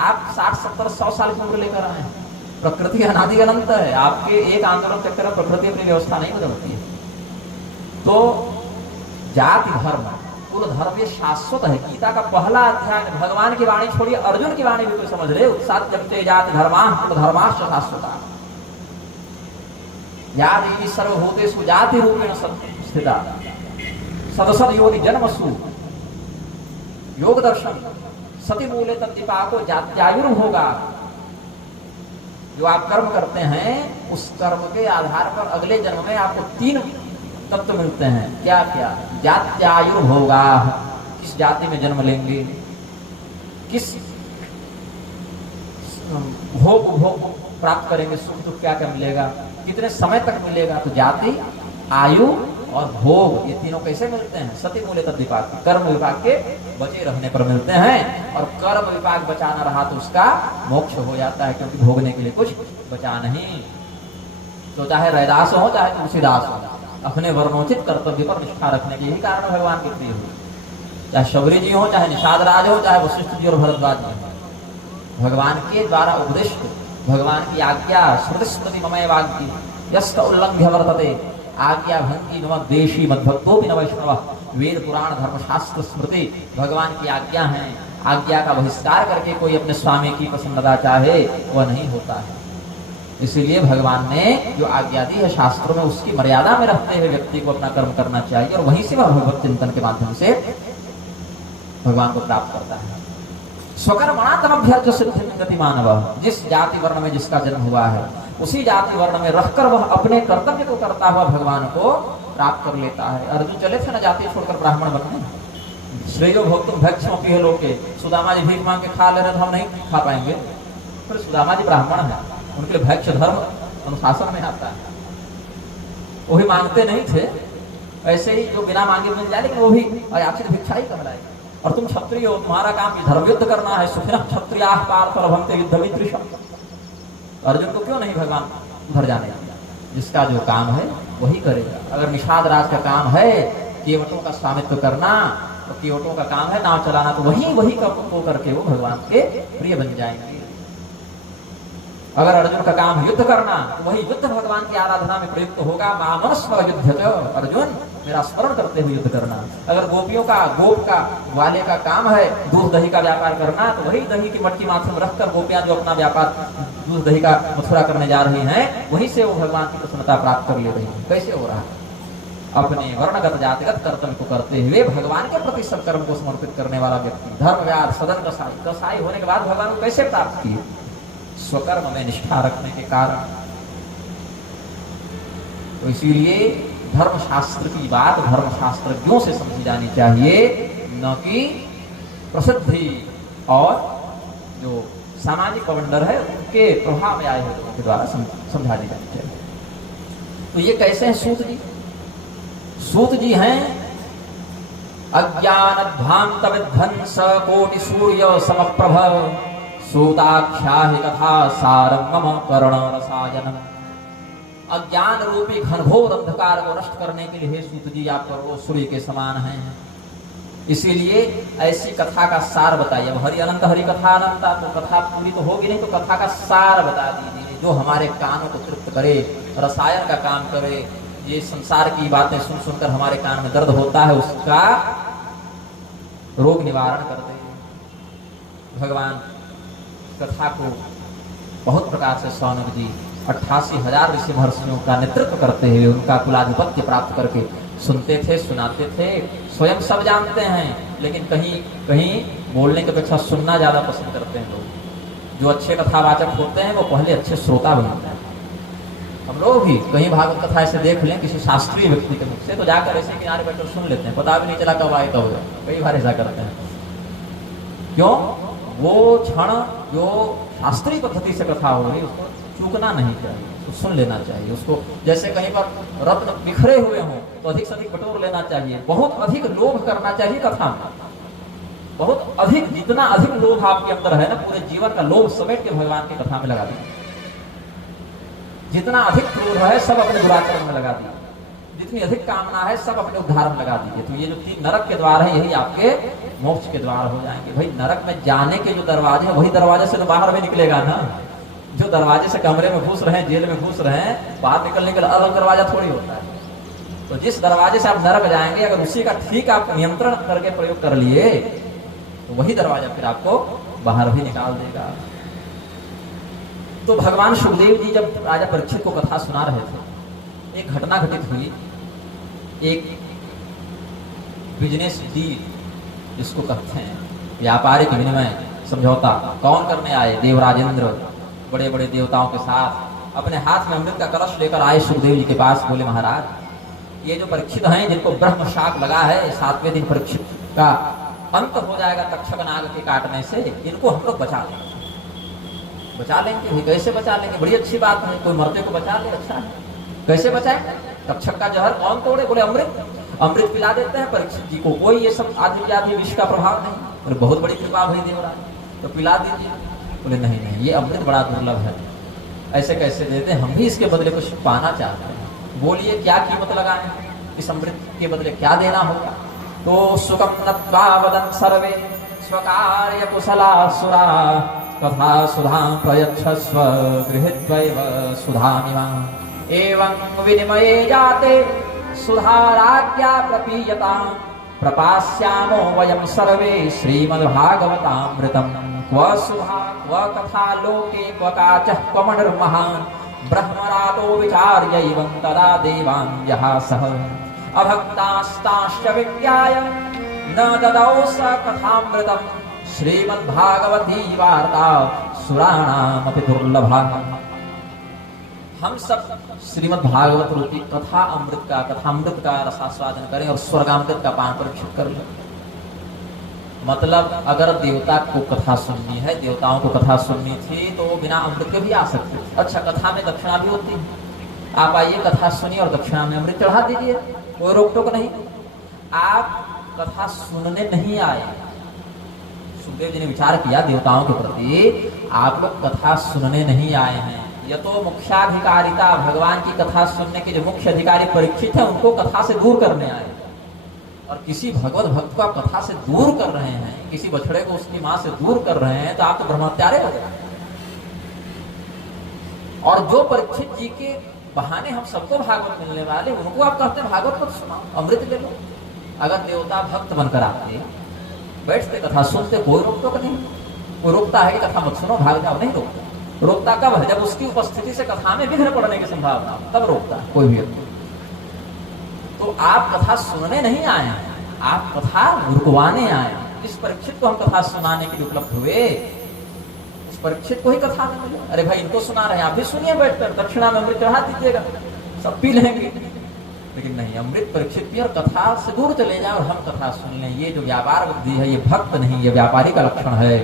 आप 60, 70, 100 साल की उम्र लेकर आए हैं, प्रकृति अनादि अनंत है। आपके एक आंदोलन चक्कर में प्रकृति अपनी व्यवस्था नहीं बदलती है। तो जाति धर्म कुल धर्म ये शाश्वत है। गीता का पहला अध्याय में भगवान की वाणी छोड़िए अर्जुन की वाणी भी कोई समझ रहे, उत्साह जगते जाति धर्मान धर्माश्च शाश्वता यादि सर्वभूतेषु जाति रूपेण स्थिता सदसद योनि जन्मसु योग दर्शन सति मूले तद्दीपाको जात्यायुर्भोगा। जो आप कर्म करते हैं उस कर्म के आधार पर अगले जन्म में आपको 3 तत्व मिलते हैं। क्या क्या? जात्यायुर्भोगा, किस जाति में जन्म लेंगे, किस भोग प्राप्त करेंगे, सुख दुख क्या क्या मिलेगा, कितने समय तक मिलेगा। तो जाति, आयु और भोग ये तीनों कैसे मिलते हैं? सती मूले तद्दीपाक, कर्म विभाग के बचे रहने पर मिलते हैं। और कर्म विभाग बचा न रहा तो उसका मोक्ष हो जाता है, क्योंकि भोगने के लिए कुछ बचा नहीं। तो चाहे रैदास हो चाहे तुलसीदास हो, अपने वर्णोचित कर्तव्य पर निष्ठा रखने के यही कारण भगवान के प्रिय हुए। चाहे शबरी जी हो, चाहे निषाद राज हो, चाहे वशिष्ठ जी और भरद्वाज जी हो, भगवान के द्वारा उपदिष्ट भगवान की आज्ञा स्मृति स्मृति ममय वाग्य यस्त उल्लंघ्य वर्तते आज्ञा भंगी मम देशी मद्भक्तो भी न वैष्णव वेद पुराण धर्मशास्त्र स्मृति भगवान की आज्ञा है, आज्ञा का बहिष्कार करके कोई अपने स्वामी की प्रसन्नता चाहे वह नहीं होता है। इसीलिए भगवान ने जो आज्ञा दी है शास्त्रों में, उसकी मर्यादा में रहते हुए व्यक्ति को अपना कर्म करना चाहिए और वहीं से वह भगवत चिंतन के माध्यम से भगवान को प्राप्त करता है। स्वकर्मणा तमभ्यर्थ सिद्धि गति मानव, जिस जाति वर्ण में जिसका जन्म हुआ है उसी जाति वर्ण में रहकर वह अपने कर्तव्य को करता हुआ भगवान को प्राप्त कर लेता है। अर्जुन चले थे ना जाति छोड़कर ब्राह्मण बनने, श्रेयो भोक्तुम भक्षमपि लोके, सुदामा जी भीख मांग के खा ले रहे तो हम नहीं खा पाएंगे, फिर सुदामा जी ब्राह्मण है, उनके लिए भक्ष धर्म अनुशासन में आता है, वो भी मांगते नहीं थे। ऐसे ही जो बिना मांगे मिल जाए, लेकिन वो भी अयाचित भिक्षा ही कहलाएगा। और तुम क्षत्रिय हो, तुम्हारा काम धर्म युद्ध करना है, सुखिनः क्षत्रियाः पार्थ लभन्ते युद्धमित्रिषम्। अर्जुन को क्यों नहीं भगवान उधर जाने दिया? जिसका जो काम है वही करेगा। अगर निषाद राज का काम है केवटों का स्वामित्व करना, तो केवटों का काम है नाव चलाना, तो वही को करके वो भगवान के प्रिय बन जाएंगे। अगर अर्जुन का काम युद्ध करना, तो वही युद्ध भगवान की आराधना में प्रयुक्त होगा। मामनस्मर युध्यत, अर्जुन मेरा स्मरण करते हुए युद्ध करना। अगर गोपियों का, गोप का, ग्वाले का काम है दूध दही का व्यापार करना, तो वही दही की मटकी माथे में रखकर गोपियां जो अपना व्यापार दूध दही का मथुरा करने जा रही हैं, वहीं से वो भगवान की प्रसन्नता प्राप्त कर ले रही है। कैसे हो रहा है? अपने वर्णगत जातिगत कर्तव्य को करते हुए भगवान के प्रति सब कर्म को समर्पित करने वाला व्यक्ति। धर्म व्याध सदन कसाई होने के बाद भगवान को कैसे प्राप्त किए? स्वकर्म में निष्ठा रखने के कारण। तो इसीलिए धर्मशास्त्र की बात धर्मशास्त्रज्ञों से समझी जानी चाहिए, न कि प्रसिद्धि और जो सामाजिक कवंडर है उनके प्रभाव में आए हुए लोगों के द्वारा समझा दी जानी चाहिए। तो ये कैसे हैं सूत जी? सूत जी हैं अज्ञान ध्वांत विध्वंस कोटि सूर्य समप्रभ, सूताख्या ही कथा सारम मम कर्ण रसायनम। अज्ञान रूपी घनघोर अंधकार को नष्ट करने के लिए सूत जी आप तो सूर्य के समान हैं। इसीलिए ऐसी कथा का सार बताइए। अब हरि अनंत हरि कथा अनंता, तो कथा पूरी तो होगी नहीं, तो कथा का सार बता दीजिए जो हमारे कानों को तृप्त करे, रसायन का काम करे। ये संसार की बातें सुन सुनकर हमारे कान में दर्द होता है, उसका रोग निवारण कर दे। भगवान कथा को बहुत प्रकार से सौनक जी 88,000 ऋषि महर्षियों का नेतृत्व करते हुए उनका कुलाधिपत्य प्राप्त करके सुनते थे, सुनाते थे। स्वयं सब जानते हैं, लेकिन कहीं कहीं बोलने की अपेक्षा सुनना ज्यादा पसंद करते हैं लोग। जो अच्छे कथावाचक होते हैं वो पहले अच्छे श्रोता बनते हैं। हम लोग भी कहीं भागवत कथा ऐसे देख लें किसी शास्त्रीय व्यक्ति के मुख से, तो जाकर ऐसे किनारे बैठकर सुन लेते हैं, पता भी नहीं चला कब आए कब गए। कई बार ऐसा करते हैं। क्यों? वो क्षण जो शास्त्रीय पद्धति से कथा हो रही उसको चूकना नहीं चाहिए, उसको सुन लेना चाहिए। उसको जैसे कहीं पर रत्न बिखरे हुए हों तो अधिक से अधिक बटोर लेना चाहिए। बहुत अधिक लोभ करना चाहिए कथा में, बहुत अधिक, जितना अधिक लोभ आपके अंदर है ना, पूरे जीवन का लोभ समेट के भगवान की कथा में लगा दीजिए। जितना अधिक क्रोध है सब अपने दुराचरण में लगा दीजिए, जितनी अधिक कामना है सब अपने उद्धार में लगा दीजिए। तो ये जो 3 नरक के द्वार है यही आपके मोक्ष के द्वार हो जाएंगे। भाई नरक में जाने के जो दरवाजे हैं वही दरवाजे से तो बाहर भी निकलेगा ना। जो दरवाजे से कमरे में घुस रहे हैं, जेल में घुस रहे हैं, बाहर निकलने के लिए अलग दरवाजा थोड़ी होता है। तो जिस दरवाजे से आप नरक जाएंगे, अगर उसी का ठीक आप नियंत्रण करके प्रयोग कर लिए तो वही दरवाजा फिर आपको बाहर भी निकाल देगा। तो भगवान सुखदेव जी जब राजा परीक्षित को कथा सुना रहे थे, एक घटना घटित हुई। एक बिजनेस डील जिसको कहते हैं, व्यापारिक विनिमय समझौता कौन करने आए? देवराजेंद्र बड़े बड़े देवताओं के साथ अपने हाथ में अमृत का कलश लेकर आए सुखदेव जी के पास। बोले महाराज ये जो परीक्षित हैं जिनको ब्रह्म शाप लगा है, 7वें दिन परीक्षित का अंत हो जाएगा तक्षक नाग के काटने से, इनको हम लोग बचा लेंगे। बचा लेंगे? कैसे बचा लेंगे? बड़ी अच्छी बात है, कोई मरते को बचा ले, अच्छा है। कैसे बचाए? तक्षक का जहर कौन तोड़े? बोले अमृत, अमृत पिला देते हैं परीक्षित जी को। कोई ये सब आदि व्याधि विष का प्रभाव नहीं। बोले बहुत बड़ी कृपा हुई देवराज, तो पिला दीजिए। बोले नहीं नहीं, ये अमृत बड़ा दुर्लभ है, ऐसे कैसे देते हैं, हम भी इसके बदले कुछ पाना चाहते हैं। बोलिए क्या कीमत लगाएं, इस अमृत के बदले क्या देना होगा? तो सुखम नत्वा वदन् सर्वे स्वकार्य कुशलासुरा तथा सुधां प्रयच्छस्व गृहीत्वैव सुधामिमाम्। एवं विनिमये जाते सुधाराज्ञा प्रपीयताम् प्रपास्यामो वयं सर्वे श्रीमद्भागवतामृतं। क्व शुभा क्व कथा लोके क्व काचः क्व मणिर्महान् ब्रह्मरातो विचार्यैवं तदा देवान् जहासः। अभक्तास्ताश्च विज्ञाय न ददौ स कथामृतं। श्रीमद्भागवती वार्ता सुराणामपि दुर्लभा। हम सब श्रीमद् भागवत रूपी कथामृत का रसास्वादन करें और स्वर्गामृत का पान परीक्षित कर लें। मतलब अगर देवता को कथा सुननी है, देवताओं को कथा सुननी थी तो वो बिना अमृत के भी आ सकते थे। अच्छा, कथा में दक्षिणा भी होती है, आप आइए कथा सुनिए और दक्षिणा में अमृत चढ़ा दीजिए, कोई रोक टोक नहीं। आप कथा सुनने नहीं आए, सुखदेव जी ने विचार किया देवताओं के प्रति, आप लोग कथा सुनने नहीं आए हैं। यह तो मुख्याधिकारिता, भगवान की कथा सुनने के जो मुख्य अधिकारी परीक्षित है उनको कथा से दूर करने आए। और किसी भगवत भक्त को आप कथा से दूर कर रहे हैं, किसी बछड़े को उसकी मां से दूर कर रहे हैं, तो आप तो ब्रह्मत्यारे हो गए। और जो परीक्षित जी के बहाने हम सबको भागवत मिलने वाले, उनको आप कहते हैं भागवत मत सुनाओ, अमृत ले लो। अगर देवता भक्त बनकर आते, बैठते कथा सुनते, कोई रोक टोक नहीं। वो रोकता है कि कथा मत सुनो, भाग जाओ, नहीं रोकता। रोकता कब है? जब उसकी उपस्थिति से कथा में विघ्न पड़ने की संभावना, तब रोकता है कोई भी व्यक्ति। तो आप कथा सुनने नहीं आए हैं, आप कथा रुकवाने आए हैं। इस परीक्षित को हम कथा सुनाने के लिए उपलब्ध हुए, उस परीक्षित को ही कथा में मिले। अरे भाई, इनको सुना रहे हैं, आप भी सुनिए बैठकर, दक्षिणा में अमृत चढ़ा दीजिएगा, सब पी लेंगे। लेकिन नहीं, अमृत परीक्षित पिए और कथा से दूर चले जाए और हम कथा सुन लें। ये जो व्यापार बुद्धि है, ये भक्त नहीं, ये व्यापारी का लक्षण है।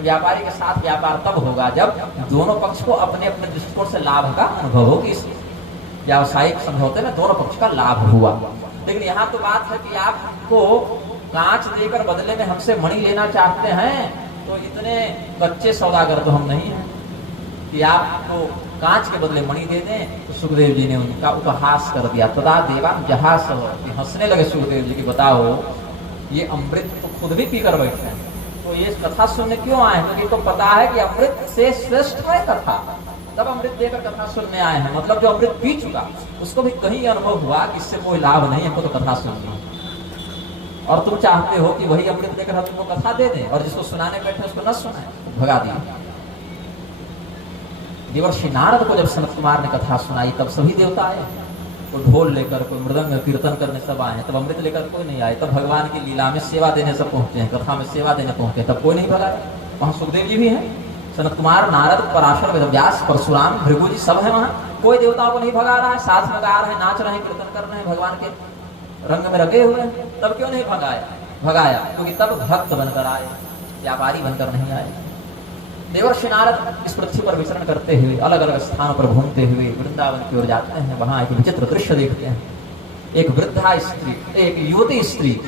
व्यापारी के साथ व्यापार तब होगा जब दोनों पक्ष को अपने अपने दृष्टिकोण से लाभ का अनुभव हो। इस व्यावसायिक समझौते में दोनों पक्ष का लाभ हुआ। लेकिन यहाँ तो बात है कि आपको कांच देकर बदले में हमसे मणि लेना चाहते हैं, तो इतने कच्चे सौदागर तो हम नहीं हैं कि आपको कांच के बदले मणि दे दें। तो सुखदेव जी ने उनका उपहास कर दिया। तदा देवान जहास, हंसने लगे सुखदेव जी की, बताओ ये अमृत तो खुद भी पीकर बैठे हैं, तो ये कथा सुनने क्यों आए हैं? क्योंकि तो पता है कि अमृत से श्रेष्ठ है कथा, तब अमृत देकर कथा सुनने आए हैं। मतलब जो अमृत पी चुका उसको भी कहीं अनुभव हुआ कि इससे कोई लाभ नहीं, हमको तो कथा सुननी। और तुम चाहते हो कि वही अमृत देकर हम तुमको कथा दे दें, और जिसको सुनाने बैठे उसको न सुनाए, तो भगा दिया। देवर्षि नारद को जब सनत कुमार ने कथा सुनाई, तब सभी देवता आए, कोई ढोल लेकर, कोई मृदंग कीर्तन करने सब आए हैं। तब अमृत लेकर कोई नहीं आए। तब भगवान की लीला में सेवा देने सब पहुंचे हैं, कथा में सेवा देने पहुंचे हैं, तब कोई नहीं भगाया। वहाँ सुखदेव जी भी हैं, सनत कुमार, नारद, पराशर, वेदव्यास, परशुराम, भृगु जी सब है वहाँ। कोई देवताओं को नहीं भगा रहा है, साथ में गा रहे हैं, नाच रहे हैं, कीर्तन कर रहे हैं, भगवान के रंग में रंगे हुए हैं। तब क्यों नहीं भगाया? क्योंकि तब भक्त बनकर आए, व्यापारी बनकर नहीं आए। देवर्षि नारद इस पृथ्वी पर विचरण करते हुए, अलग अलग स्थानों पर घूमते हुए वृंदावन की ओर जाते हैं। वहां एक विचित्र दृश्य देखते हैं। एक वृद्धा स्त्री, एक युवती स्त्री,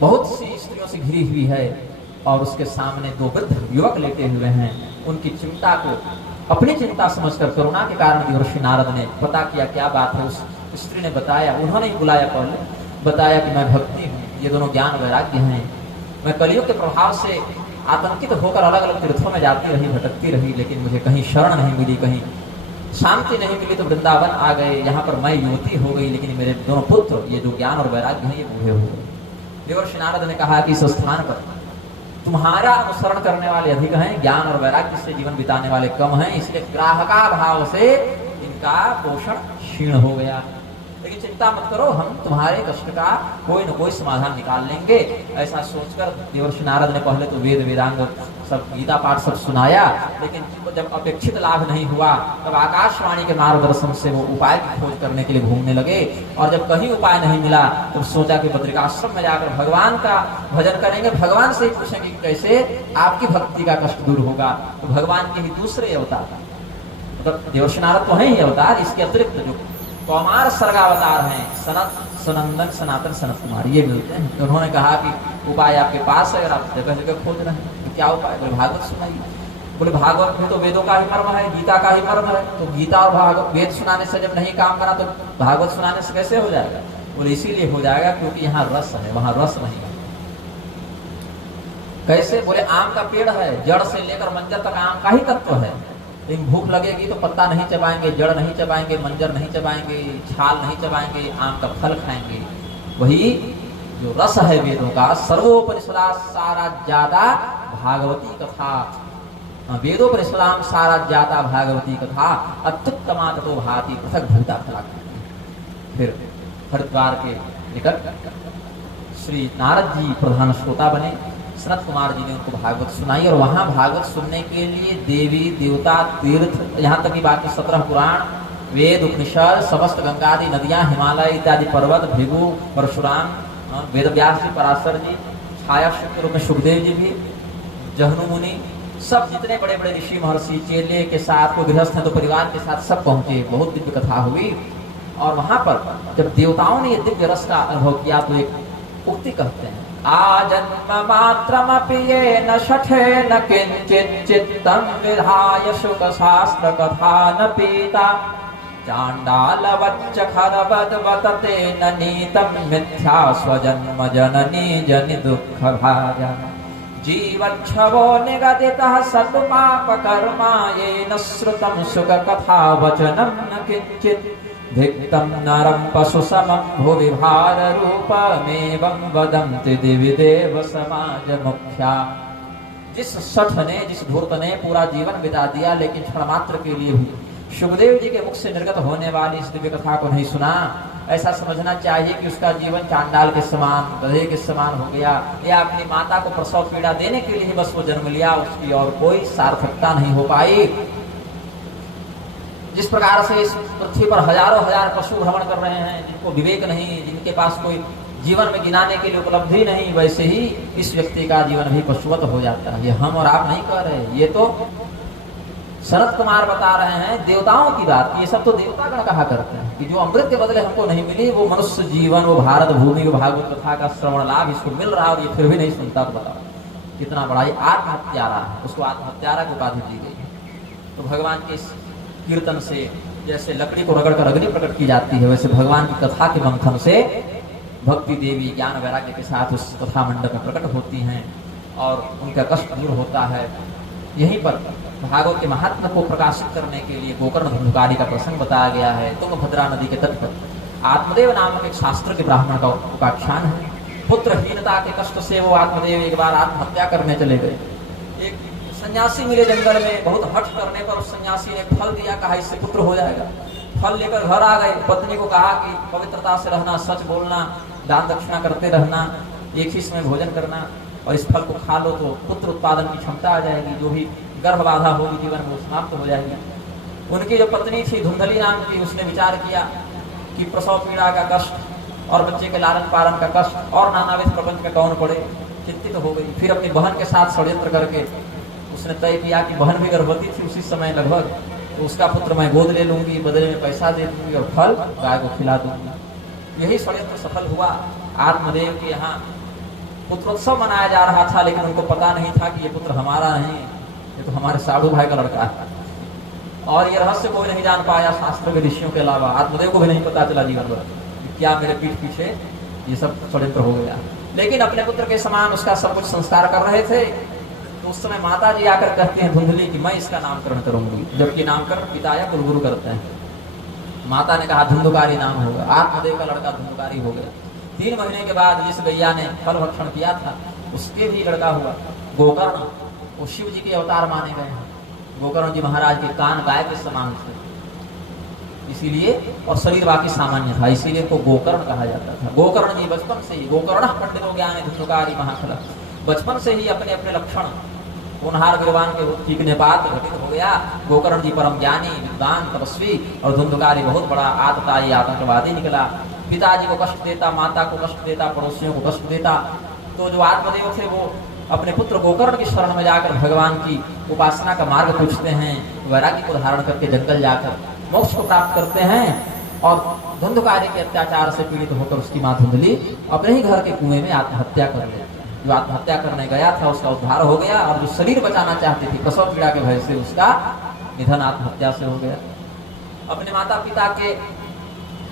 बहुत सी स्त्रियों से घिरी हुई है, और उसके सामने दो वृद्ध युवक लेटे हुए हैं। उनकी चिंता को अपनी चिंता समझकर, करुणा के कारण देवर्षि नारद ने पता किया क्या बात है। उस स्त्री ने बताया, उन्होंने ही बुलाया पहले, बताया कि मैं भक्ति हूँ, ये दोनों ज्ञान वैराग्य हैं। मैं कलियुग के प्रभाव से आतंकित होकर अलग अलग तीर्थों में जाती रही, भटकती रही, लेकिन मुझे कहीं शरण नहीं मिली, कहीं शांति नहीं मिली। तो वृंदावन आ गए, यहाँ पर मैं युवती हो गई, लेकिन मेरे दोनों पुत्र, ये जो ज्ञान और वैराग्य हैं, ये बूढ़े हो गए। देवर्षि नारद ने कहा कि इस स्थान पर तुम्हारा अनुसरण करने वाले अधिक हैं, ज्ञान और वैराग्य से जीवन बिताने वाले कम हैं, इसलिए ग्राहका भाव से इनका पोषण क्षीण हो गया। लेकिन चिंता मत करो, हम तुम्हारे कष्ट का कोई न कोई समाधान निकाल लेंगे। ऐसा सोचकर देवर्षि नारद ने पहले तो वेद वेदांग सब गीता पाठ सब सुनाया, लेकिन जब अपेक्षित लाभ नहीं हुआ, तब आकाशवाणी के मार्गदर्शन से वो उपाय की खोज करने के लिए घूमने लगे। और जब कहीं उपाय नहीं मिला, तब सोचा कि बद्रिकाश्रम में जाकर भगवान का भजन करेंगे, भगवान से ही पूछेंगे कैसे आपकी भक्ति का कष्ट दूर होगा। तो भगवान के ही दूसरे अवतार, मतलब देवर्षि नारद तो है ही अवतार, इसके अतिरिक्त जो कौमार सर्गावतार हैं, सनत, सनंदन, सनातन, सनत कुमार, ये मिलते हैं। तो उन्होंने कहा कि उपाय आपके पास है, अगर आप जगह जगह खोज रहे हैं, तो क्या उपाय? बोले भागवत सुनाइए। बोले भागवत में तो वेदों का ही मर्म है, गीता का ही मर्म है, तो गीता और भागवत, वेद सुनाने से जब नहीं काम करा तो भागवत सुनाने से कैसे हो जाएगा? बोले इसीलिए हो जाएगा क्योंकि यहाँ रस है, वहाँ रस नहीं है। कैसे? बोले आम का पेड़ है, जड़ से लेकर मंजर तक आम का ही तत्व है, लेकिन भूख लगेगी तो पत्ता नहीं चबाएंगे, जड़ नहीं चबाएंगे, मंजर नहीं चबाएंगे, छाल नहीं चबाएंगे, आम का फल खाएंगे। वही जो रस है वेदों का, सर्वोपनिषदा सारा ज्यादा भागवती कथा, वेदोपनिषदाम सारा ज्यादा भागवती कथा, अत्युत्तमा ततो भाति पृथक भूता फला। फिर हरिद्वार के निकट श्री नारद जी प्रधान श्रोता बने। सनत कुमार जी ने उनको भागवत सुनाई और वहां भागवत सुनने के लिए देवी देवता तीर्थ, यहाँ तक की बाकी 17 पुराण, वेद, उपनिषद, समस्त गंगादि नदियां, हिमालय इत्यादि पर्वत, भृगु, परशुराम, वेद व्यास जी, पराशर जी, छाया के रूप में सुखदेव जी भी, जहनु मुनि, सब जितने बड़े बड़े ऋषि महर्षि चेले के साथ, कोई गृहस्थ है तो परिवार के साथ सब पहुंचे। बहुत दिव्य कथा हुई। और वहां पर जब देवताओं ने ये दिव्य रस का अनुभव किया तो एक उक्ति कहते हैं, आजन्म मात्रमपि येन शठे न किंचित् चित्तं विधाय शुक शास्त्र कथा न पीता, चांडालवच्च खरवद्वतते न नीतं मिथ्या स्वजन्म जननी जनि दुःख भाजा, जीवच्छवो निगदितः सतु पापकर्मा येन श्रुतं शुक कथा वचनं न किंचित्, धिक्तं नरं पशु समं भुवि भार रूपमेवं वदन्ति दिवि देव समाज मुख्या। जिस शठ ने, जिस धूर्त ने पूरा जीवन बिता दिया लेकिन क्षण मात्र के लिए भी सुखदेव जी के मुख से निर्गत होने वाली इस दिव्य कथा को नहीं सुना, ऐसा समझना चाहिए कि उसका जीवन चांडाल के समान, गधे के समान हो गया, या अपनी माता को प्रसव पीड़ा देने के लिए बस वो जन्म लिया, उसकी और कोई सार्थकता नहीं हो पाई। जिस प्रकार से इस पृथ्वी पर हजारों हजार पशु भ्रमण कर रहे हैं, जिनको विवेक नहीं, जिनके पास कोई जीवन में गिनाने के लिए उपलब्धि नहीं, वैसे ही इस व्यक्ति का जीवन भी पशुवत हो जाता है। ये हम और आप नहीं कह रहे, ये तो शरद कुमार बता रहे हैं देवताओं की बात। ये सब तो देवतागण कहा करते हैं कि जो अमृत के बदले हमको नहीं मिली, वो मनुष्य जीवन, वो भारत भूमि को भागवत कथा का श्रवण लाभ इसको मिल रहा और ये फिर भी नहीं सुनता, तो बताओ कितना बड़ा ये आत्महत्यारा है। उसको आत्महत्यारा की उपाधि दी गई है। तो भगवान के इस कीर्तन से जैसे लकड़ी को रगड़ कर अग्नि प्रकट की जाती है, वैसे भगवान की कथा के मंथन से भक्ति देवी ज्ञान वैराग्य के साथ उस कथा मंडप में प्रकट होती हैं और उनका कष्ट दूर होता है। यहीं पर भागवत के महात्म को प्रकाशित करने के लिए गोकर्ण धनुकारी का प्रसंग बताया गया है। तुंगभद्रा नदी के तट पर आत्मदेव नामक एक शास्त्र के ब्राह्मण का उपाख्यान है। पुत्रहीनता के कष्ट से वो आत्मदेव एक बार आत्महत्या करने चले गए। एक सन्यासी मिले जंगल में, बहुत हठ करने पर उस सन्यासी ने फल दिया, कहा इससे पुत्र हो जाएगा। फल लेकर घर आ गए, पत्नी को कहा कि पवित्रता से रहना, सच बोलना, दान दक्षिणा करते रहना, एक ही समय भोजन करना और इस फल को खा लो तो पुत्र उत्पादन की क्षमता आ जाएगी, जो भी गर्भ बाधा होगी जीवन में वो समाप्त हो जाएगी। उनकी जो पत्नी थी धुंधली नाम की, उसने विचार किया कि प्रसव पीड़ा का कष्ट और बच्चे के लालन पालन का कष्ट और नानाविध प्रपंच का कौन पड़े, चिंतित हो गई। फिर अपनी बहन के साथ षड्यंत्र करके उसने तय किया कि बहन भी गर्भवती थी उसी समय लगभग, तो उसका पुत्र मैं गोद ले लूंगी, बदले में पैसा दे दूंगी और फल गाय को खिला दूंगी। यही षड्यंत्र सफल हुआ। आत्मदेव के यहाँ पुत्रोत्सव मनाया जा रहा था, लेकिन उनको पता नहीं था कि ये पुत्र हमारा नहीं, ये तो हमारे साधु भाई का लड़का है। और ये रहस्य कोई नहीं जान पाया शास्त्र के ऋषियों के अलावा। आत्मदेव को भी नहीं पता चला जीवन भर क्या मेरे पीठ पीछे ये सब षड्यंत्र हो गया। लेकिन अपने पुत्र के समान उसका सब कुछ संस्कार कर रहे थे। तो उस समय माता जी आकर कहते हैं धुंधली कि मैं इसका नामकरण करूंगी, जबकि नामकरण पिता या कुलगुरु करते हैं। माता ने कहा धुंधुकारी नाम होगा। आत्मदेव का लड़का धुंधुकारी हो गया। 3 महीने के बाद जिस गैया ने फल भक्षण किया था उसके भी लड़का हुआ गोकर्ण। वो शिव जी के अवतार माने गए हैं। गोकर्ण जी महाराज के कान गाय के समान थे इसीलिए, और शरीर बाकी सामान्य था, इसीलिए इनको गोकर्ण कहा जाता था। गोकर्ण जी बचपन से ही, गोकर्ण पंडितो ज्ञान धुंधुकारी महाखला, बचपन से ही अपने अपने लक्षण होनहार गिरवान के सीखने पात्र घटित हो गया। गोकर्ण जी परम ज्ञानी, विद्वान, तपस्वी और धुंधुकारी बहुत बड़ा आतताई आतंकवादी निकला। पिताजी को कष्ट देता, माता को कष्ट देता, पड़ोसियों को कष्ट देता। तो जो आत्मदेव थे वो अपने पुत्र गोकर्ण की शरण में जाकर भगवान की उपासना का मार्ग पूछते हैं, वैराग्य को धारण करके जंगल जाकर मोक्ष को प्राप्त करते हैं। और धुंधुकारी के अत्याचार से पीड़ित होकर उसकी मां धुंधली अपने ही घर के कुएं में आत्महत्या कर लेती है। जो आत्महत्या करने गया था उसका उद्धार हो गया, और जो शरीर बचाना चाहती थी प्रसव पीड़ा के भय से उसका निधन आत्महत्या से हो गया। अपने माता पिता के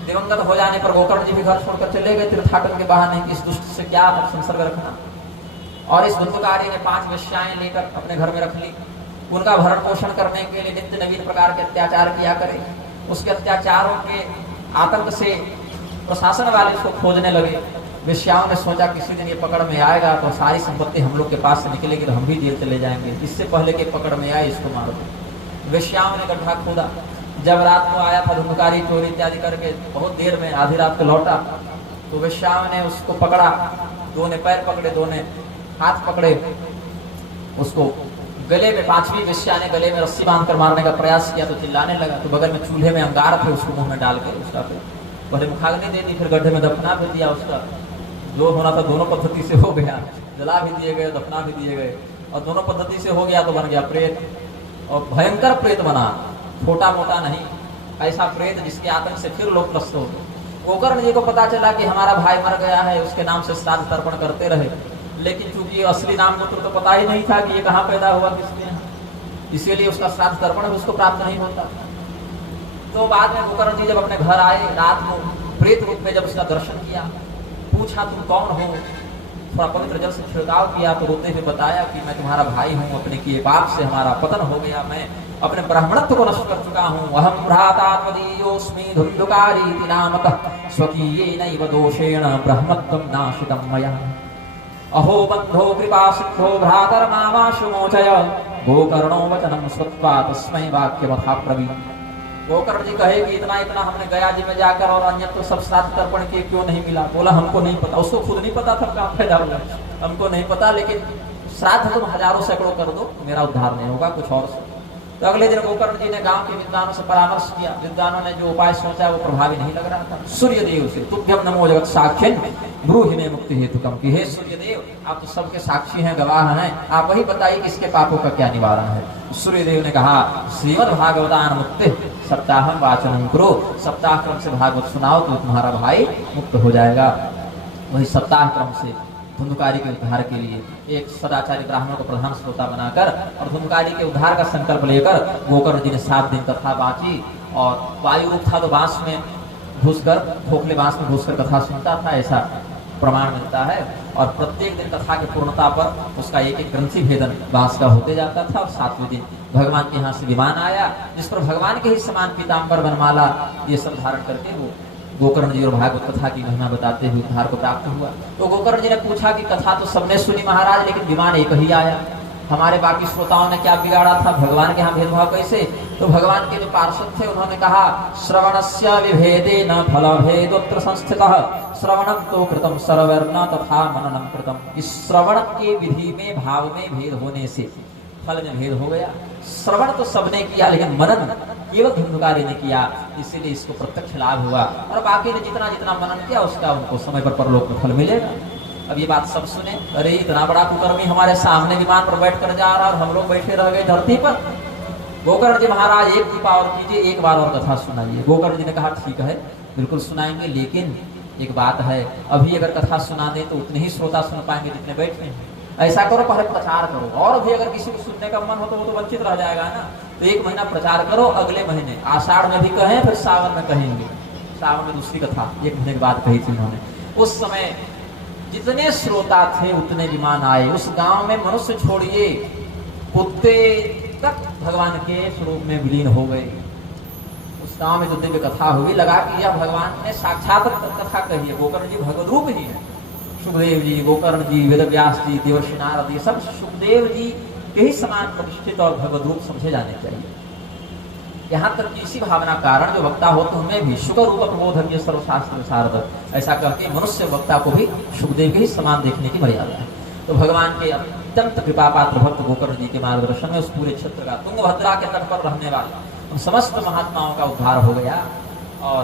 दिवंगत हो जाने पर गोकर्ण जी भी घर छोड़कर चले गए तीर्थाटन के बहाने कि इस दुष्ट से क्या संसर्ग रखना। और इस धुंधुकारी ने 5 वेश्याएं लेकर अपने घर में रख ली। उनका भरण पोषण करने के लिए नित्य नवीन प्रकार के अत्याचार किया करे। उसके अत्याचारों के आतंक से प्रशासन वाले उसको खोजने लगे। वेश्याओं ने सोचा किसी दिन ये पकड़ में आएगा तो सारी संपत्ति हम लोग के पास से निकलेगी तो हम भी जेल चले जाएंगे, इससे पहले कि पकड़ में आए इसको मार दो। वेश्याओं ने गड्ढा खोदा, जब रात को आया था धुमकारी चोरी इत्यादि करके बहुत देर में आधी रात को लौटा तो वेश्याओं ने उसको पकड़ा, दो ने पैर पकड़े, दो ने हाथ पकड़े, उसको गले में, पांचवी वेश्या ने गले में रस्सी बांधकर मारने का प्रयास किया तो चिल्लाने लगा। तो बगल में चूल्हे में अंगार थे, उसको मुंह में डाल के उसका बड़े मुखाग्नि दे दी, फिर गड्ढे में दफना भी दिया। उसका जो होना था दोनों पद्धति से हो गया, जला भी दिए गए, दफना भी दिए गए, और दोनों पद्धति से हो गया तो बन गया प्रेत, और भयंकर प्रेत बना, छोटा मोटा नहीं, ऐसा प्रेत जिसके आतंक से फिर लोग त्रस्त हो गए। गोकर्ण जी को पता चला कि हमारा भाई मर गया है, उसके नाम से श्राद्ध तर्पण करते रहे, लेकिन चूंकि असली नाम गोत्र तो पता ही नहीं था कि ये कहाँ पैदा हुआ, किसके यहाँ, इसीलिए उसका श्राद्ध तर्पण भी उसको प्राप्त नहीं होता। तो बाद में गोकर्ण जी जब अपने घर आए रात को प्रेत रूप में, जब उसका दर्शन किया, पूछा तुम कौन हो, थोड़ा पवित्र जल से छिड़काव किया तो रोते हुए बताया कि मैं तुम्हारा भाई हूँ, अपने किए पाप से हमारा पतन हो गया, मैं अपने ब्राह्मणत्व को नष्ट कर चुका हूँ। अहम भ्राता त्वदीयोऽस्मि धुन्धुकारीति नामतः स्वकीयेनैव दोषेण ब्रह्मत्वं नाशितं मया। अहो बन्धो कृपा सिद्धो भ्रातर्मामाशु मोचय गोकर्णो वचनं श्रुत्वा तस्मै वाक्यमथा ब्रवीत्। गोकर्ण जी कहे कि इतना इतना हमने गया जी में जाकर और अन्य तो सब श्राद्ध तर्पण किए, क्यों नहीं मिला? बोला हमको नहीं पता, उसको खुद नहीं पता था कहाँ पैदा हुआ, हमको नहीं पता, लेकिन श्राद्ध तुम हजारों सैकड़ों कर दो, मेरा उद्धार नहीं होगा, कुछ और से। तो अगले दिन गोकर्ण जी ने गांव के विद्वानों से परामर्श किया, विद्वानों ने जो उपाय सोचा वो प्रभावी नहीं लग रहा था। सूर्यदेव से तुभ्यम नमो जगत साक्षिन् ब्रूहि मे मुक्ति हेतुकम, कि हे सूर्यदेव आप तो सबके साक्षी हैं, गवाह हैं, आप वही बताइए कि इसके पापों का क्या निवारण है। सूर्यदेव ने कहा श्रीमद् भागवतान मुक्ति सप्ताह वाचन करो, सप्ताह क्रम से भागवत सुनाओ तो तुम्हारा भाई मुक्त हो जाएगा। वही सप्ताह क्रम से धुंधुकारी के उद्धार के लिए एक सदाचारी ब्राह्मण को प्रधान श्रोता बनाकर और धुंधुकारी के उद्धार का संकल्प लेकर गोकर्ण जी ने 7 दिन कथा बांची, और वायु रूप था तो बांस में घुसकर, खोखले बांस में घुसकर कथा सुनता था, ऐसा प्रमाण मिलता है। और प्रत्येक दिन कथा की पूर्णता पर उसका एक एक ग्रंथि भेदन बांस का होते जाता था। और 7वें दिन भगवान के यहाँ से विमान आया, जिस पर भगवान के ही समान पीताम्बर बनमाला ये सब धारण करके वो गोकर्ण जी और भागवत कथा की महिमा बताते हुए उद्धार को प्राप्त हुआ। तो गोकर्ण जी ने पूछा कि कथा तो सबने सुनी महाराज, लेकिन विमान एक ही आया, हमारे बाकी श्रोताओं ने क्या बिगाड़ा था, भगवान के यहाँ भेदभाव कैसे? तो भगवान के जो पार्षद थे उन्होंने कहा श्रवणस्य विभेदेन फलभेदोत्र संस्थितः श्रवणं तो कृतं सर्वर्ण तथा मननं कृतं। इस श्रवण के विधि में भाव में भेद होने से फल में भेद हो गया। श्रवण तो सबने किया लेकिन मनन केवल धुंधुकारी ने किया, इसीलिए इसको प्रत्यक्ष लाभ हुआ, और बाकी ने जितना जितना मनन किया उसका उनको समय पर परलोक में फल मिलेगा। अब ये बात सब सुने, अरे इतना बड़ा कुकर्मी हमारे सामने विमान पर बैठ कर जा रहा और हम लोग बैठे रह गए धरती पर। गोकर्ण जी महाराज एक कृपा और कीजिए, एक बार और कथा सुनाइए। गोकर्ण जी ने कहा ठीक है बिल्कुल सुनाएंगे, लेकिन एक बात है, अभी अगर कथा सुना दे तो उतने ही श्रोता सुन पाएंगे जितने बैठे हैं। ऐसा करो पहले प्रचार करो, और भी अगर किसी को सुनने का मन हो तो वो तो वंचित रह जाएगा ना। तो 1 महीना प्रचार करो, अगले महीने आषाढ़ में भी कहें, फिर सावन में कहेंगे। सावन में दूसरी कथा 1 महीने के बाद कही थी उन्होंने। उस समय जितने श्रोता थे उतने विमान आए। उस गांव में मनुष्य छोड़िए कुत्ते तक भगवान के स्वरूप में विलीन हो गए। उस गांव में जो दिव्य कथा हुई, लगा कि यह भगवान ने साक्षात कथा कही है। गोकर्ण जी भगवत रूप ही है। सुखदेव जी, गोकर्ण जी, वेदव्यास जी, देवर्षि नारद, ये सब सुखदेव जी के ही समान प्रतिष्ठित और भगवत रूप समझे जाने चाहिए। यहाँ तक कि इसी भावना कारण जो वक्ता हो तो उनमें भी शुभ रूप प्रबोधन सर्वशास्त्र शारद, ऐसा करके मनुष्य वक्ता को भी सुखदेव के ही समान देखने की मर्यादा है। तो भगवान के अत्यंत कृपा पात्र भक्त गोकर्ण जी के मार्गदर्शन में उस पूरे क्षेत्र का, तुंगभद्रा के तट पर रहने वाले उन समस्त महात्माओं का उद्धार हो गया। और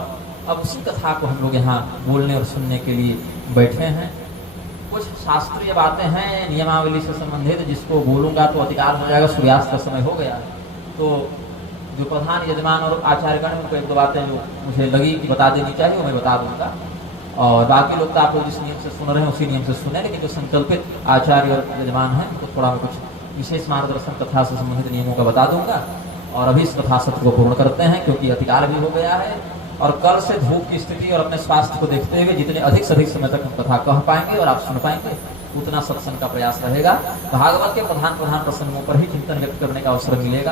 अब उसी कथा को हम लोग यहाँ बोलने और सुनने के लिए बैठे हैं। कुछ शास्त्रीय बातें हैं नियमावली से संबंधित, जिसको बोलूंगा तो अधिकार हो जाएगा, सूर्यास्त का समय हो गया। तो जो प्रधान यजमान और आचार्यगण हैं उनको 1-2 बातें जो मुझे लगी कि बता देनी चाहिए वो मैं बता दूंगा, और बाकी लोग तो आप लोग जिस नियम से सुन रहे हैं उसी नियम से सुने। लेकिन जो संकल्पित आचार्य और यजमान हैं उनको थोड़ा मैं कुछ विशेष मार्गदर्शन कथा से संबंधित नियमों का बता दूंगा। और अभी इस कथा सत्र को पूर्ण करते हैं, क्योंकि अधिकार भी हो गया है। और कल से धूप की स्थिति और अपने स्वास्थ्य को देखते हुए जितने अधिक से अधिक समय तक हम कथा कह पाएंगे और आप सुन पाएंगे, उतना सत्संग का प्रयास रहेगा। भागवत के प्रधान प्रधान प्रसंगों पर ही चिंतन व्यक्त करने का अवसर मिलेगा,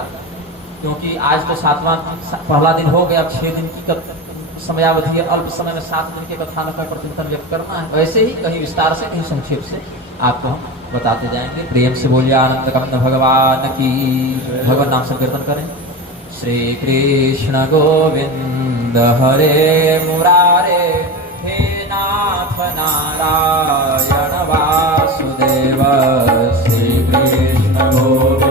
क्योंकि आज तो 7वां पहला दिन हो गया। अब 6 दिन की समयावधि है, अल्प समय में 7 दिन के कथानक का प्रतिचिंतन व्यक्त करना है। वैसे ही कहीं विस्तार से कहीं संक्षेप से आपको हम बताते जाएंगे। प्रेम से बोलिए आनंद कंद भगवान की। भगवान नाम संकीर्तन करें। श्री कृष्ण गोविंद हरे मुरारे, हे नाथ नारायण वासुदेव। श्री कृष्ण गोविंद